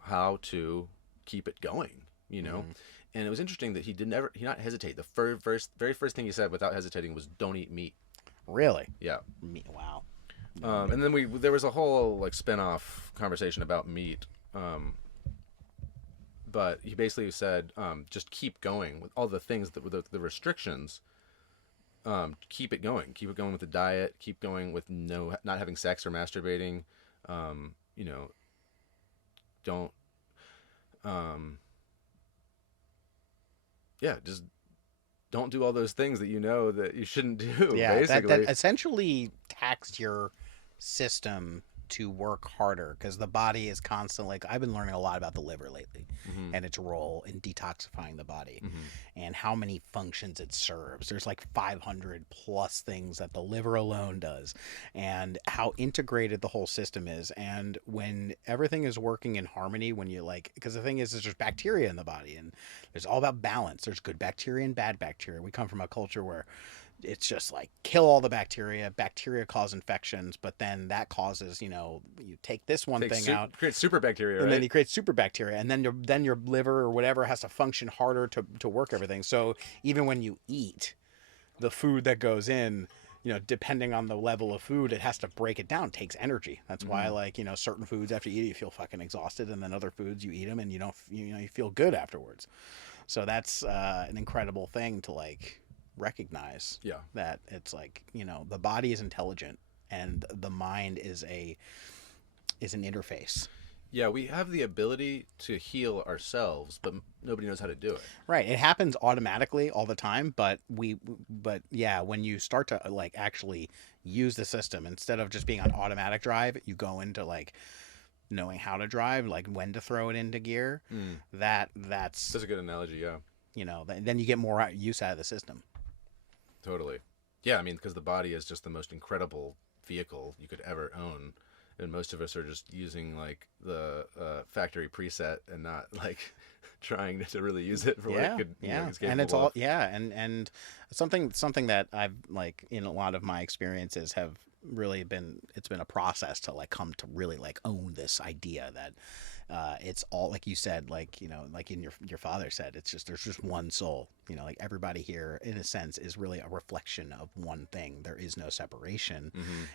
how to keep it going, you know. Mm-hmm. And it was interesting that he not hesitate. The very first thing he said without hesitating was, "Don't eat meat." Really? Yeah. Wow. And then there was a whole like spin-off conversation about meat. But he basically said, just keep going with all the things that were the restrictions. Keep it going. Keep it going with the diet. Keep going with not having sex or masturbating. You know, don't. Yeah, just don't do all those things that you know that you shouldn't do. Yeah, that Basically, essentially taxed your system to work harder because the body is constantly like I've been learning a lot about the liver lately mm-hmm. and its role in detoxifying the body Mm-hmm. and how many functions it serves. There's like 500 plus things that the liver alone does and how integrated the whole system is. And when everything is working in harmony, when you like, because the thing is there's bacteria in the body and there's all about balance. There's good bacteria and bad bacteria. We come from a culture where it's just like kill all the bacteria cause infections, but then that causes, you take this one thing out, create super bacteria, and right? then you create super bacteria, and then your liver or whatever has to function harder to work everything. So even when you eat the food that goes in, depending on the level of food, it has to break it down. It takes energy. That's why, like, certain foods after you eat, you feel fucking exhausted, and then other foods you eat them and you don't, you feel good afterwards. So that's an incredible thing to like recognize, Yeah. that it's like, the body is intelligent and the mind is an interface. Yeah, we have the ability to heal ourselves, but nobody knows how to do it. Right. It happens automatically all the time, but yeah, when you start to like actually use the system instead of just being on automatic drive, you go into like knowing how to drive, like when to throw it into gear. That's That's a good analogy, yeah. Then you get more use out of the system. Totally. Yeah, I mean, because the body is just the most incredible vehicle you could ever own. And most of us are just using like the factory preset and not like trying to really use it for what it could. It's and it's capable all of. and something that I've like in a lot of my experiences have really it's been a process to like come to really like own this idea that it's all like you said, like like in your father said, it's just there's just one soul. Like everybody here in a sense is really a reflection of one thing. There is no separation.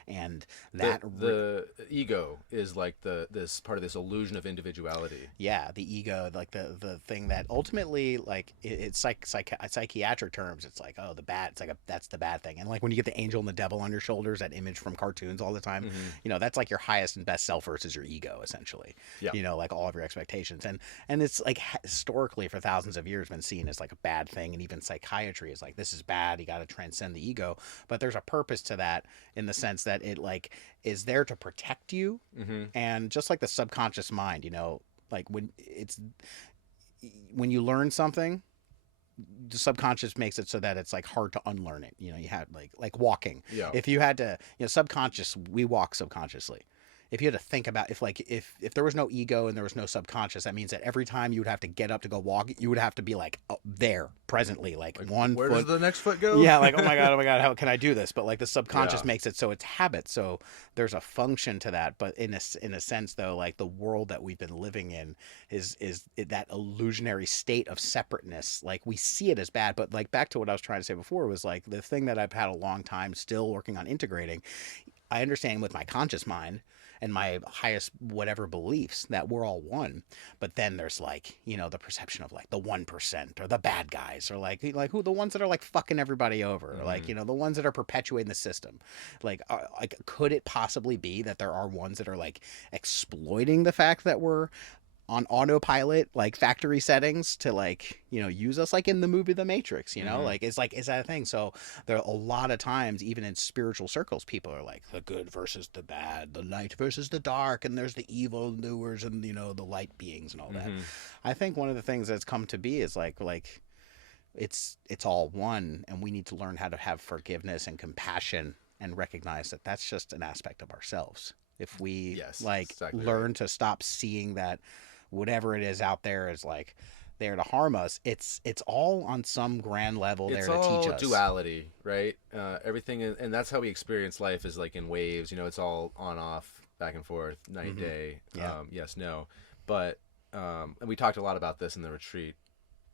And that the ego is like this part of this illusion of individuality. yeah, the ego, like the thing that ultimately like it's psychiatric terms, it's like, oh, the bad, it's like that's the bad thing. And like when you get the angel and the devil on your shoulders, that image from cartoons all the time, that's like your highest and best self versus your ego, essentially. Yeah. Like all of your expectations, and it's like historically for thousands of years been seen as like a bad thing. And even psychiatry is like, this is bad, you got to transcend the ego. But there's a purpose to that in the sense that it like is there to protect you. And just like the subconscious mind, like when you learn something, the subconscious makes it so that it's like hard to unlearn it. You had like walking. Yeah. If you had to, subconscious, we walk subconsciously. if you had to think about if there was no ego and there was no subconscious, that means that every time you would have to get up to go walk, you would have to be like there presently, like one Where foot. does the next foot go? Yeah, like oh my god, how can I do this? But like the subconscious Yeah. makes it so it's habit. So there's a function to that. But in a sense though, like the world that we've been living in is that illusionary state of separateness. Like we see it as bad, but like back to what I was trying to say before was like the thing that I've had a long time still working on integrating. I understand with my conscious mind and my highest whatever beliefs that we're all one, but then there's like, you know, the perception of like the 1% or the bad guys or like who the ones that are like fucking everybody over, or like, you know, the ones that are perpetuating the system. Like could it possibly be that there are ones that are like exploiting the fact that we're on autopilot, like factory settings to like, you know, use us like in the movie The Matrix, you know, like, is that a thing? So there are a lot of times, even in spiritual circles, people are like the good versus the bad, the light versus the dark, and there's the evil doers and, you know, the light beings and all that. I think one of the things that's come to be is like it's all one, and we need to learn how to have forgiveness and compassion and recognize that that's just an aspect of ourselves. If we exactly learn right. to stop seeing that whatever it is out there is like there to harm us, it's all on some grand level there It's to all teach us. duality, right? Everything, and that's how we experience life is like in waves. You know, it's all on, off, back and forth, night, day, Yeah. yes, no. But and we talked a lot about this in the retreat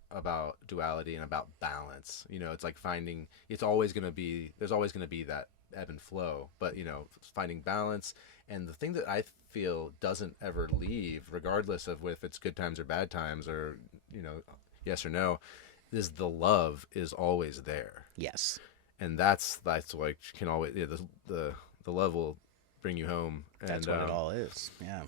about duality and about balance. You know, it's like finding. It's always going to be. There's always going to be that ebb and flow, but you know, finding balance. And the thing that I feel doesn't ever leave, regardless of if it's good times or bad times, or you know, yes or no, is the love is always there. Yes. And that's like can always, yeah, the love will bring you home. And That's what it all is. Yeah.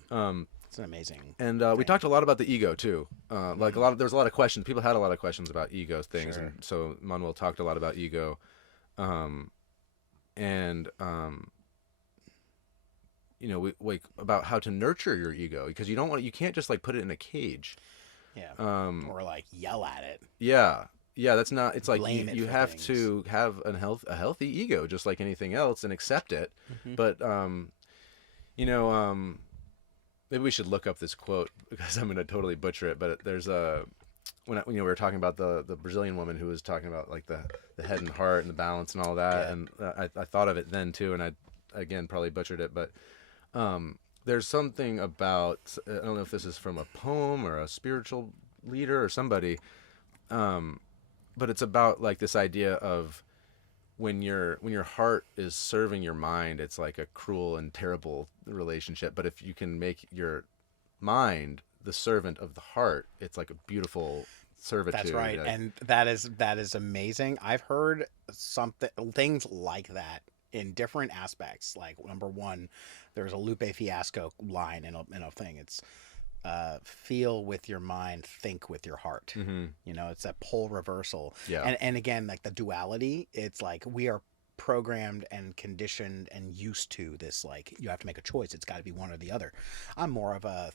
It's an amazing and we thing. talked a lot about the ego too. Like there's a lot of questions. People had a lot of questions about ego things, Sure. and so Manuel talked a lot about ego, and you know, like about how to nurture your ego, because you can't just like put it in a cage. Yeah. Or like yell at it. Yeah. Yeah, that's not. It's like Blame it you for have things. to have a healthy ego, just like anything else, and accept it. But you know, maybe we should look up this quote because I'm going to totally butcher it. But there's a when you know, we were talking about the Brazilian woman who was talking about like the head and heart and the balance and all that, Yeah. and I thought of it then too, and I again probably butchered it, but there's something about, I don't know if this is from a poem or a spiritual leader or somebody, but it's about like this idea of when your heart is serving your mind, it's like a cruel and terrible relationship. But if you can make your mind the servant of the heart, it's like a beautiful servitude. That's right. Like, And that is amazing. I've heard things like that in different aspects. Like number one, there's a Lupe Fiasco line in a thing. It's feel with your mind, think with your heart. You know, it's that pole reversal. Yeah. And again, like the duality, it's like we are programmed and conditioned and used to this, like you have to make a choice, it's got to be one or the other. I'm more of a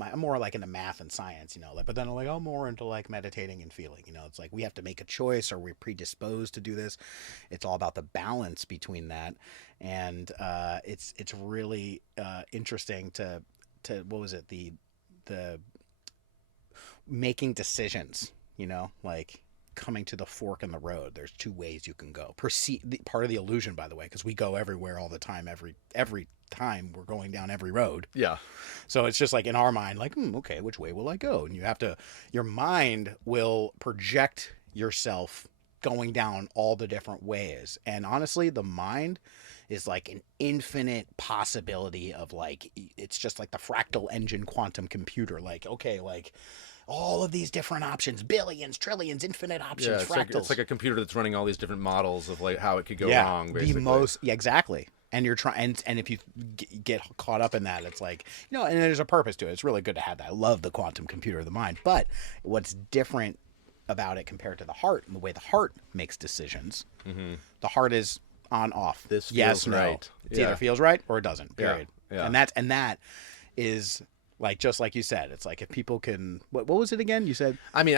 I'm more like into math and science, you know, like, but then I'm more into like meditating and feeling, you know, it's like we have to make a choice, or we're predisposed to do this. It's all about the balance between that. And it's really interesting to what was it, the making decisions, you know, like coming to the fork in the road. There's two ways you can go. Part of the illusion, by the way, because we go everywhere all the time. Every time we're going down every road. yeah. So it's just like in our mind, like, okay, which way will I go? And your mind will project yourself going down all the different ways. And honestly, the mind is like an infinite possibility of like, it's just like the fractal engine quantum computer. Like, okay, like all of these different options, billions, trillions, infinite options, Yeah, fractals. it's like a computer that's running all these different models of like how it could go wrong. Basically, Exactly. And you're trying, and if you get caught up in that, it's like, you know, and there's a purpose to it. It's really good to have that. I love the quantum computer of the mind. But what's different about it compared to the heart and the way the heart makes decisions, the heart is on off. This yes, feels no. right. It Yeah. either feels right or it doesn't. Period. Yeah. And that is like, just like you said, it's like if people can, what was it again? You said, I mean,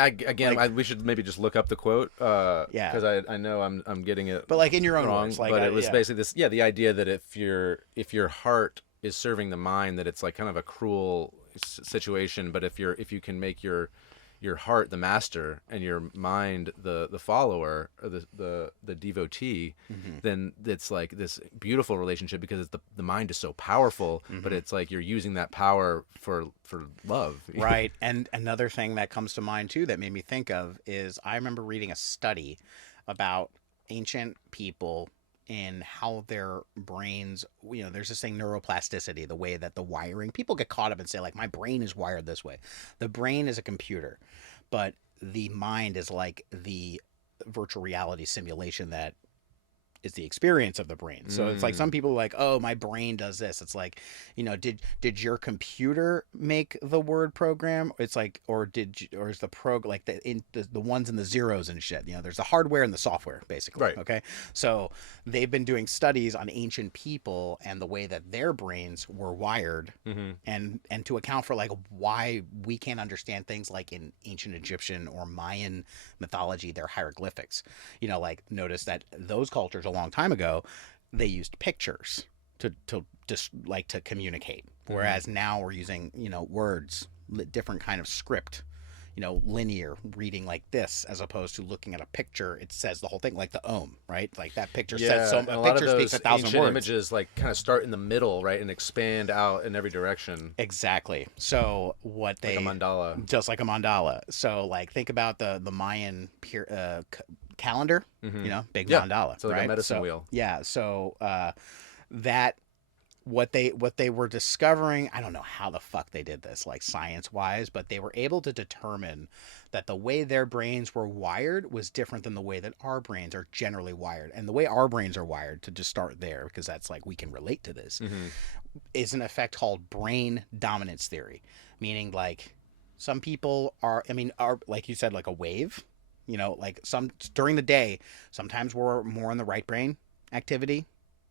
we should maybe just look up the quote. Yeah. Because I know I'm getting it, but like in your own wrong. words, like, but it was yeah. basically this. Yeah, the idea that if your heart is serving the mind, that it's like kind of a cruel situation. But if you can make your heart the master and your mind the follower, or the devotee, then it's like this beautiful relationship, because it's the mind is so powerful, but it's like you're using that power for love. Right. And another thing that comes to mind too that made me think of is I remember reading a study about ancient people and how their brains, there's this thing, neuroplasticity, the way that the wiring, people get caught up and say like, my brain is wired this way. The brain is a computer, but the mind is like the virtual reality simulation that is the experience of the brain. So it's like some people are like, oh, my brain does this. It's like, did your computer make the word program? It's like, or is the program like the ones and the zeros and shit? There's the hardware and the software, basically. Right. Okay. So they've been doing studies on ancient people and the way that their brains were wired, and to account for like why we can't understand things like in ancient Egyptian or Mayan mythology, their hieroglyphics. Like notice that those cultures a long time ago, they used pictures to just like to communicate, whereas now we're using words, different kind of script, linear reading like this, as opposed to looking at a picture. It says the whole thing, like the Om, right? Like that picture says so. A picture speaks 1,000 words. Images like kind of start in the middle, right, and expand out in every direction. Exactly. So what they, like a mandala, just like a mandala. So like think about the Mayan calendar, big mandala. So like right? a medicine wheel. Yeah. So that what they were discovering, I don't know how the fuck they did this, like science wise, but they were able to determine that the way their brains were wired was different than the way that our brains are generally wired. And the way our brains are wired, to just start there, because that's like we can relate to this, is an effect called brain dominance theory, meaning like some people are like you said, like a wave. Like some during the day, sometimes we're more in the right brain activity,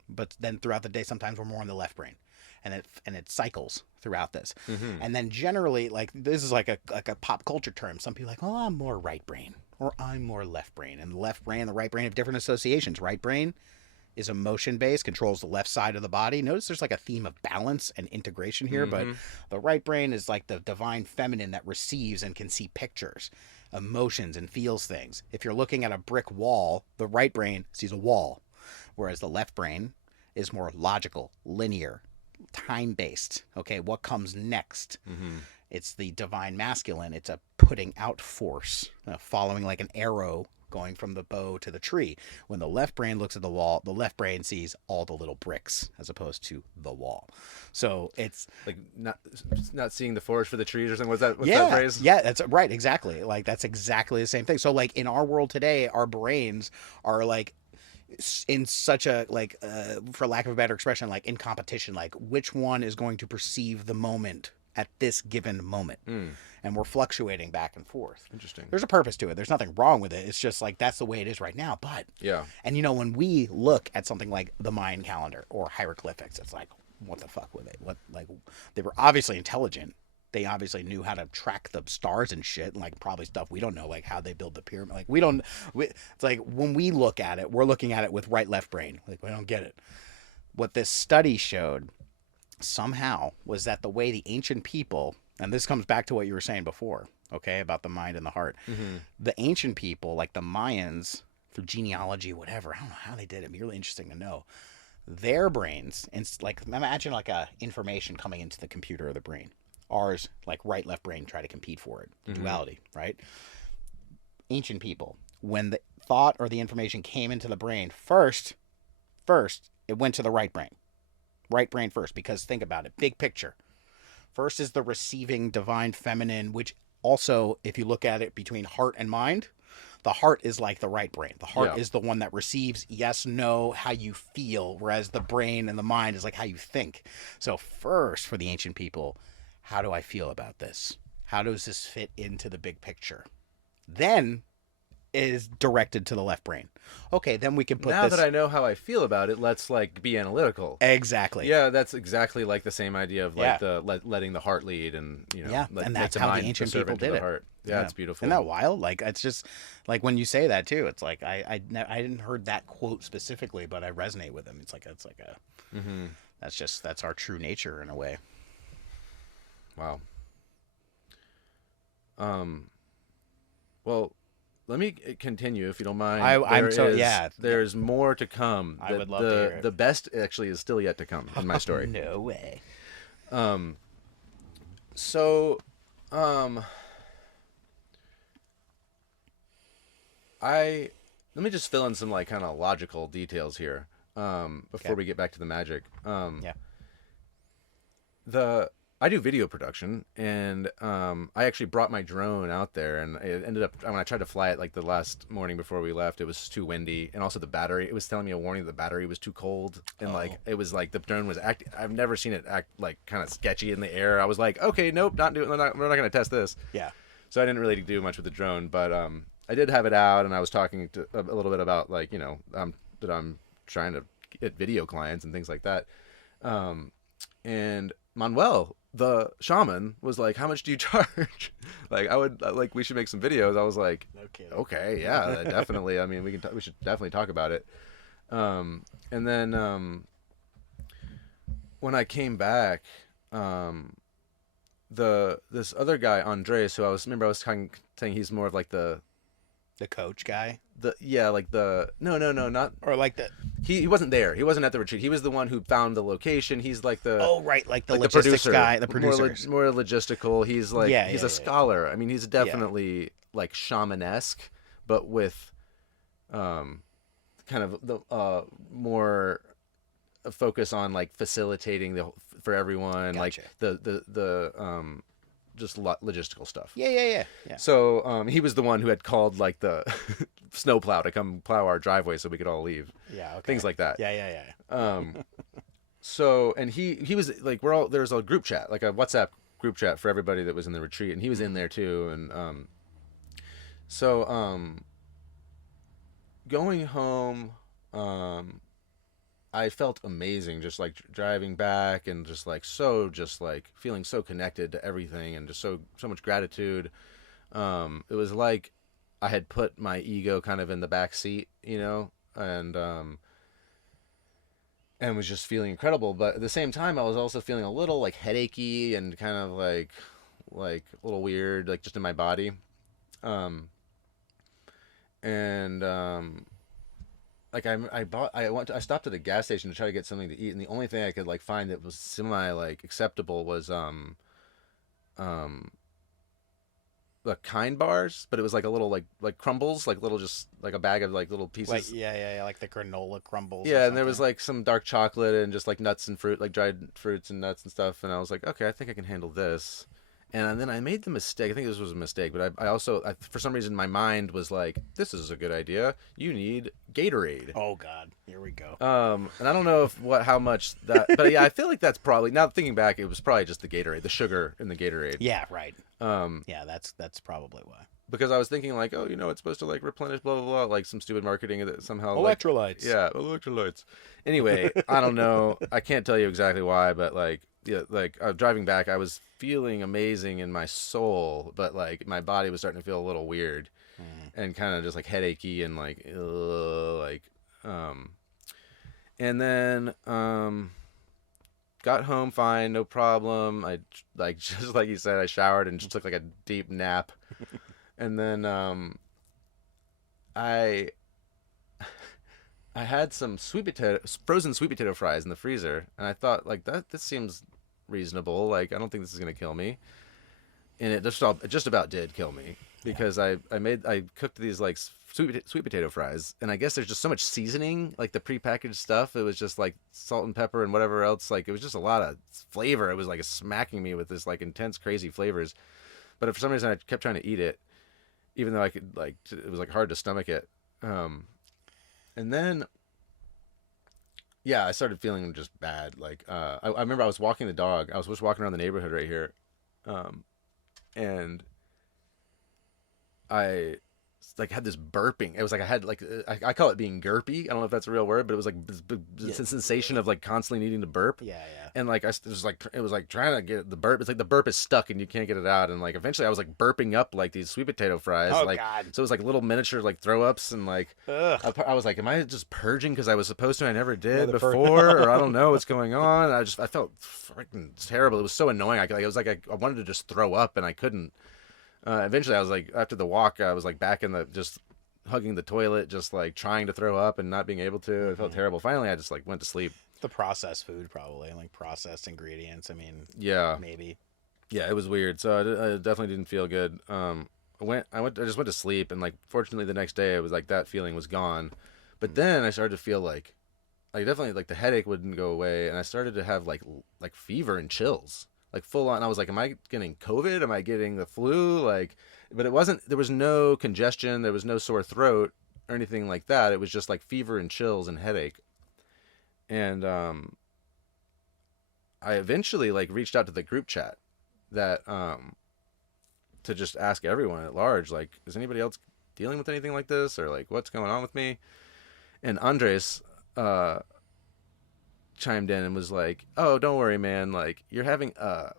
but then throughout the day, sometimes we're more in the left brain, and it cycles throughout this. And then generally, like this is like a pop culture term. Some people are like, oh, I'm more right brain, or I'm more left brain, and the left brain and the right brain have different associations. Right brain is emotion based, controls the left side of the body. Notice there's like a theme of balance and integration here, but the right brain is like the divine feminine that receives and can see pictures, emotions, and feels things. If you're looking at a brick wall, the right brain sees a wall, whereas the left brain is more logical, linear, time-based. Okay, what comes next? It's the divine masculine. It's a putting out force, following like an arrow going from the bow to the tree. When the left brain looks at the wall, the left brain sees all the little bricks as opposed to the wall. So it's like not seeing the forest for the trees or something. What's that phrase? Yeah, that's right. Exactly. Like that's exactly the same thing. So like in our world today, our brains are like in such a like for lack of a better expression, like in competition, like which one is going to perceive the moment at this given moment. And we're fluctuating back and forth. Interesting. There's a purpose to it. There's nothing wrong with it. It's just like that's the way it is right now. But yeah. And when we look at something like the Mayan calendar or hieroglyphics, it's like, what the fuck were they? What, like, they were obviously intelligent. They obviously knew how to track the stars and shit, and like probably stuff we don't know, like how they build the pyramid. Like it's like when we look at it, we're looking at it with right left brain. Like we don't get it. What this study showed somehow was that the way the ancient people, and this comes back to what you were saying before, okay, about the mind and the heart. The ancient people, like the Mayans, through genealogy, whatever, I don't know how they did it. It'd be really interesting to know. Their brains, and like imagine like a information coming into the computer or the brain. Ours, like right, left brain, try to compete for it. Duality, right? Ancient people, when the thought or the information came into the brain, first, it went to the right brain. Right brain first, because think about it, big picture. First is the receiving divine feminine, which also, if you look at it between heart and mind, the heart is like the right brain. The heart is the one that receives yes, no, how you feel, whereas the brain and the mind is like how you think. So first, for the ancient people, how do I feel about this? How does this fit into the big picture? Then is directed to the left brain. Okay, then we can put now that I know how I feel about it, let's like be analytical. Exactly. Yeah, that's exactly like the same idea of like the letting the heart lead, and and that's how the ancient people did it. Heart. Yeah, it's beautiful. Isn't that wild? Like it's just like when you say that too, it's like I didn't heard that quote specifically, but I resonate with them. It's like a that's our true nature in a way. Wow. Well, let me continue if you don't mind. I'm so yeah. There's more to come. I would love to hear it. The best actually is still yet to come in my story. No way. So, I let me just fill in some like kind of logical details here before we get back to the magic. Yeah. I do video production, and I actually brought my drone out there, and it ended up when I tried to fly it like the last morning before we left, it was too windy, and also the battery. It was telling me a warning that the battery was too cold, and like it was like the drone was acting. I've never seen it act like kind of sketchy in the air. I was like, okay, nope, not doing. We're not going to test this. Yeah. So I didn't really do much with the drone, but I did have it out, and I was talking to a little bit about like that I'm trying to get video clients and things like that, and Manuel, the shaman, was like, "How much do you charge?" Like, we should make some videos. I was like, No kidding. "Okay, yeah, definitely. I mean, we should definitely talk about it." And then when I came back, this other guy, Andres, who I was saying he's more of like the coach guy, not or like the he wasn't there. He wasn't at the retreat. He was the one who found the location. He's like the like the like logistics producer, guy, the producer. more logistical. He's like he's a scholar. I mean, he's definitely like shamanesque, but with kind of the more a focus on like facilitating for everyone, Gotcha. like the just logistical stuff. Yeah. So he was the one who had called like the snowplow to come plow our driveway so we could all leave. Yeah. Okay. Things like that. Yeah. So and he was like there's a group chat, like a WhatsApp group chat for everybody that was in the retreat, and he was in there too. And going home, I felt amazing, just like driving back and just like feeling so connected to everything and just so much gratitude. It was like I had put my ego kind of in the back seat, and was just feeling incredible. But at the same time, I was also feeling a little like headachy and kind of like a little weird, like just in my body. Like I stopped at a gas station to try to get something to eat, and the only thing I could like find that was semi like acceptable was the kind bars, but it was like a little like crumbles, like little, just like a bag of like little pieces. Like like the granola crumbles. Yeah, and there was like some dark chocolate and just like nuts and fruit, like dried fruits and nuts and stuff. And I was like, okay, I think I can handle this. And then I made the mistake. I think this was a mistake, but I also, for some reason, my mind was like, "This is a good idea. You need Gatorade." Oh God, here we go. And I don't know how much that, but yeah, I feel like that's probably, now thinking back, it was probably just the Gatorade, the sugar in the Gatorade. Yeah, right. Yeah, that's probably why. Because I was thinking like, oh, it's supposed to like replenish blah blah blah, like some stupid marketing that somehow electrolytes. Yeah, electrolytes. Anyway, I don't know. I can't tell you exactly why, but like, yeah, like driving back, I was feeling amazing in my soul, but like my body was starting to feel a little weird and kind of just like headachy and like, and then got home fine, no problem. I like, just like you said, I showered and just took like a deep nap. And then I had some frozen sweet potato fries in the freezer, and I thought like this seems reasonable. Like I don't think this is gonna kill me, and it just about did kill me, because I cooked these like sweet potato fries, and I guess there's just so much seasoning, like the prepackaged stuff. It was just like salt and pepper and whatever else. Like it was just a lot of flavor. It was like smacking me with this like intense, crazy flavors. But for some reason, I kept trying to eat it, even though I could like, it was like hard to stomach it. And then, yeah, I started feeling just bad. Like, I remember I was walking the dog. I was just walking around the neighborhood right here. And like had this burping. It was like I had like I call it being gurpy. I don't know if that's a real word, but it was like this sensation of like constantly needing to burp. Yeah, yeah. And like it was like trying to get the burp. It's like the burp is stuck and you can't get it out. And like eventually I was like burping up like these sweet potato fries. Oh like God. so it was like little miniature like throw ups and like Ugh. I was like, am I just purging because I was supposed to? I never did Another before, or I don't know what's going on. I felt freaking terrible. It was so annoying. It was like I wanted to just throw up and I couldn't. Eventually I was like after the walk I was like back in the just hugging the toilet, just like trying to throw up and not being able to. It felt terrible. Finally, I just like went to sleep. The processed food, probably, like processed ingredients. I mean, Yeah, maybe. yeah, it was weird. So I definitely didn't feel good. I just went to sleep, and like fortunately the next day it was like that feeling was gone. But then I started to feel like definitely like the headache wouldn't go away, and I started to have like fever and chills. Like full on. I was like, am I getting COVID? Am I getting the flu? Like, but it wasn't, there was no congestion. There was no sore throat or anything like that. It was just like fever and chills and headache. And, I eventually like reached out to the group chat that, to just ask everyone at large, like, is anybody else dealing with anything like this? Or like, what's going on with me? And Andres, chimed in and was like, "Oh, don't worry, man. Like you're having a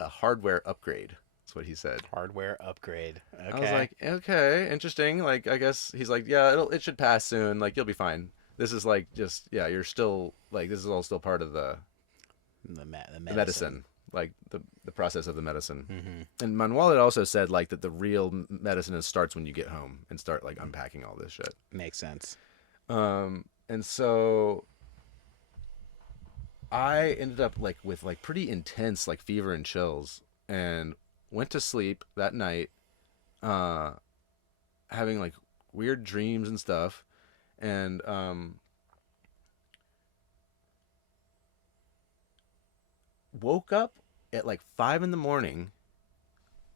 hardware upgrade." That's what he said. Hardware upgrade. Okay. I was like, "Okay, interesting." Like I guess he's like, "Yeah, it should pass soon. Like you'll be fine. This is like just yeah, you're still like this is all still part of the medicine. Like the process of the medicine." Mm-hmm. And Manuel had also said like that the real medicine starts when you get home and start like unpacking all this shit. Makes sense. And so I ended up like with like pretty intense like fever and chills and went to sleep that night having like weird dreams and stuff and woke up at like 5 a.m.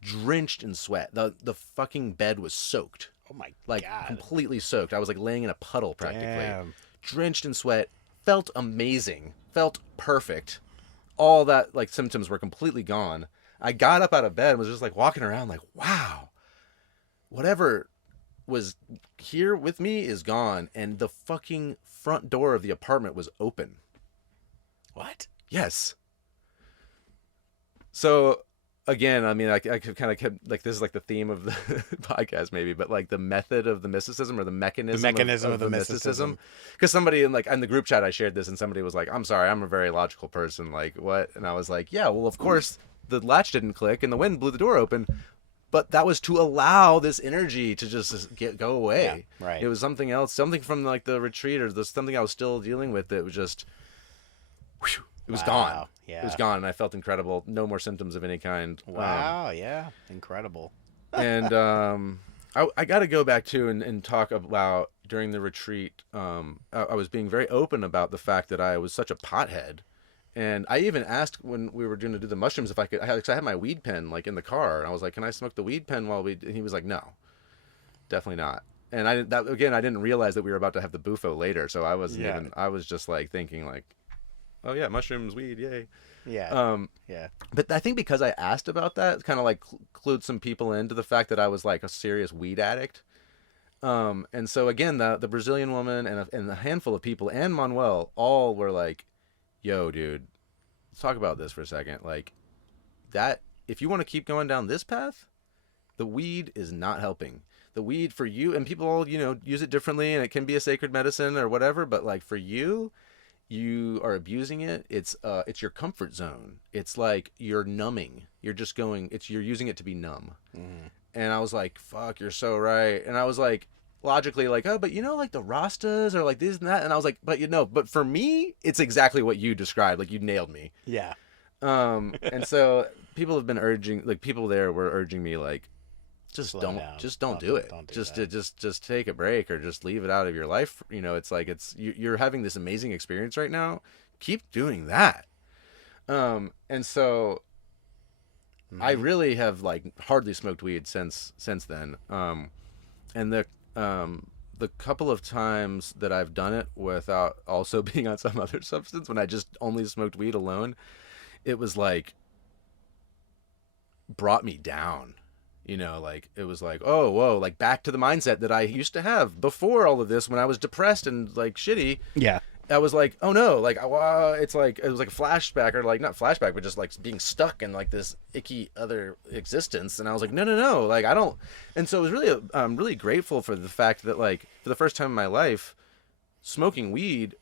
drenched in sweat. The fucking bed was soaked. Oh my like God. completely soaked. I was like laying in a puddle practically. Damn. Drenched in sweat. Felt amazing. Felt perfect. All that like symptoms were completely gone. I got up out of bed and was just like walking around like, wow, whatever was here with me is gone. And the fucking front door of the apartment was open. What? Yes. So again, I mean, I kind of kept like this is like the theme of the podcast, maybe, but like the method of the mysticism or the mechanism of the mysticism. Because somebody in the group chat I shared this, and somebody was like, "I'm sorry, I'm a very logical person. Like, what?" And I was like, "Yeah, well, of course, the latch didn't click and the wind blew the door open, but that was to allow this energy to just go away. Yeah, right. It was something else, something from like the retreat or something I was still dealing with. That was just." Whew, it was gone. Yeah. It was gone, and I felt incredible. No more symptoms of any kind. Wow. Yeah. Incredible. And I got to go back to and talk about during the retreat. I was being very open about the fact that I was such a pothead, and I even asked when we were going to do the mushrooms if I could. Cause I had my weed pen like in the car, and I was like, "Can I smoke the weed pen while we?" And he was like, "No, definitely not." And I didn't realize that we were about to have the bufo later, so I wasn't even. I was just like thinking like, "Oh yeah, mushrooms, weed, yay." Yeah. Yeah. But I think because I asked about that, kind of like clued some people into the fact that I was like a serious weed addict. And so again, the Brazilian woman and a handful of people and Manuel all were like, "Yo, dude, let's talk about this for a second. Like that, if you want to keep going down this path, the weed is not helping. The weed for you, and people all, use it differently, and it can be a sacred medicine or whatever. But like for you, you are abusing it. It's your comfort zone. It's like you're numbing. You're just going. You're using it to be numb." Mm. And I was like, "Fuck, you're so right." And I was like, logically, like, "Oh, but like the Rastas are like this and that." And I was like, but for me, it's exactly what you described. Like you nailed me. Yeah. And so people there were urging me like, just Slow don't down. do it. Don't do just that. just take a break or just leave it out of your life. It's like you're having this amazing experience right now. Keep doing that. And so I really have like hardly smoked weed since then. And the couple of times that I've done it without also being on some other substance, when I just only smoked weed alone, it was like brought me down. Like it was like, oh, whoa, like back to the mindset that I used to have before all of this when I was depressed and like shitty. Yeah. I was like, oh no, like it's like it was like a flashback, or like not flashback, but just like being stuck in like this icky other existence. And I was like, no, no, no, like I don't. And so it was really, I'm really grateful for the fact that like for the first time in my life, smoking weed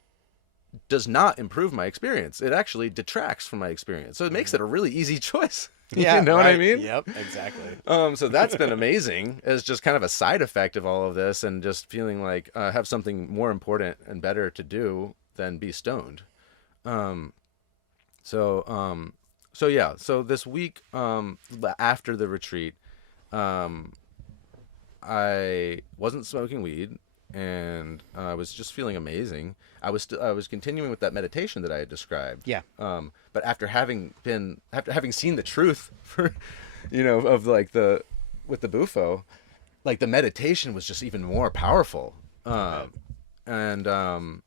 does not improve my experience. It actually detracts from my experience. So it makes it a really easy choice. Yeah. You know what I mean? Yep. Exactly. So that's been amazing as just kind of a side effect of all of this, and just feeling like I have something more important and better to do than be stoned. Um, so yeah. So this week, after the retreat, um, I wasn't smoking weed, and I was just feeling amazing. I was continuing with that meditation that I had described. Yeah. But after having seen the truth for, of like with the bufo, like the meditation was just even more powerful. And then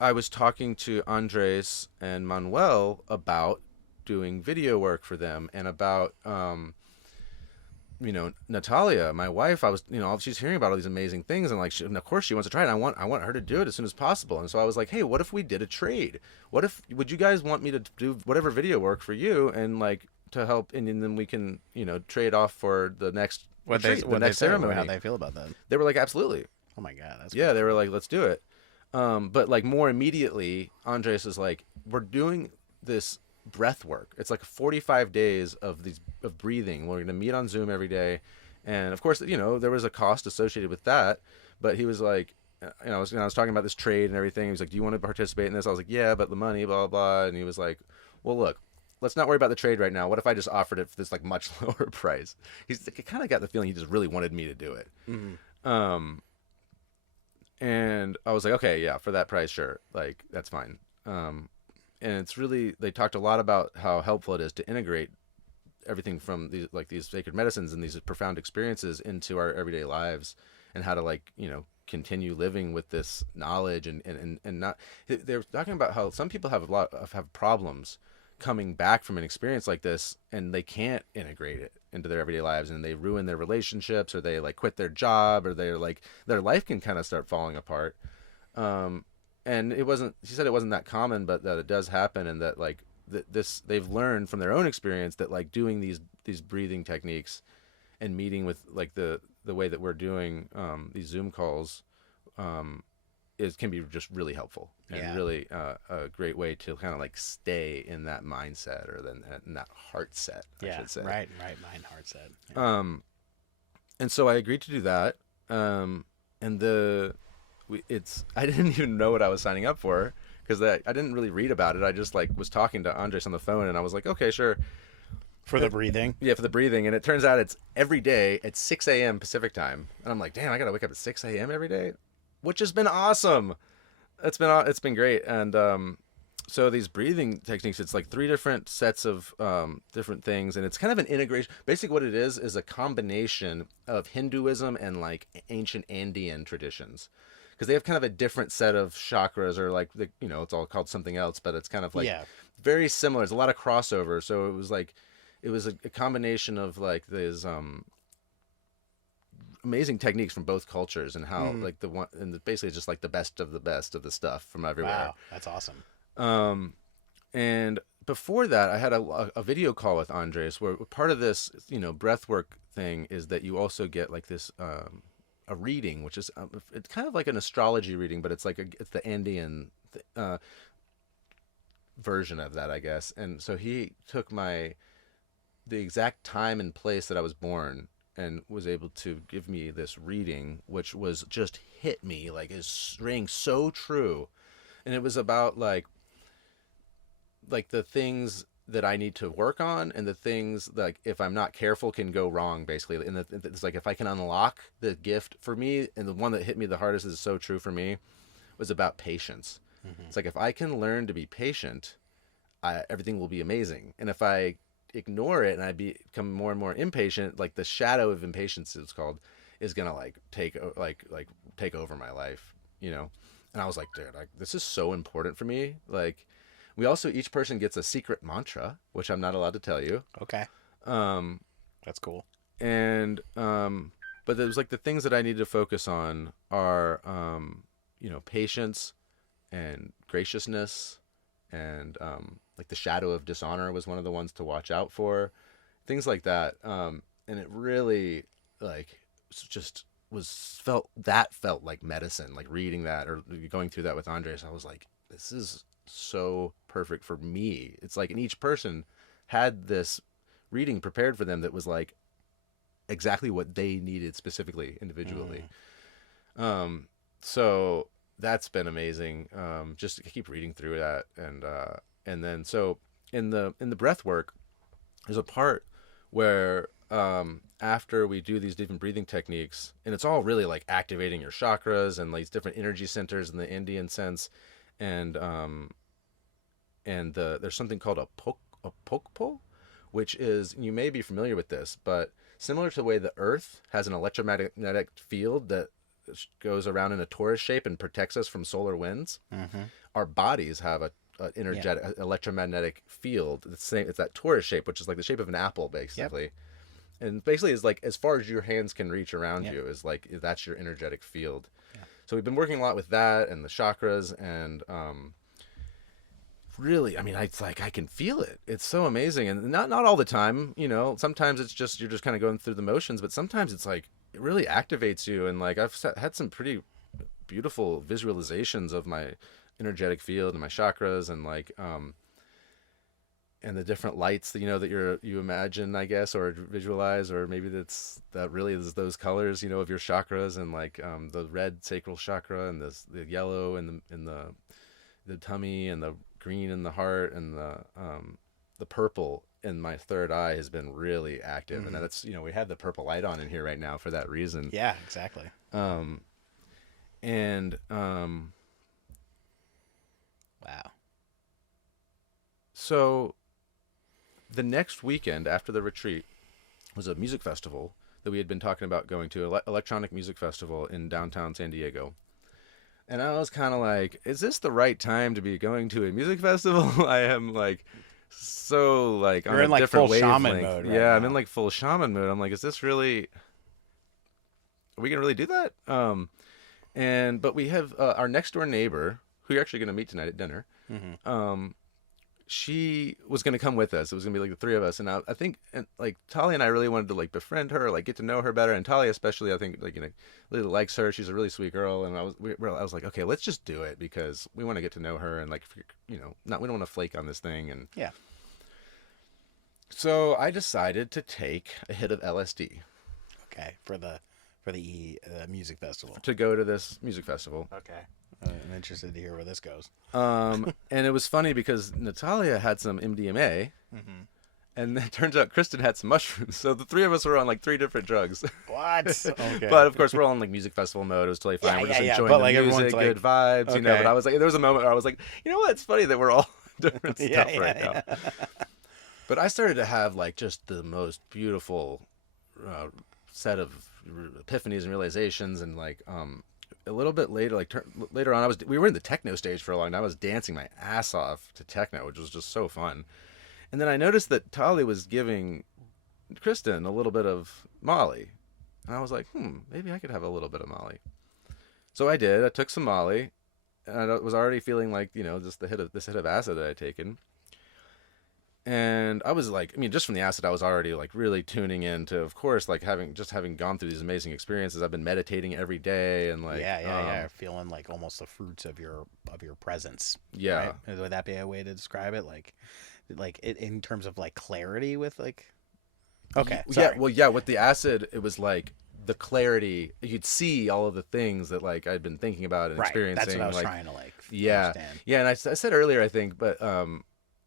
I was talking to Andres and Manuel about doing video work for them, and about Natalia, my wife. I was, she's hearing about all these amazing things, and like, and of course she wants to try it. I want her to do it as soon as possible. And so I was like, hey, what if we did a trade? Would you guys want me to do whatever video work for you, and like to help, and then we can, trade off for the next next ceremony. How they feel about that? They were like, absolutely. Oh my god, that's yeah. cool. They were like, let's do it. But like more immediately, Andres is like, we're doing this breath work. It's like 45 days of breathing. We're going to meet on Zoom every day. And of course, there was a cost associated with that, but he was like, I was talking about this trade and everything. He was like, do you want to participate in this? I was like, yeah, but the money, blah, blah, blah. And he was like, well, look, let's not worry about the trade right now. What if I just offered it for this like much lower price? He kind of got the feeling he just really wanted me to do it. Mm-hmm. And I was like, okay, yeah, for that price, sure. Like, that's fine. And it's really, they talked a lot about how helpful it is to integrate everything from these sacred medicines and these profound experiences into our everyday lives, and how to like, continue living with this knowledge, and not, they're talking about how some people have problems coming back from an experience like this, and they can't integrate it into their everyday lives, and they ruin their relationships, or they like quit their job, or they're like, their life can kind of start falling apart. And she said it wasn't that common, but that it does happen, and that like they've learned from their own experience that like doing these breathing techniques and meeting with like the way that we're doing these Zoom calls can be just really helpful, and really a great way to kind of like stay in that mindset, or then in that heart set, I should say. Right, mind heart set. Yeah. And so I agreed to do that. And I didn't even know what I was signing up for, because I didn't really read about it. I just like was talking to Andres on the phone, and I was like, okay, sure. For the breathing? Yeah, for the breathing. And it turns out it's every day at 6 a.m. Pacific time. And I'm like, damn, I got to wake up at 6 a.m. every day, which has been awesome. It's been great. And so these breathing techniques, it's like 3 different sets of different things. And it's kind of an integration. Basically what it is a combination of Hinduism and like ancient Andean traditions. Because they have kind of a different set of chakras, or like, it's all called something else, but it's kind of like very similar. There's a lot of crossover. So it was a combination of like these amazing techniques from both cultures, and how like basically it's just like the best of the stuff from everywhere. Wow, that's awesome. And before that, I had a video call with Andres, where part of this, breathwork thing is that you also get like this a reading, which is it's kind of like an astrology reading, but it's like it's the Andean version of that, I guess. And so he took the exact time and place that I was born, and was able to give me this reading, which was just hit me like is rang so true. And it was about like the things that I need to work on, and the things like if I'm not careful can go wrong, basically. And it's like if I can unlock the gift for me, and the one that hit me the hardest is so true for me, was about patience. Mm-hmm. It's like if I can learn to be patient, everything will be amazing. And if I ignore it and I become more and more impatient, like the shadow of impatience, it's called, is gonna like take over my life, And I was like, dude, this is so important for me. Like, We also, each person gets a secret mantra, which I'm not allowed to tell you. Okay. Um, That's cool. and but it was like the things that I need to focus on are patience and graciousness, and like the shadow of dishonor was one of the ones to watch out for, things like that. And it really like just felt like medicine, like reading that or going through that with Andres. I was like, this is so perfect for me. It's like, and each person had this reading prepared for them that was like exactly what they needed specifically individually. So that's been amazing. Just to keep reading through that, and then so in the breath work, there's a part where after we do these different breathing techniques, and it's all really like activating your chakras and these different energy centers in the Indian sense, and there's something called a pokpo, which is, you may be familiar with this, but similar to the way the Earth has an electromagnetic field that goes around in a torus shape and protects us from solar winds, our bodies have a energetic electromagnetic field. It's that torus shape, which is like the shape of an apple, basically. Yep. And basically is like as far as your hands can reach around you is like, that's your energetic field. Yeah. So we've been working a lot with that and the chakras, and really, I mean, it's like I can feel it. It's so amazing, and not all the time. Sometimes it's just you're just kind of going through the motions, but sometimes it's like it really activates you. And like I've had some pretty beautiful visualizations of my energetic field and my chakras, and like and the different lights that that you imagine, I guess, or visualize, or maybe that really is those colors of your chakras, and like the red sacral chakra, and the yellow in the tummy, and the green in the heart, and the purple in my third eye has been really active. And that's we have the purple light on in here right now for that reason. Yeah, exactly. Wow. So the next weekend after the retreat was a music festival that we had been talking about going to, electronic music festival in downtown San Diego. And I was kind of like, is this the right time to be going to a music festival? I am like so like you're on a different full shaman mode right now. I'm in like full shaman mode. I'm like, is this really, are we gonna really do that? But we have our next door neighbor, who you're actually going to meet tonight at dinner. She was going to come with us. It was going to be like the three of us. And I think, and like Talia and I really wanted to like befriend her, like get to know her better. And Talia especially, I think like, really likes her. She's a really sweet girl. And I was like, okay, let's just do it because we want to get to know her. And like, we don't want to flake on this thing. And yeah. So I decided to take a hit of LSD. Okay. For the music festival. To go to this music festival. Okay. I'm interested to hear where this goes. And it was funny because Natalia had some MDMA, and it turns out Kristen had some mushrooms. So the three of us were on like 3 different drugs. What? Okay. But of course, we're all in like music festival mode. It was totally fine. We're just enjoying but, the like, music, like, good vibes, okay. But I was like, there was a moment where I was like, you know what? It's funny that we're all different stuff right now. But I started to have like just the most beautiful set of epiphanies and realizations, and like a little bit later, like later on, we were in the techno stage for a long time. I was dancing my ass off to techno, which was just so fun. And then I noticed that Tali was giving Kristen a little bit of Molly, and I was like, maybe I could have a little bit of Molly. So I did. I took some Molly, and I was already feeling like just this hit of acid that I'd taken. And I was like, I mean, just from the acid, I was already like really tuning into, of course, like having gone through these amazing experiences. I've been meditating every day, and like, feeling like almost the fruits of your presence. Yeah, right? Would that be a way to describe it? Like in terms of like clarity with like. Okay. Sorry. Yeah. Well, yeah. With the acid, it was like the clarity. You'd see all of the things that like I'd been thinking about and experiencing. That's what I was like, trying to like. Yeah. Understand. Yeah. And I said earlier, I think, but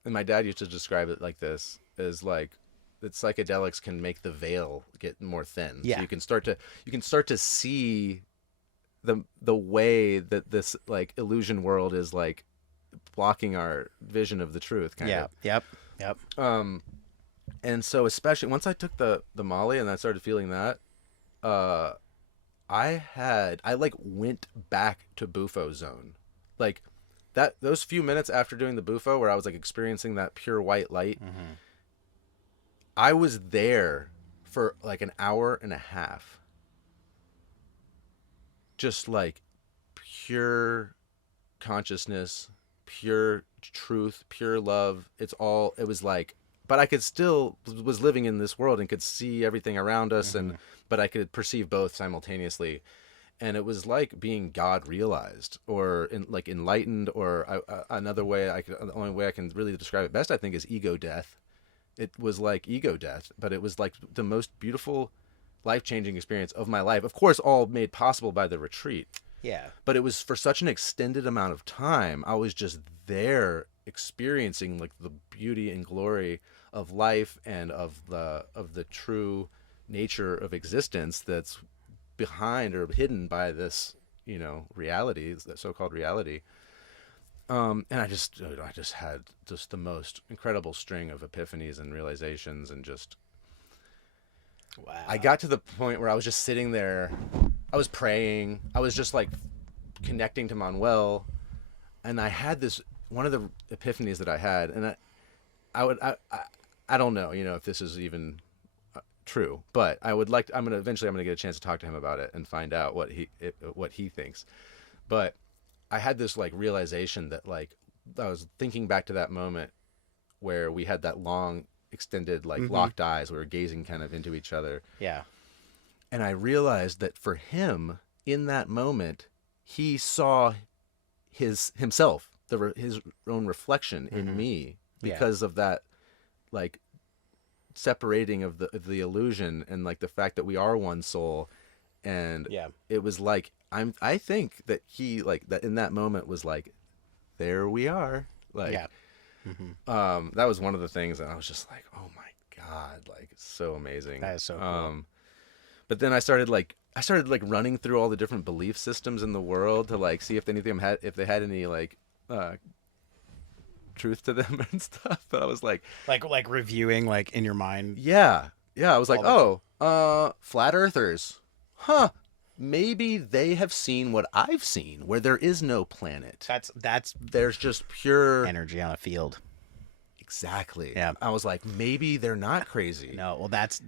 and my dad used to describe it like this: is like that psychedelics can make the veil get more thin. Yeah. So you can start to see the way that this like illusion world is like blocking our vision of the truth. Kind of. Yep. And so especially once I took the Molly and I started feeling that, I like went back to Bufo zone. Like those few minutes after doing the bufo where I was like experiencing that pure white light, I was there for like an hour and a half. Just like pure consciousness, pure truth, pure love. It was like, but I could still was living in this world and could see everything around us, but I could perceive both simultaneously. And it was like being God realized, or like enlightened, or another way the only way I can really describe it best, I think, is ego death. It was like ego death, but it was like the most beautiful, life-changing experience of my life. Of course, all made possible by the retreat. Yeah. But it was for such an extended amount of time. I was just there experiencing like the beauty and glory of life and of the true nature of existence that's behind or hidden by this, reality, that so-called reality. And I just had just the most incredible string of epiphanies and realizations, and just, Wow. I got to the point where I was just sitting there, I was praying, I was just like connecting to Manuel, and I had this, one of the epiphanies that I had, and I don't know, if this is even true, but I'm eventually get a chance to talk to him about it and find out what he thinks. But I had this like realization that like I was thinking back to that moment where we had that long extended like locked eyes, we were gazing kind of into each other. Yeah. And I realized that for him in that moment, he saw himself, his own reflection in me, because of that like separating of the illusion, and like the fact that we are one soul. And it was like, I think that he like that in that moment was like, there we are, like, that was one of the things, and I was just like, oh my God, like, it's so amazing. That is so cool. But then I started running through all the different belief systems in the world to like see if any of them if they had any like truth to them and stuff. But I was like reviewing like in your mind. Yeah. I was like, flat earthers, huh? Maybe they have seen what I've seen, where there is no planet. There's just pure energy on a field. Exactly. Yeah. I was like, maybe they're not crazy. No. Well, that's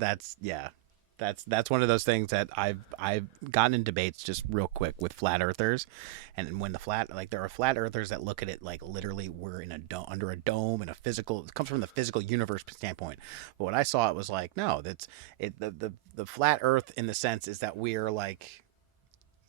one of those things that I've gotten in debates just real quick with flat earthers, and when there are flat earthers that look at it like literally we're in under a dome, and it comes from the physical universe standpoint. But what I saw, it was like, no, the flat earth in the sense is that we are like,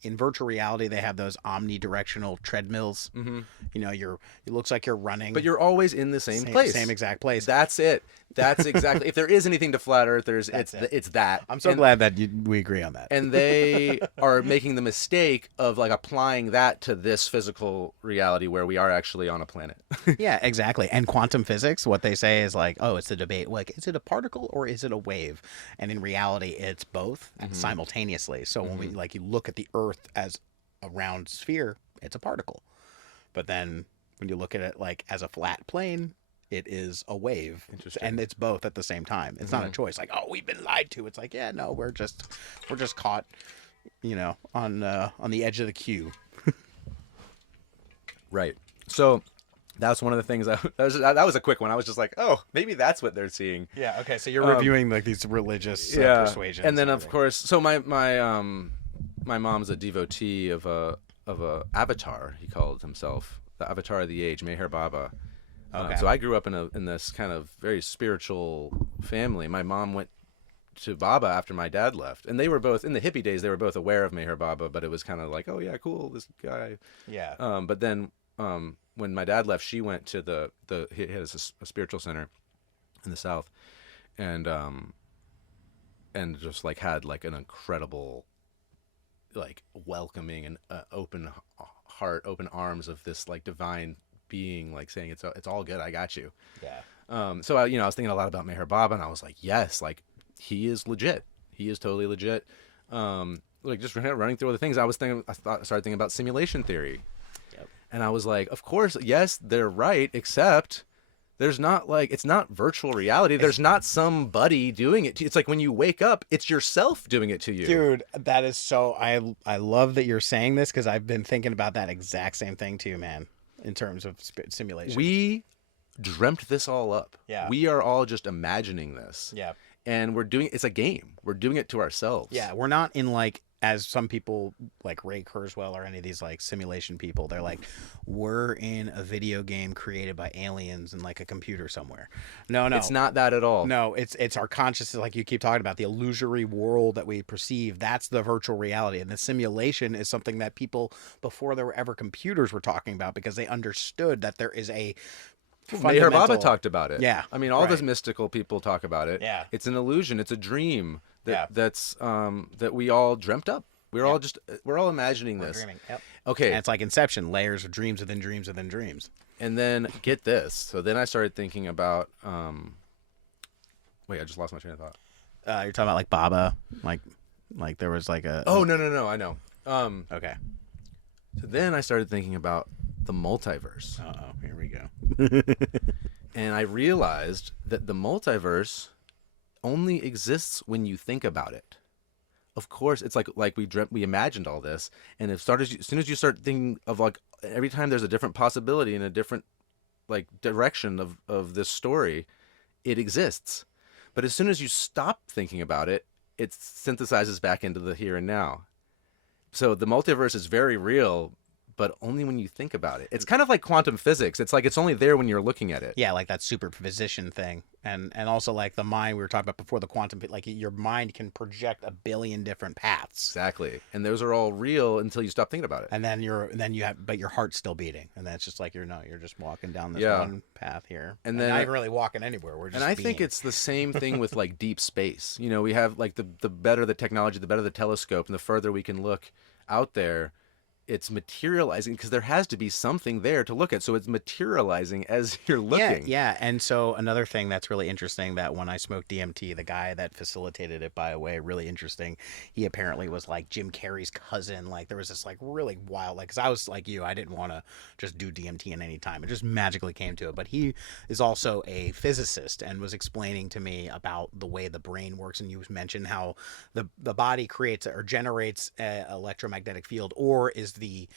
in virtual reality, they have those omnidirectional treadmills. It looks like you're running, but you're always in the same place, same exact place. That's it. That's exactly. If there is anything to flat earthers, it's that. I'm so glad that we agree on that. And they are making the mistake of like applying that to this physical reality where we are actually on a planet. Yeah, exactly. And quantum physics, what they say is like, oh, it's the debate. Like, is it a particle or is it a wave? And in reality, it's both simultaneously. So when you look at the Earth as a round sphere, it's a particle. But then when you look at it like as a flat plane, it is a wave. Interesting. And it's both at the same time. It's not a choice. Like, oh, we've been lied to. It's like, yeah, no, we're just caught, on the edge of the queue. Right. So that's one of the things that was a quick one. I was just like, oh, maybe that's what they're seeing. Yeah. Okay. So you're reviewing like these religious persuasions, and then of course, so my mom's a devotee of a avatar. He called himself the Avatar of the Age, Meher Baba. Okay. So I grew up in this kind of very spiritual family. My mom went to Baba after my dad left, and they were both in the hippie days. They were both aware of Meher Baba, but it was kind of like, oh yeah, cool, this guy. Yeah. But then when my dad left, she went to he has a spiritual center in the South, and just like had like an incredible, like welcoming and open heart, open arms of this like divine being, like saying it's all good, I got you. Yeah. So I was thinking a lot about Meher Baba, and I was like, yes, like he is legit. He is totally legit. Like just running through all the things, I started thinking about simulation theory. Yep. And I was like, of course, yes, they're right, except there's not like, it's not virtual reality. There's not somebody doing it to you. It's like when you wake up, it's yourself doing it to you. Dude, that is so, I love that you're saying this, because I've been thinking about that exact same thing too, man. in terms of simulation. We dreamt this all up. Yeah. We are all just imagining this. Yeah. And it's a game. We're doing it to ourselves. Yeah, we're not in like, as some people like Ray Kurzweil or any of these like simulation people, they're like, we're in a video game created by aliens in like a computer somewhere. No, It's not that at all. No, it's our consciousness, like you keep talking about, the illusory world that we perceive. That's the virtual reality. And the simulation is something that people, before there were ever computers, were talking about, because they understood that there is a Meher Baba talked about it. Yeah. I mean, all right. the mystical people talk about it. Yeah. It's an illusion. It's a dream Yeah. that we all dreamt up. We're all imagining this. Dreaming. Yep. Okay. And it's like Inception, layers of dreams within dreams within dreams. And then get this. So then I started thinking about, wait, I just lost my train of thought. You're talking about like Baba, like there was like a. Oh, no, I know. Okay. So then I started thinking about the multiverse. Uh-oh, here we go. And I realized that the multiverse only exists when you think about it. Of course, it's like we imagined all this, and as soon as you start thinking of like every time there's a different possibility in a different like direction of this story, it exists. But as soon as you stop thinking about it, it synthesizes back into the here and now. So the multiverse is very real, but only when you think about it. It's kind of like quantum physics. It's like it's only there when you're looking at it. Yeah, like that superposition thing, and also like the mind we were talking about before, the quantum, like your mind can project a billion different paths. Exactly, and those are all real until you stop thinking about it. And then but your heart's still beating, and that's just like you're just walking down this one path here, and then not even really walking anywhere. We're just. And I think it's the same thing with like deep space. You know, we have like the better the technology, the better the telescope, and the further we can look out there, it's materializing, because there has to be something there to look at. So it's materializing as you're looking. Yeah. And so another thing that's really interesting, that when I smoked DMT, the guy that facilitated it, by the way, really interesting. He apparently was like Jim Carrey's cousin. Like there was this like really wild, like, because I was like you, I didn't want to just do DMT in any time. It just magically came to it. But he is also a physicist and was explaining to me about the way the brain works. And you mentioned how the body creates or generates an electromagnetic field, or is the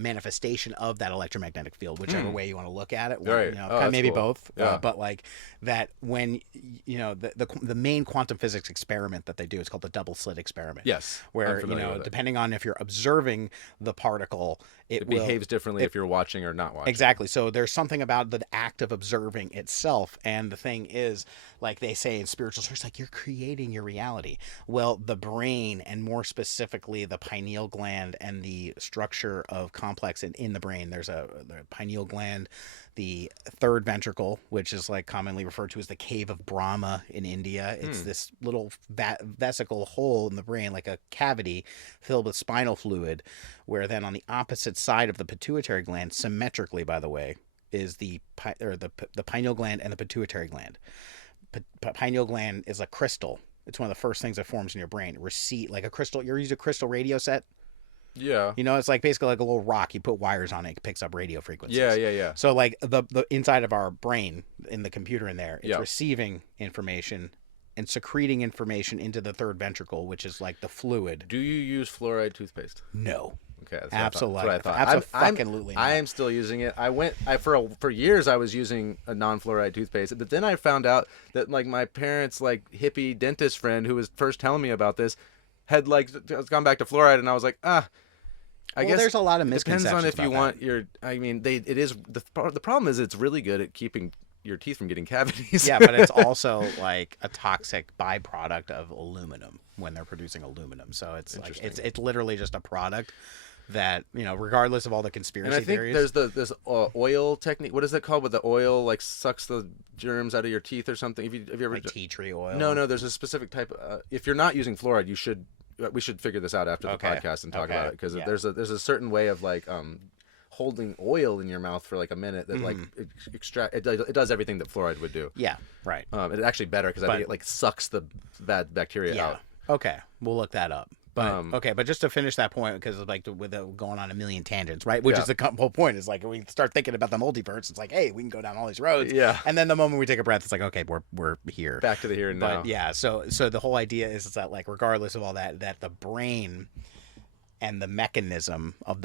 manifestation of that electromagnetic field, whichever way you want to look at it. Right. Maybe cool. both. Yeah. But like that, when the main quantum physics experiment that they do is called the double slit experiment. Yes. Where depending on if you're observing the particle, it behaves differently if you're watching or not watching. Exactly. So there's something about the act of observing itself. And the thing is, like they say in spiritual stories, like you're creating your reality. Well, the brain, and more specifically the pineal gland and the structure of complex in the brain, there's the pineal gland, the third ventricle, which is like commonly referred to as the cave of Brahma in India. It's this little vesicle hole in the brain, like a cavity filled with spinal fluid, where then on the opposite side of the pituitary gland, symmetrically, by the way, is the pineal gland and the pituitary gland. Pineal gland is a crystal. It's one of the first things that forms in your brain. Like a crystal. You ever use a crystal radio set? Yeah. It's like basically like a little rock. You put wires on it, it picks up radio frequencies. Yeah. So like the inside of our brain, in the computer in there, it's receiving information and secreting information into the third ventricle, which is like the fluid. Do you use fluoride toothpaste? No. Okay, absolutely. That's what I thought. Absolutely. I am still using it. For years I was using a non-fluoride toothpaste, but then I found out that like my parents' like hippie dentist friend who was first telling me about this had like gone back to fluoride, and I was like, I guess there's a lot of misconceptions. Depends on if you want that. your. I mean, it is the problem is it's really good at keeping your teeth from getting cavities. Yeah, but it's also like a toxic byproduct of aluminum when they're producing aluminum. So it's like it's literally just a product that, regardless of all the conspiracy theories. And I think there's this oil technique. What is it called? Where the oil like sucks the germs out of your teeth or something. Have you ever like tea tree oil? No. There's a specific type. If you're not using fluoride, we should figure this out after the podcast and talk about it, because there's a certain way of like holding oil in your mouth for like a minute that like it does everything that fluoride would do. Yeah, right. It's actually better because I think it like sucks the bad bacteria out. Okay, we'll look that up. But but just to finish that point, because like with going on a million tangents, right? Which is the whole point. Is like we start thinking about the multiverse. It's like, hey, we can go down all these roads. Yeah. And then the moment we take a breath, it's like, okay, we're here. Back to the here and now. But yeah, so the whole idea is that like regardless of all that the brain and the mechanism of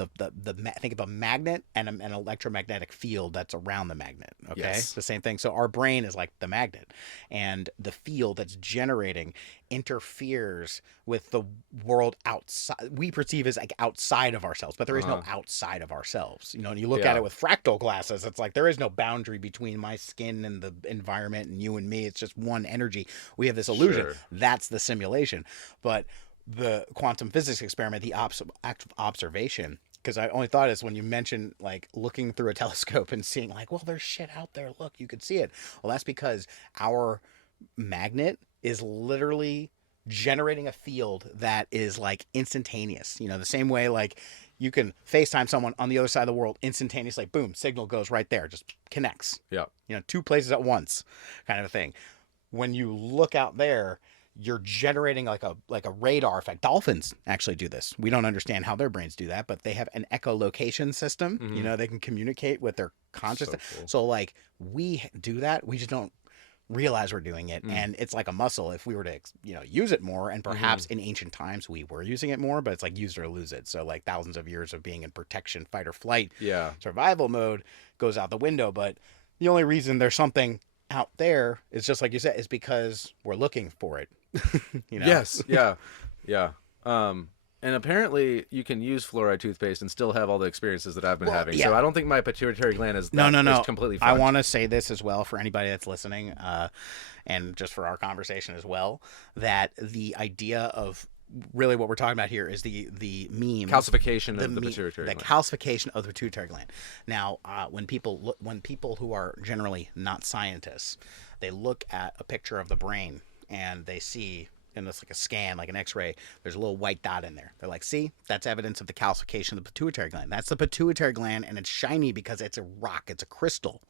think of a magnet and an electromagnetic field that's around the magnet. Okay, Yes. it's the same thing. So our brain is like the magnet, and the field that's generating interferes with the world outside. We perceive as like outside of ourselves, but there is no outside of ourselves. You know, and you look at Yeah. it with fractal glasses, it's like there is no boundary between my skin and the environment and you and me. It's just one energy. We have this illusion. Sure. That's the simulation, but the quantum physics experiment, the act of observation, because I only thought is when you mentioned like looking through a telescope and seeing like, well, there's shit out there. Look, you could see it. Well, that's because our magnet is literally generating a field that is like instantaneous. You know, the same way like you can FaceTime someone on the other side of the world instantaneously. Boom, signal goes right there, just connects. Yeah. You know, two places at once, kind of a thing. When you look out there, you're generating like a radar effect. Dolphins actually do this. We don't understand how their brains do that, but they have an echolocation system. You know, they can communicate with their consciousness. So cool. So like we do that, we just don't realize we're doing it, and it's like a muscle. If we were to use it more, and perhaps in ancient times we were using it more, but it's like use it or lose it. So like thousands of years of being in protection, fight or flight, survival mode goes out the window. But the only reason there's something out there is just like you said, is because we're looking for it. You know? Yes. Yeah. Yeah. And apparently you can use fluoride toothpaste and still have all the experiences that I've been having. yeah. So I don't think my pituitary gland is No. is completely fucked. I want to say this as well for anybody that's listening, and just for our conversation as well, that the idea of really what we're talking about here is the meme calcification of the pituitary the gland. calcification of the pituitary gland. Now, when people who are generally not scientists, they look at a picture of the brain and they see, and it's like a scan, like an X-ray, there's a little white dot in there. They're like, see, that's evidence of the calcification of the pituitary gland. That's the pituitary gland, and it's shiny because it's a rock, it's a crystal.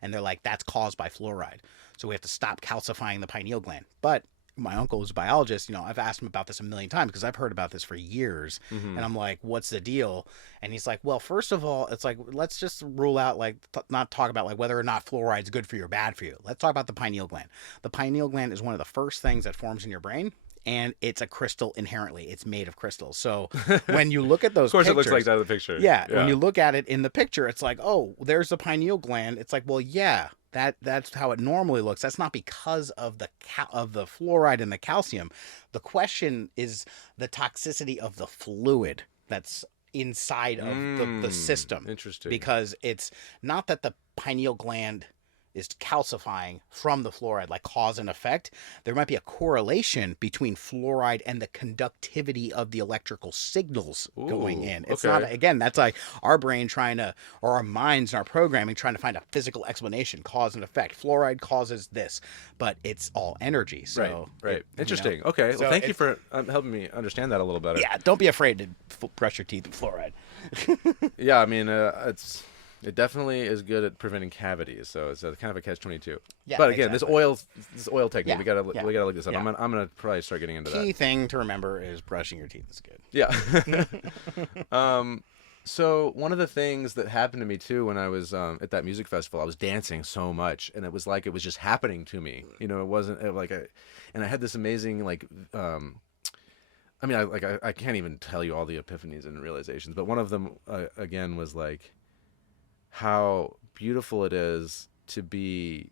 And they're like, that's caused by fluoride. So we have to stop calcifying the pineal gland. But my uncle was a biologist. You know, I've asked him about this a million times because I've heard about this for years. And I'm like, what's the deal? And he's like, well, first of all, it's like, let's just rule out, like, not talk about like whether or not fluoride's good for you or bad for you. Let's talk about the pineal gland. The pineal gland is one of the first things that forms in your brain. And it's a crystal inherently. It's made of crystals. So when you look at those Of course, pictures, it looks like that in the picture. Yeah, when you look at it in the picture, it's like, oh, there's the pineal gland. It's like, well, yeah, that's how it normally looks. That's not because of the fluoride and the calcium. The question is the toxicity of the fluid that's inside of the system. Interesting. Because it's not that the pineal gland is calcifying from the fluoride, like cause and effect. There might be a correlation between fluoride and the conductivity of the electrical signals going in. It's not, again, that's like our brain trying to, or our minds and our programming trying to find a physical explanation, cause and effect. Fluoride causes this, but it's all energy. So, right. Interesting. You know, Okay. so Well, thank you for helping me understand that a little better. Yeah, don't be afraid to brush your teeth with fluoride. Yeah, I mean, it definitely is good at preventing cavities, so it's a kind of a catch-22. Yeah, but again, exactly. this oil technique, Yeah, we gotta yeah, look this up. yeah. I'm gonna probably start getting into Key that. thing to remember is brushing your teeth is good. Yeah. So one of the things that happened to me too when I was at that music festival, I was dancing so much, and it was like it was just happening to me. You know, it wasn't and I had this amazing like. I mean, I can't even tell you all the epiphanies and realizations, but one of them again was like how beautiful it is to be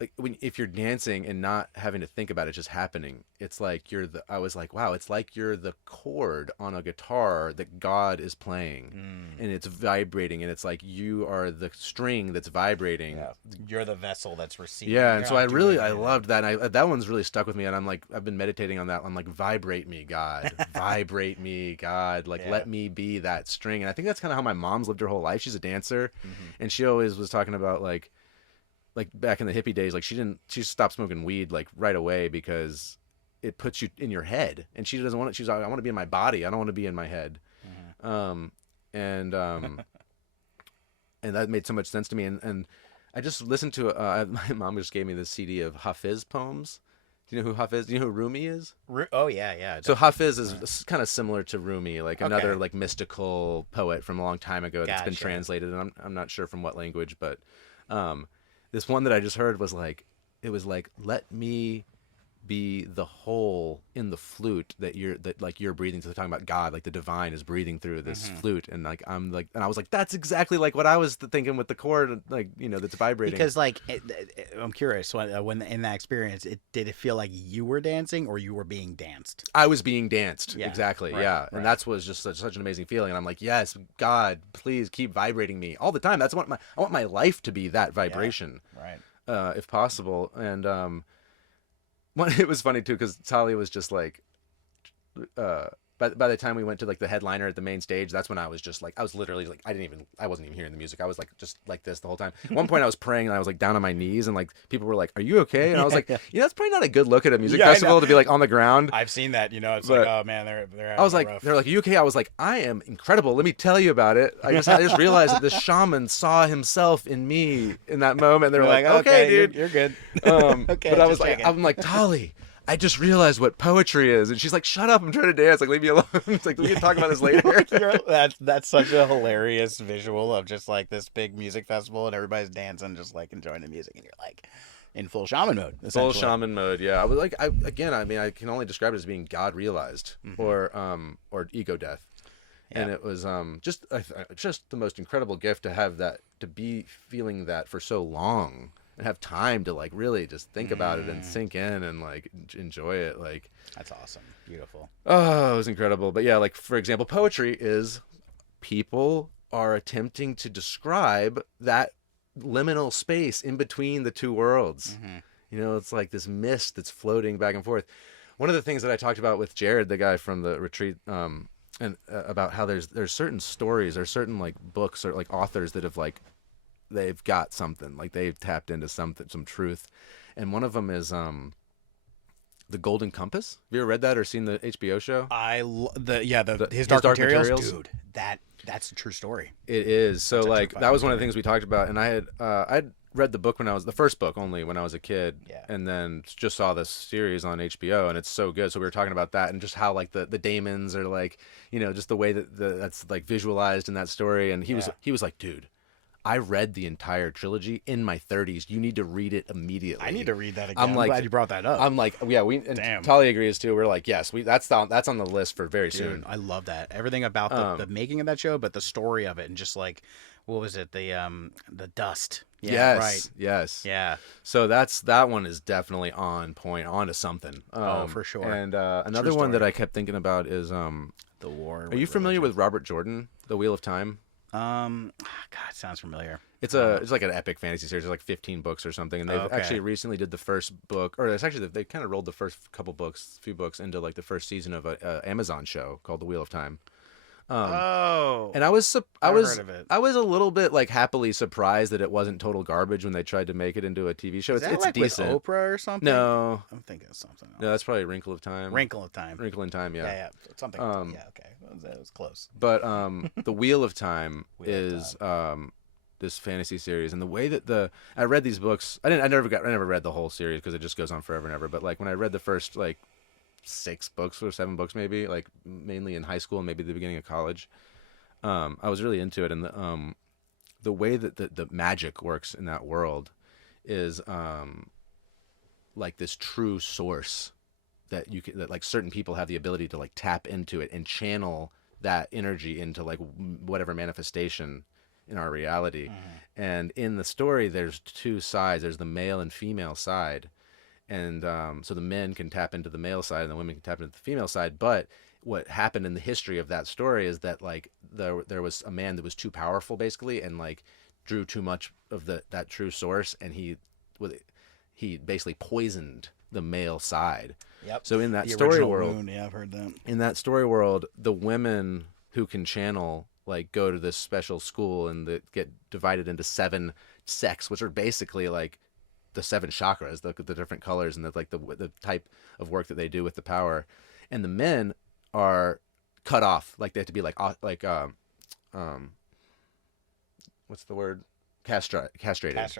like if you're dancing and not having to think about it, just happening. It's like I was like, wow, it's like you're the chord on a guitar that God is playing, and it's vibrating, and it's like you are the string that's vibrating. Yeah. You're the vessel that's receiving. Yeah, and so I loved that. And that one's really stuck with me, and I've been meditating on that. I'm like, vibrate me, God, vibrate me, God, like let me be that string. And I think that's kind of how my mom's lived her whole life. She's a dancer, and she always was talking about like back in the hippie days, like she stopped smoking weed like right away because it puts you in your head, and she doesn't want it. She's like, I want to be in my body. I don't want to be in my head. And that made so much sense to me. And I just listened to my mom just gave me this CD of Hafiz poems. Do you know who Hafiz? Do you know who Rumi is? Oh yeah. So Hafiz is kind of similar to Rumi, like another like mystical poet from a long time ago that's been translated, and I'm not sure from what language, but this one that I just heard was like, it was like, let me be the hole in the flute that like you're breathing through. Talking about God, like the divine is breathing through this flute, and like I'm like, and I was like, that's exactly like what I was thinking with the chord, like, you know, that's vibrating. Because like I'm curious, when in that experience, did it feel like you were dancing or you were being danced? I was being danced. Yeah, Exactly. right, Yeah. right. And that's was just such an amazing feeling. And I'm like, yes, God, please keep vibrating me all the time. That's what I want my life to be, that vibration, Right. if possible. And it was funny too, because Talia was just like, by the time we went to like the headliner at the main stage, that's when I was just like, I was literally like, I wasn't even hearing the music. I was like, just like this the whole time. At one point I was praying and I was like down on my knees, and like people were like, are you okay? And I was like, that's probably not a good look at a music festival to be like on the ground. I've seen that, it's But like, oh man, they're I was like, rough. they're like, are you okay? I was like, I am incredible. Let me tell you about it. I just realized that the shaman saw himself in me in that moment. They're like, okay, dude, you're good. Okay, but I was like, I'm like, Tali, I just realized what poetry is. And she's like, shut up, I'm trying to dance. Like, leave me alone. It's like, we can talk about this later. That's such a hilarious visual of just like this big music festival and everybody's dancing, just like enjoying the music, and you're like in full shaman mode. Full shaman mode, yeah. I was like, I mean, I can only describe it as being God realized, or ego death. Yeah. And it was just the most incredible gift to have that, to be feeling that for so long, and have time to like really just think about it and sink in and like enjoy it. Like, that's awesome. Beautiful. Oh, it was incredible. But yeah, like for example, poetry is, people are attempting to describe that liminal space in between the two worlds. You know, it's like this mist that's floating back and forth. One of the things that I talked about with Jared, the guy from the retreat, and about how there's certain stories, there's certain like books or like authors that have like, they've got something, like they've tapped into something, some truth. And one of them is The Golden Compass. Have you ever read that or seen the HBO show? His Dark Materials, dude. That's a true story. It is. So like that was one of the things we talked about, and I'd read the book the first book only when I was a kid, and then just saw this series on HBO, and it's so good. So we were talking about that and just how like the daemons are like, you know, just the way that that's like visualized in that story. And he was like, dude, I read the entire trilogy in my 30s. You need to read it immediately. I need to read that again. I'm glad you brought that up. I'm like, yeah, Talia agrees too. We're like, yes, that's on the list for very soon. I love that. Everything about the making of that show, but the story of it, and just like, what was it? The dust. Yeah, yes. Right. Yes. Yeah. So that one is definitely on point, onto something. For sure. And another one that I kept thinking about is The War. Are you familiar with Robert Jordan, The Wheel of Time? God, it sounds familiar. It's like an epic fantasy series. There's like 15 books or something, and they've actually recently did the first book, or it's actually they kind of rolled the first few books into like the first season of a Amazon show called The Wheel of Time. And I was a little bit like happily surprised that it wasn't total garbage when they tried to make it into a TV show. It's like decent. With Oprah or something? No, I'm thinking of something else. No, that's probably Wrinkle of Time. Wrinkle in Time, yeah. Yeah, something. Yeah, okay, that was close. But The Wheel of Time is this fantasy series, and the way that I read these books, I never read the whole series because it just goes on forever and ever. But like when I read the first like 6 books or 7 books, maybe, like mainly in high school and maybe the beginning of college, I was really into it. And the way that the magic works in that world is like this true source that like certain people have the ability to like tap into it and channel that energy into like whatever manifestation in our reality. And in the story, there's 2 sides. There's the male and female side. And so the men can tap into the male side and the women can tap into the female side. But what happened in the history of that story is that like there was a man that was too powerful basically, and like drew too much of that true source, and he basically poisoned the male side. Yep. So in that story world, I've heard that. In that story world, the women who can channel like go to this special school and that get divided into 7 sects, which are basically like the 7 chakras, the different colors, and the type of work that they do with the power. And the men are cut off, like they have to be what's the word? Castrated.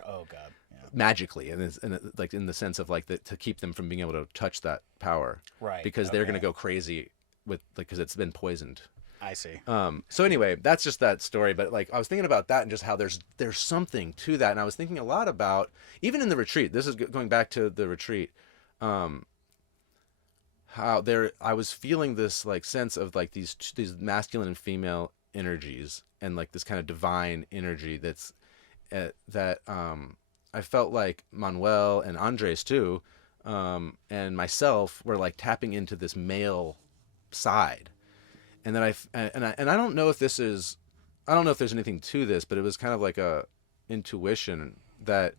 Oh God. Yeah. Magically, and like in the sense of like to keep them from being able to touch that power, right? Because they're going to go crazy with because it's been poisoned. I see. So anyway, that's just that story. But like I was thinking about that and just how there's something to that, and I was thinking a lot about even in the retreat. This is going back to the retreat. how there I was feeling this like sense of like these masculine and female energies, and like this kind of divine energy that I felt like Manuel and Andres too, and myself were like tapping into this male side. And then I don't know if this is, I don't know if there's anything to this, but it was kind of like a intuition that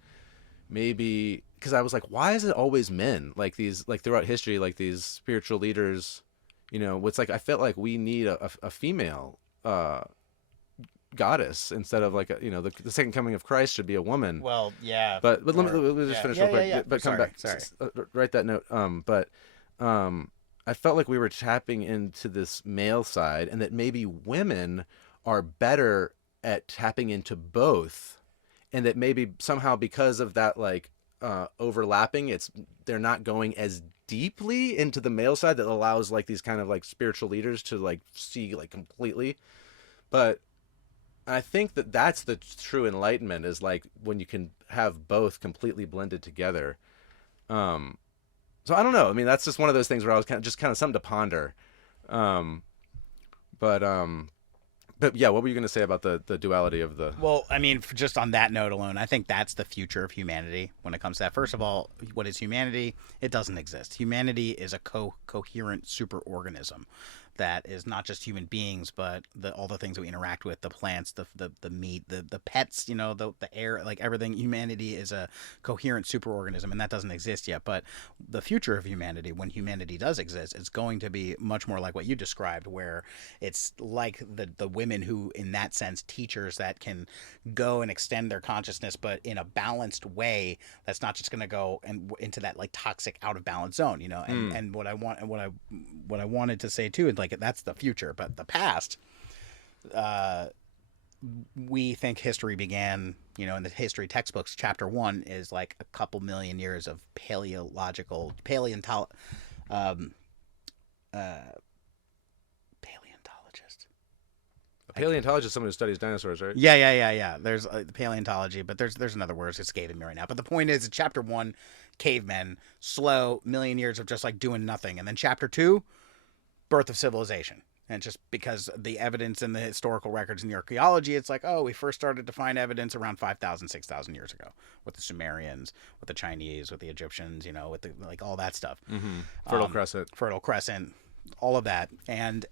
maybe, because I was like, why is it always men, like these, like throughout history, like these spiritual leaders, it's like I felt like we need a female goddess instead of like the second coming of Christ should be a woman. Well, yeah. But let me just finish real quick. Yeah. But Sorry, come back. sorry. Write that note. But I felt like we were tapping into this male side, and that maybe women are better at tapping into both, and that maybe somehow because of that like overlapping, they're not going as deeply into the male side that allows like these kind of like spiritual leaders to like see like completely. But I think that that's the true enlightenment, is like when you can have both completely blended together. So I don't know. I mean, that's just one of those things where I was kind of something to ponder. But yeah, what were you going to say about the duality of the? Well, I mean, just on that note alone, I think that's the future of humanity when it comes to that. First of all, what is humanity? It doesn't exist. Humanity is a coherent superorganism that is not just human beings, but all the things that we interact with, the plants, the meat, the pets, the air, like everything. Humanity is a coherent superorganism, and that doesn't exist yet. But the future of humanity, when humanity does exist, it's going to be much more like what you described, where it's like the women who, in that sense, teachers that can go and extend their consciousness, but in a balanced way that's not just going to go into that like toxic out of balance zone, and what I wanted to say too is like that's the future. But the past, we think history began, in the history textbooks, chapter 1 is like a couple million years of paleontologist. A paleontologist is someone who studies dinosaurs, right? Yeah. There's paleontology, but there's another word that's escaping me right now. But the point is, chapter 1, cavemen, slow, million years of just like doing nothing. And then chapter 2, birth of civilization. And just because the evidence in the historical records and the archaeology, it's like, we first started to find evidence around 5,000, 6,000 years ago with the Sumerians, with the Chinese, with the Egyptians, with the, like all that stuff. Mm-hmm. Fertile Crescent, all of that. And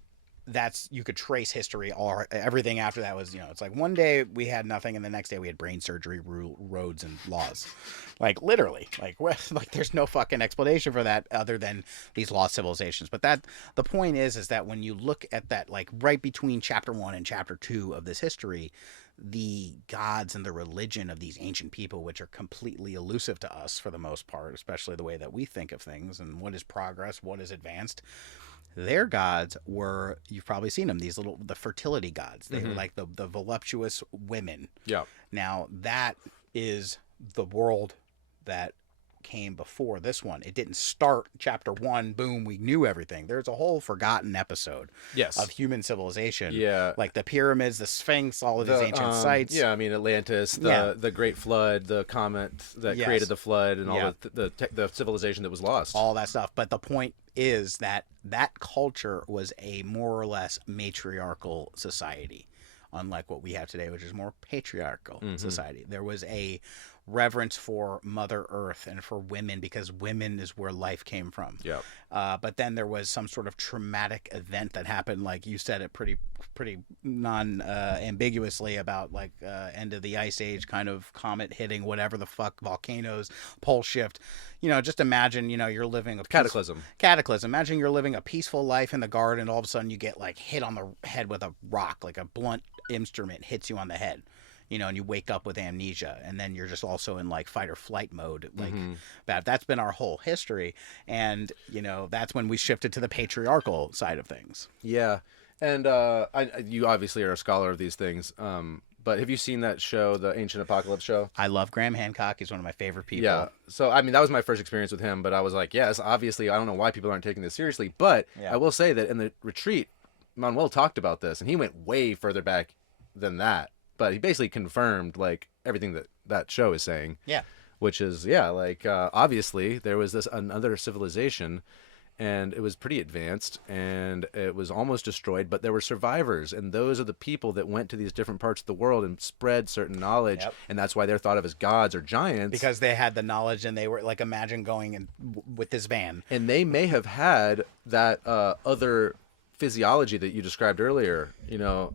that's, you could trace history, everything after that was, it's like one day we had nothing and the next day we had brain surgery, roads, and laws. Like literally, like there's no fucking explanation for that other than these lost civilizations. But the point is that when you look at that, like right between chapter 1 and chapter 2 of this history, the gods and the religion of these ancient people, which are completely elusive to us for the most part, especially the way that we think of things and what is progress, what is advanced. Their gods were, you've probably seen them, the fertility gods. They were like the voluptuous women. Yeah. Now that is the world that came before this one. It didn't start chapter 1, boom, we knew everything. There's a whole forgotten episode of human civilization. Yeah. Like the pyramids, the Sphinx, all of these ancient sites. Yeah, I mean Atlantis, the Great Flood, the comet that created the flood, and all the civilization that was lost. All that stuff. But the point is that culture was a more or less matriarchal society, unlike what we have today, which is more patriarchal society. There was a reverence for Mother Earth and for women, because women is where life came from. Yeah. But then there was some sort of traumatic event that happened, like you said it pretty ambiguously about like end of the ice age, kind of comet hitting, whatever the fuck, volcanoes, pole shift. Just imagine, you're living a cataclysm. Imagine you're living a peaceful life in the garden, and all of a sudden you get like hit on the head with a rock, like a blunt instrument hits you on the head. And you wake up with amnesia, and then you're just also in like fight or flight mode. Like that's been our whole history. And, that's when we shifted to the patriarchal side of things. Yeah. And you obviously are a scholar of these things. But have you seen that show, the Ancient Apocalypse show? I love Graham Hancock. He's one of my favorite people. Yeah. So, I mean, that was my first experience with him, but I was like, yes, obviously, I don't know why people aren't taking this seriously. But I will say that in the retreat, Manuel talked about this, and he went way further back than that. But he basically confirmed like everything that show is saying. Yeah. Which is, like obviously there was this another civilization, and it was pretty advanced, and it was almost destroyed, but there were survivors, and those are the people that went to these different parts of the world and spread certain knowledge. Yep. And that's why they're thought of as gods or giants, because they had the knowledge, and they were like, imagine going with this van. and they may have had that other physiology that you described earlier,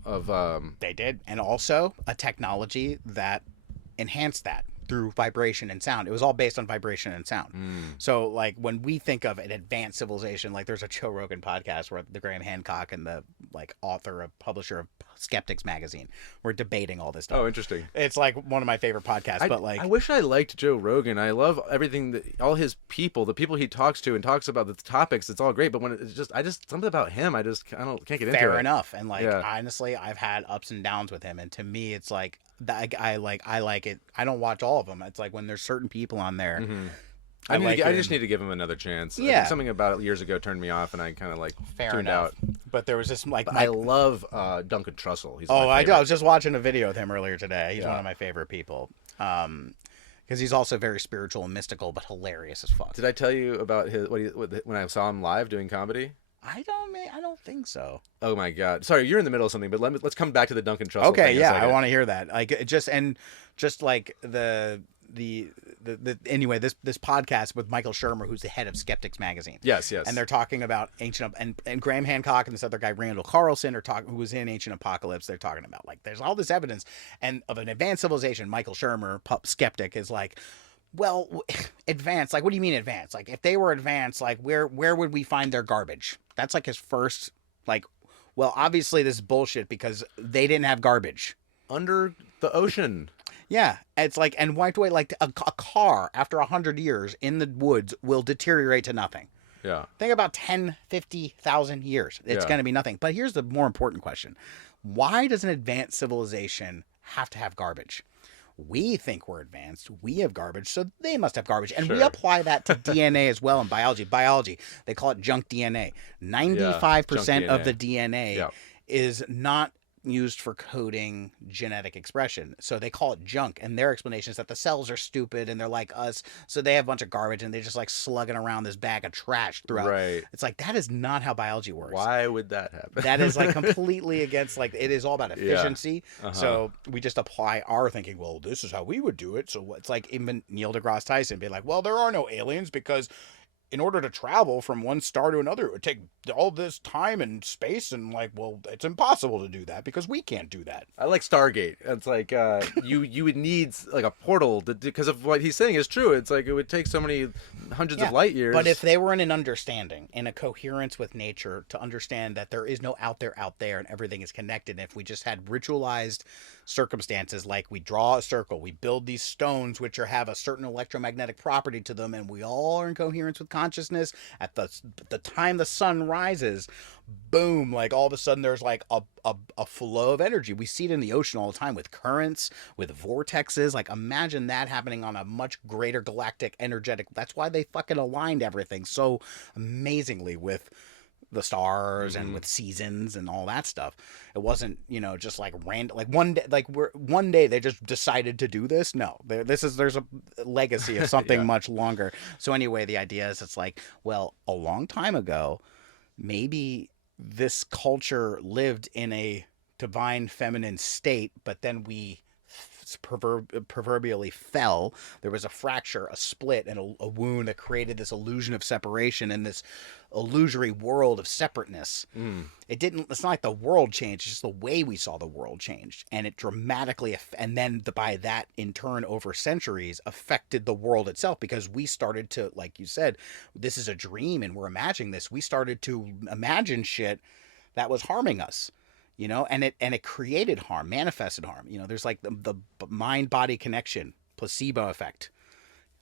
of They did, and also a technology that enhanced that through vibration and sound. It was all based on vibration and sound. So like when we think of an advanced civilization, like there's a Joe Rogan podcast where the Graham Hancock and the like author of publisher of Skeptics magazine were debating all this stuff. Oh, interesting. It's like one of my favorite podcasts. But like, I wish I liked Joe Rogan. I love everything that all his people, the people he talks to and talks about the topics. It's all great, but when it's just, something about him, I can't get into it. fair enough. And like, honestly, I've had ups and downs with him, and to me, it's like I like it. I don't watch all of them. It's like when there's certain people on there. I just need to give him another chance. Yeah. I think something about it years ago turned me off, and I kind of like tuned out. But there was this like I love Duncan Trussell. He's I do. I was just watching a video with him earlier today. He's one of my favorite people. Because he's also very spiritual and mystical, but hilarious as fuck. Did I tell you about when I saw him live doing comedy? I don't think so. Oh my god! Sorry, you're in the middle of something, but let's come back to the Duncan Trussell. Okay, thing yeah, I want to hear that. Like just like the anyway, this podcast with Michael Shermer, who's the head of Skeptics magazine. Yes. And they're talking about and Graham Hancock and this other guy Randall Carlson who was in Ancient Apocalypse. They're talking about like there's all this evidence and of an advanced civilization. Michael Shermer, skeptic, is like, well, advanced. Like, what do you mean advanced? Like, if they were advanced, like where would we find their garbage? That's like his first like. Well, obviously this is bullshit because they didn't have garbage under the ocean. Yeah, it's like, and why do I like a car after 100 years in the woods will deteriorate to nothing? Yeah. Think about 10, 50,000 years. It's going to be nothing. But here's the more important question. Why does an advanced civilization have to have garbage? We think we're advanced. We have garbage, so they must have garbage. And we apply that to DNA as well in biology. Biology, they call it junk DNA. 95% of the DNA is not used for coding genetic expression. So they call it junk. And their explanation is that the cells are stupid and they're like us. So they have a bunch of garbage and they're just like slugging around this bag of trash throughout. Right. It's like, that is not how biology works. Why would that happen? That is like completely against, like, it is all about efficiency. Yeah. So we just apply our thinking, well, this is how we would do it. So it's like even Neil deGrasse Tyson be like, well, there are no aliens because in order to travel from one star to another, it would take all this time and space, and like, well, it's impossible to do that because we can't do that. I like Stargate. It's like you would need like a portal because of what he's saying is true. It's like it would take so many hundreds of light years. But if they were in an understanding, in a coherence with nature, to understand that there is no out there, and everything is connected. And if we just had ritualized circumstances, like we draw a circle, we build these stones which have a certain electromagnetic property to them, and we all are in coherence with consciousness at the time the sun rises, boom, like all of a sudden there's like a flow of energy. We see it in the ocean all the time with currents, with vortexes. Like, imagine that happening on a much greater galactic energetic. That's why they fucking aligned everything so amazingly with the stars and with seasons and all that stuff. It wasn't, just like random, like one day they just decided to do this. No, there's a legacy of something much longer. So anyway, the idea is, it's like, well, a long time ago, maybe this culture lived in a divine feminine state, but then we proverbially fell. There was a fracture, a split, and a wound that created this illusion of separation and this illusory world of separateness. It's not like the world changed, it's just the way we saw the world changed, and it dramatically, and then by that in turn over centuries affected the world itself, because we started to, like you said, this is a dream and we're imagining this. We started to imagine shit that was harming us. And it created harm, manifested harm. There's like the mind-body connection, placebo effect.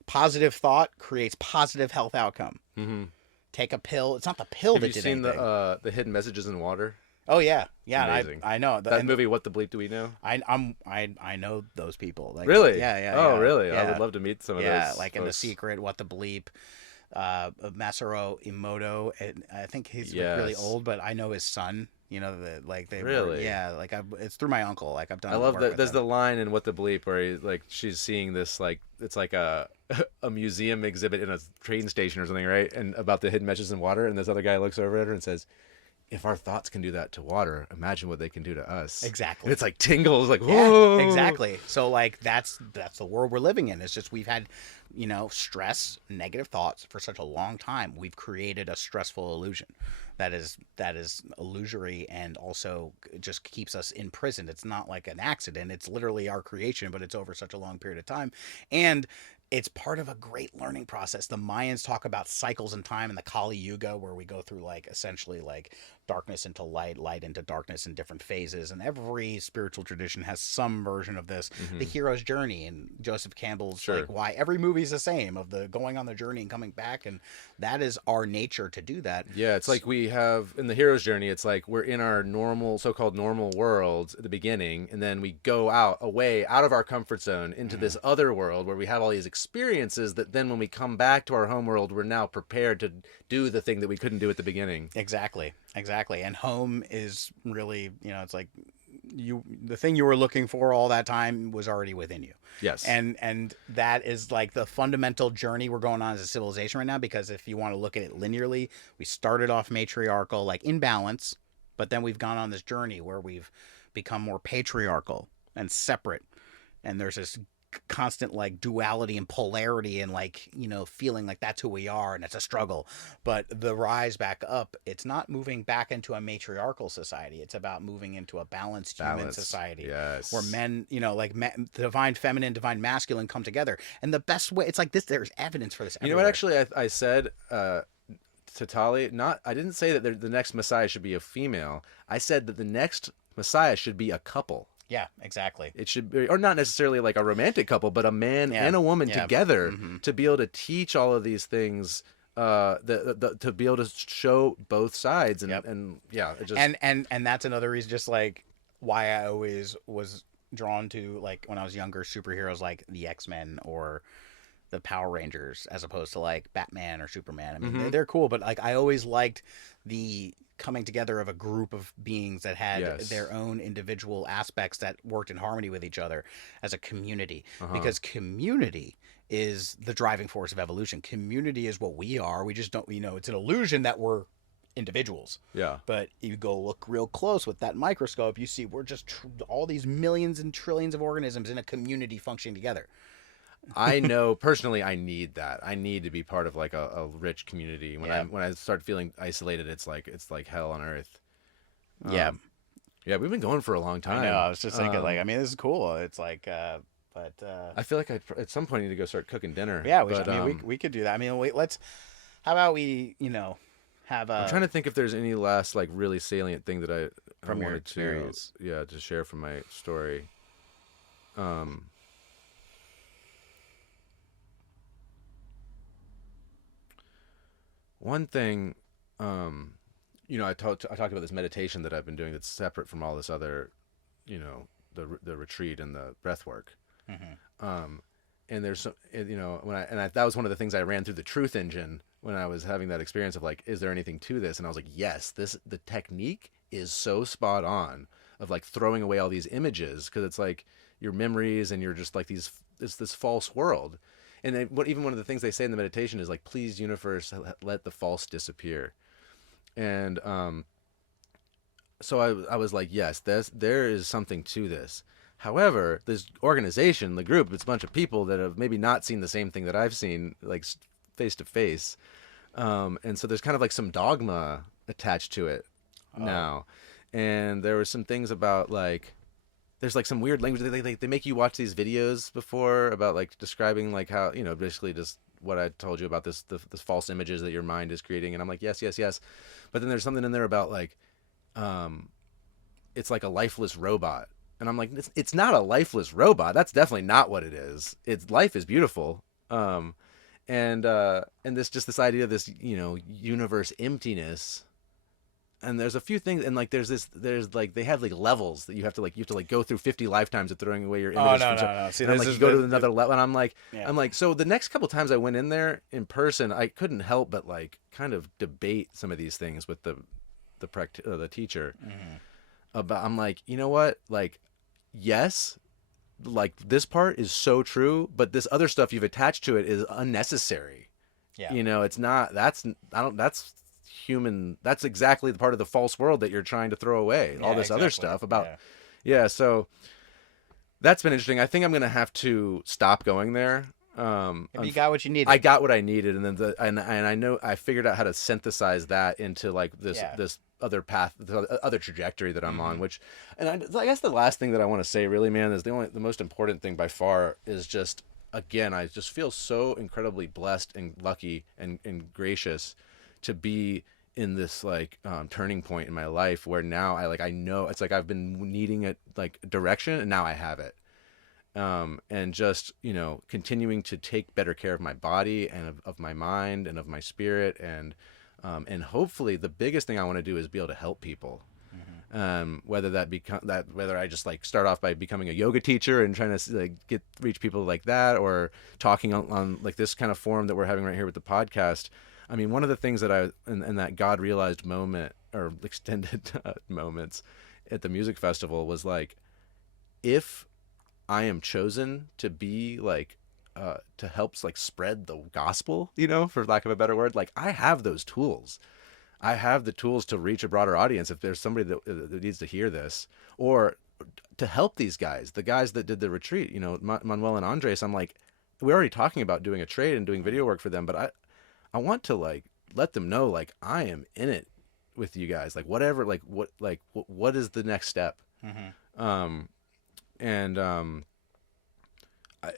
Positive thought creates positive health outcome. Mm-hmm. Take a pill. It's not the pill that did anything. Have you seen the hidden messages in water? Oh yeah. I know that movie. What the bleep do we know? I know those people. Like, really? Yeah. Oh, really? Yeah. I would love to meet some of those. Yeah, like folks. In The Secret, What the Bleep. Masaru Emoto, and I think he's really old, but I know his son You know, like they were, Really? yeah, like it's through my uncle. Like I've I done love work that. with There's them. the line in What the Bleep where like she's seeing this like it's like a a museum exhibit in a train station or something, right? And about the hidden messages in water, and this other guy looks over at her and says, "If our thoughts can do that to water, imagine what they can do to us." And Exactly. it's like tingles, like Yeah, whoa. exactly. So like that's the world we're living in. It's just we've had, stress, negative thoughts for such a long time. We've created a stressful illusion that is illusory and also just keeps us imprisoned. It's not like an accident. It's literally our creation, but it's over such a long period of time. And it's part of a great learning process. The Mayans talk about cycles in time in the Kali Yuga, where we go through like essentially like darkness into light, light into darkness in different phases. And every spiritual tradition has some version of this. The Mm-hmm. hero's journey and Joseph Campbell's like Sure. why every movie's the same of the going on the journey and coming back, and that is our nature to do that. Yeah, it's like we have in the hero's journey, it's like we're in our normal, so called normal world at the beginning, and then we go away out of our comfort zone into this other world where we have all these experiences that then when we come back to our home world, we're now prepared to do the thing that we couldn't do at the beginning. Exactly, exactly. And home is really, it's like the thing you were looking for all that time was already within you. Yes. And that is like the fundamental journey we're going on as a civilization right now, because if you want to look at it linearly, we started off matriarchal, like in balance, but then we've gone on this journey where we've become more patriarchal and separate. And there's this constant like duality and polarity and like feeling like that's who we are, and it's a struggle. But the rise back up, it's not moving back into a matriarchal society. It's about moving into a balanced human society, where Yes. men, like divine feminine, divine masculine come together. And the best way, it's like this, there's evidence for this You know what? everywhere. Actually, I said to Tali, not I didn't say that the next Messiah should be a female. I said that the next Messiah should be a couple. Yeah, exactly. It should be, or not necessarily like a romantic couple, but a man Yeah, and a woman yeah. together to be able to teach all of these things, to be able to show both sides, and Yep. and yeah, it just And that's another reason, just like why I always was drawn to, like when I was younger, superheroes like the X-Men or the Power Rangers, as opposed to like Batman or Superman. I mean, they're cool, but like I always liked the coming together of a group of beings that had Yes. their own individual aspects that worked in harmony with each other as a community. Because community is the driving force of evolution. Community is what we are. We just don't, it's an illusion that we're individuals. yeah. But you go look real close with that microscope, you see we're just all these millions and trillions of organisms in a community functioning together. I know personally, I need that. I need to be part of like a rich community. When Yeah. I start feeling isolated, it's like hell on earth. Yeah. Yeah, we've been going for a long time. I know. I was just thinking, like, I mean, this is cool. It's like, but I feel like I at some point need to go start cooking dinner. yeah, but, we could do that. I mean, wait, how about we, have I'm trying to think if there's any last like really salient thing that I From your wanted experience. to share from my story. One thing, I talked about this meditation that I've been doing that's separate from all this other, the retreat and the breath work. And there's some, that was one of the things I ran through the truth engine when I was having that experience of like, is there anything to this? And I was like, yes, the technique is so spot on of like throwing away all these images, because it's like your memories and you're just like this false world. And even one of the things they say in the meditation is like, please universe, let the false disappear. And so I was like, yes, there is something to this. However, this organization, the group, it's a bunch of people that have maybe not seen the same thing that I've seen, like face to face. And so there's kind of like some dogma attached to it now. And there were some things about like, there's like some weird language. They make you watch these videos before about like describing like how, basically just what I told you about this false images that your mind is creating. And I'm like, yes, yes, yes. But then there's something in there about like, it's like a lifeless robot. And I'm like, it's not a lifeless robot. That's definitely not what it is. Life is beautiful. And this idea of this, universe emptiness. And there's a few things, and like there's like they have like levels that you have to go through 50 lifetimes of throwing away your images. No. See, and I'm this like, is you go to another level, and I'm like, Yeah. so the next couple times I went in there in person, I couldn't help but like kind of debate some of these things with the the teacher. About, I'm like, you know what, like, yes, like this part is so true, but this other stuff you've attached to it is unnecessary. Yeah. You know, it's not. That's human. That's exactly the part of the false world that you're trying to throw away. All this other stuff about. Yeah. So that's been interesting. I think I'm gonna have to stop going there. You got what you needed. I got what I needed, and then and I know I figured out how to synthesize that into like this other path, the other trajectory that I'm on. Which, and I guess the last thing that I want to say, really, man, is the most important thing by far is just, again, I just feel so incredibly blessed and lucky and gracious to be in this like turning point in my life where now I know it's like I've been needing a like direction, and now I have it. And just, you know, continuing to take better care of my body and of my mind and of my spirit. And hopefully the biggest thing I want to do is be able to help people. Whether I just like start off by becoming a yoga teacher and trying to like reach people like that, or talking on like this kind of forum that we're having right here with the podcast. I mean, one of the things that in that God realized moment, or extended moments at the music festival, was like, if I am chosen to be like to help like spread the gospel, you know, for lack of a better word, like I have those tools. I have the tools to reach a broader audience if there's somebody that needs to hear this, or to help these guys, the guys that did the retreat, you know, Manuel and Andres. I'm like, we're already talking about doing a trade and doing video work for them, but I want to like let them know, like, I am in it with you guys, like whatever, what is the next step?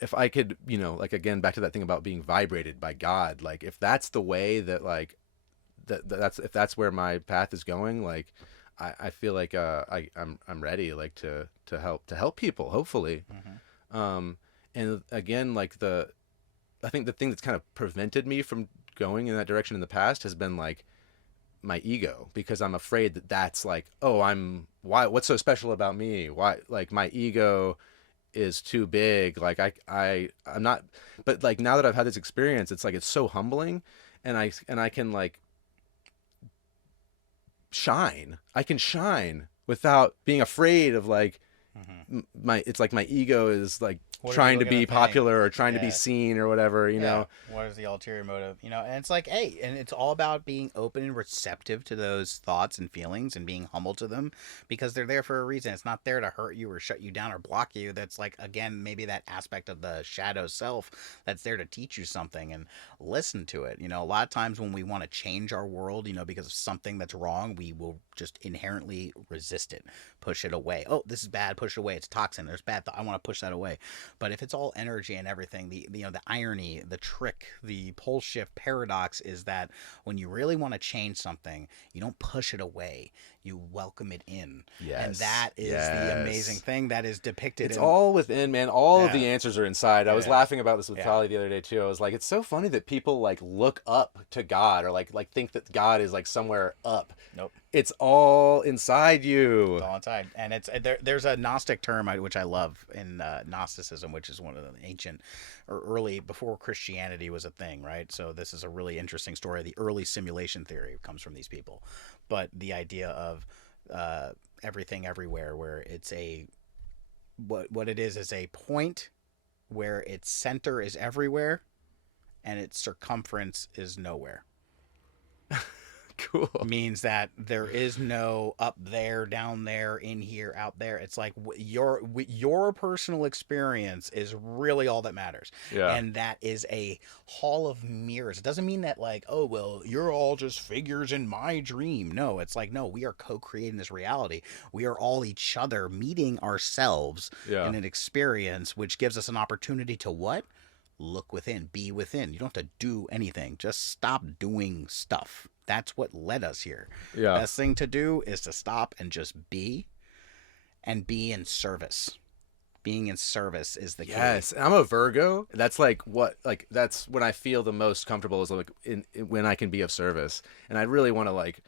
If I could, you know, like, again, back to that thing about being vibrated by God, like if that's the way that like if that's where my path is going, like I feel like I'm ready, like to help people, hopefully. And again, like I think the thing that's kind of prevented me from going in that direction in the past has been like my ego, because I'm afraid that that's like, oh, what's so special about me? Why, like, my ego is too big. Like I'm not, but like now that I've had this experience, it's like, it's so humbling, and I can like shine. I can shine without being afraid of like it's like my ego is like trying to be popular or trying to be seen or whatever, you know. What is the ulterior motive, you know? And it's like, hey, and it's all about being open and receptive to those thoughts and feelings and being humble to them, because they're there for a reason. It's not there to hurt you or shut you down or block you. That's like, again, maybe that aspect of the shadow self that's there to teach you something, and listen to it. You know, a lot of times when we want to change our world, you know, because of something that's wrong, we will just inherently resist it, push it away. Oh, this is bad, push it away. It's toxin. There's bad I want to push that away. But if it's all energy and everything, the irony, the trick, the pole shift paradox is that when you really want to change something, you don't push it away, you welcome it in. Yes. And that is the amazing thing that is depicted. It's all within, man. All of the answers are inside. I was laughing about this with Tali the other day too. I was like, it's so funny that people like look up to God, or like think that God is like somewhere up. Nope. It's all inside you. It's all inside. And it's there's a Gnostic term which I love in Gnosticism, which is one of the ancient or early, before Christianity was a thing, right? So this is a really interesting story. The early simulation theory comes from these people. But the idea of everything everywhere, where it's what it is a point where its center is everywhere and its circumference is nowhere. Cool. Means that there is no up there, down there, in here, out there. It's like your personal experience is really all that matters. Yeah. And that is a hall of mirrors. It doesn't mean that like, oh, well, you're all just figures in my dream. No, it's like, no, we are co-creating this reality. We are all each other meeting ourselves in an experience, which gives us an opportunity to what? Look within, be within. You don't have to do anything. Just stop doing stuff. That's what led us here. Yeah. Best thing to do is to stop and just be, and be in service. Being in service is the key. Yes, I'm a Virgo. That's like that's when I feel the most comfortable, is like when I can be of service, and I really want to like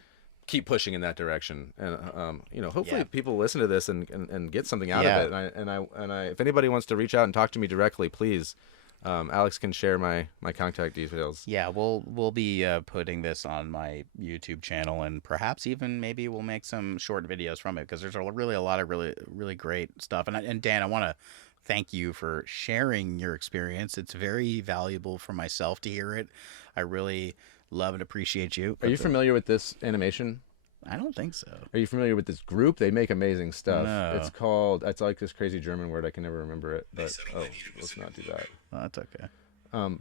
keep pushing in that direction. And you know, hopefully people listen to this and get something out of it. And I if anybody wants to reach out and talk to me directly, please. Alex can share my contact details. Yeah, we'll be putting this on my YouTube channel, and perhaps even maybe we'll make some short videos from it, because there's really a lot of really great stuff. And Dan, I want to thank you for sharing your experience. It's very valuable for myself to hear it. I really love and appreciate you. Are you familiar with this animation? I don't think so. Are you familiar with this group? They make amazing stuff. No. It's like this crazy German word. I can never remember it. But let's not do that. Oh, that's okay.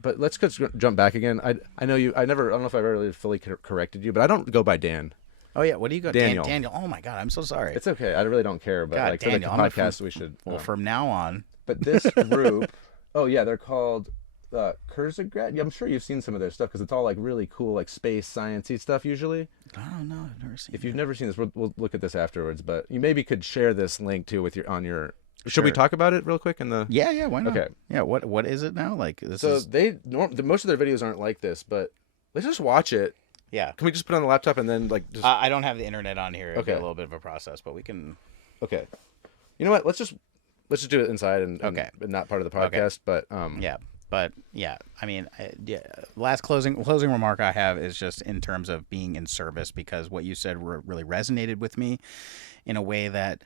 But let's jump back again. I know you. I don't know if I've ever really fully corrected you, but I don't go by Dan. Oh yeah, what do you go? Daniel. Daniel. Oh my God, I'm so sorry. It's okay. I really don't care. But God, like Daniel, for the podcast, we should. Well, from now on. But this group, oh yeah, they're called Kurzgesagt. Yeah, I'm sure you've seen some of their stuff because it's all like really cool, like space sciencey stuff usually. I don't know. I've never seen. If you've never seen this, we'll look at this afterwards. But you maybe could share this link too with your. Should we talk about it real quick in the? Yeah, why not? Okay. Yeah, what is it now? Like this so is. Most of their videos aren't like this, but let's just watch it. Yeah. Can we just put it on the laptop and then like just? I don't have the internet on here. It'll Okay. be a little bit of a process, but we can. Okay. You know what? Let's just do it inside and Okay. not part of the podcast. But Yeah, but yeah, I mean, last closing remark I have is just in terms of being in service, because what you said really resonated with me in a way that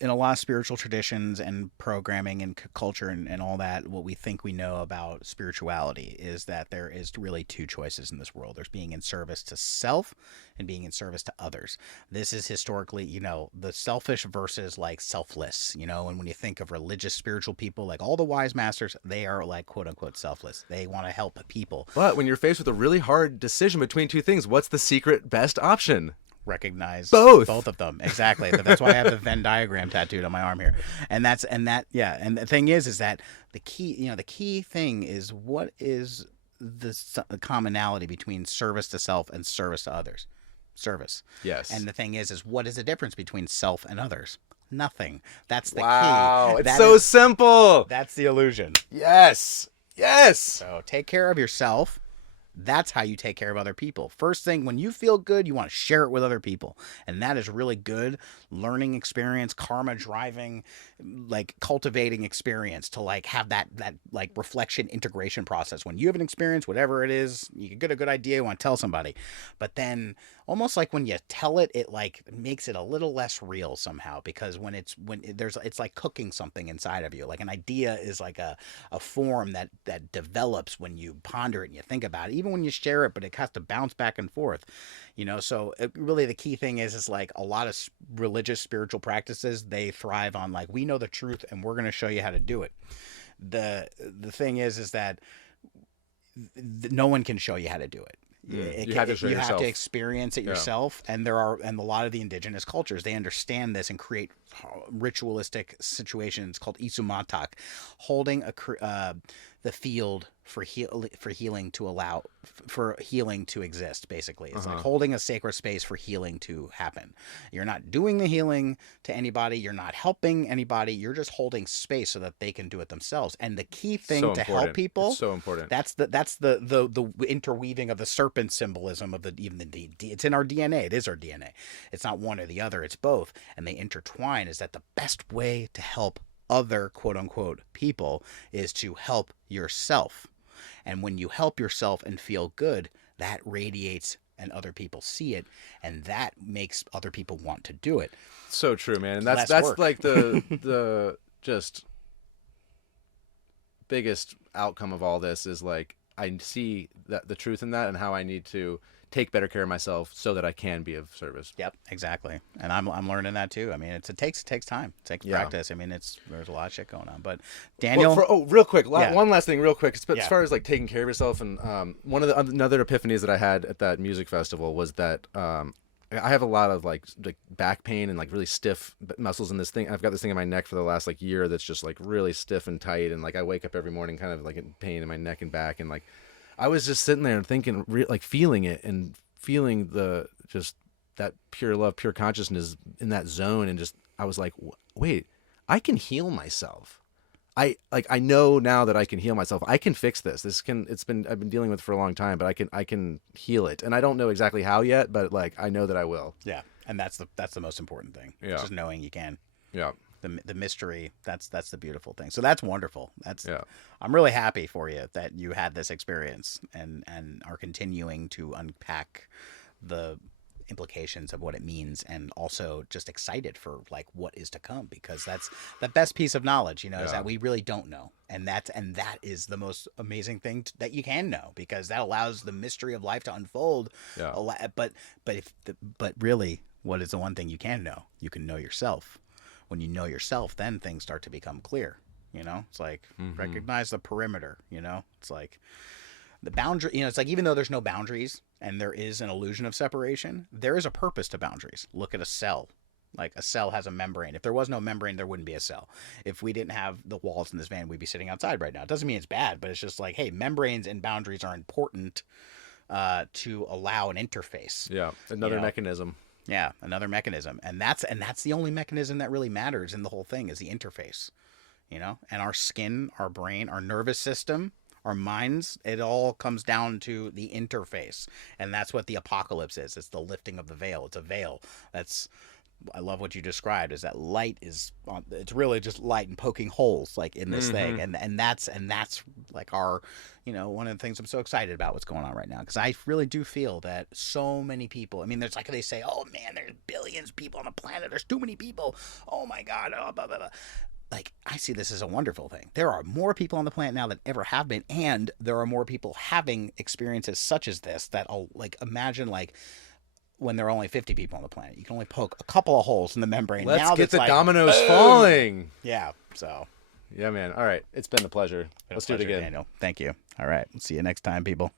in a lot of spiritual traditions and programming and culture and all that, what we think we know about spirituality is that there is really two choices in this world. There's being in service to self and being in service to others. This is historically, the selfish versus like selfless, and when you think of religious spiritual people, like all the wise masters, they are like quote unquote selfless. They want to help people. But when you're faced with a really hard decision between two things, what's the secret best option? Recognize both of them. Exactly. That's why I have the Venn diagram tattooed on my arm here. And the thing is that the key thing is, what is the commonality between service to self and service to others? Service. Yes. And the thing is what is the difference between self and others? Nothing. That's the key. Wow, it's so simple. That's the illusion. Yes. So take care of yourself. That's how you take care of other people. First thing, when you feel good, you want to share it with other people. And that is really good learning experience, karma driving, like cultivating experience to like have that like reflection integration process. When you have an experience, whatever it is, you get a good idea, you want to tell somebody. But then almost like when you tell it, it like makes it a little less real somehow, because it's like cooking something inside of you. Like an idea is like a form that develops when you ponder it and you think about it. Even when you share it, but it has to bounce back and forth, so really the key thing is like a lot of religious spiritual practices, they thrive on like, we know the truth and we're going to show you how to do it. The thing is that no one can show you how to do it. You have to experience it yourself. And a lot of the indigenous cultures, they understand this and create ritualistic situations called isumatak, holding the field for healing to exist. Basically, it's like holding a sacred space for healing to happen. You're not doing the healing to anybody. You're not helping anybody. You're just holding space so that they can do it themselves. And the key thing to help people, it's so important. That's the interweaving of the serpent symbolism of it's in our DNA. It is our DNA. It's not one or the other. It's both, and they intertwine. Is that the best way to help other quote unquote people is to help yourself? And when you help yourself and feel good, that radiates and other people see it, and that makes other people want to do it. So true, man. And that's like the just biggest outcome of all this is like, I see that the truth in that and how I need to take better care of myself so that I can be of service. Yep, exactly. And I'm learning that too. I mean, it takes time. It takes practice. I mean, there's a lot of shit going on. But Daniel, real quick, one last thing, real quick. As far as like taking care of yourself, and one of another epiphanies that I had at that music festival was that I have a lot of like back pain and like really stiff muscles in this thing. I've got this thing in my neck for the last like year that's just like really stiff and tight, and like I wake up every morning kind of like in pain in my neck and back, and like I was just sitting there and thinking, like feeling it and feeling that pure love, pure consciousness in that zone, and just I was like, wait, I can heal myself. I know now that I can heal myself. I can fix this. I've been dealing with it for a long time, but I can heal it, and I don't know exactly how yet, but like I know that I will. Yeah, and that's the most important thing. Yeah, just knowing you can. Yeah. The mystery, that's the beautiful thing. So that's wonderful. That's Yeah. I'm really happy for you that you had this experience and are continuing to unpack the implications of what it means, and also just excited for like what is to come, because that's the best piece of knowledge, is Yeah. that we really don't know, and that is the most amazing thing that you can know, because that allows the mystery of life to unfold. Yeah. But really, what is the one thing you can know? You can know yourself. When you know yourself, then things start to become clear. It's like recognize the perimeter. It's like the boundary. It's like, even though there's no boundaries and there is an illusion of separation, there is a purpose to boundaries. Look at a cell. Like, a cell has a membrane. If there was no membrane, there wouldn't be a cell. If we didn't have the walls in this van, we'd be sitting outside right now. It doesn't mean it's bad, but it's just like, hey, membranes and boundaries are important to allow an interface. Yeah. Another mechanism. Yeah, another mechanism, and that's the only mechanism that really matters in the whole thing, is the interface. And our skin, our brain, our nervous system, our minds, it all comes down to the interface, and that's what the apocalypse is. It's the lifting of the veil. It's a veil. I love what you described, is that light is it's really just light and poking holes like in this thing, and that's like our, one of the things I'm so excited about what's going on right now, because I really do feel that so many people, I mean, there's like, they say, oh man, there's billions of people on the planet, there's too many people, oh my god, oh, blah, blah, blah. Like, I see this as a wonderful thing. There are more people on the planet now than ever have been, and there are more people having experiences such as this that, like, imagine, like, when there are only 50 people on the planet, you can only poke a couple of holes in the membrane. Let's get the like, dominoes falling. Yeah, so. Yeah, man. All right. It's been a pleasure. Let's do it again. Daniel. Thank you. All right. We'll see you next time, people.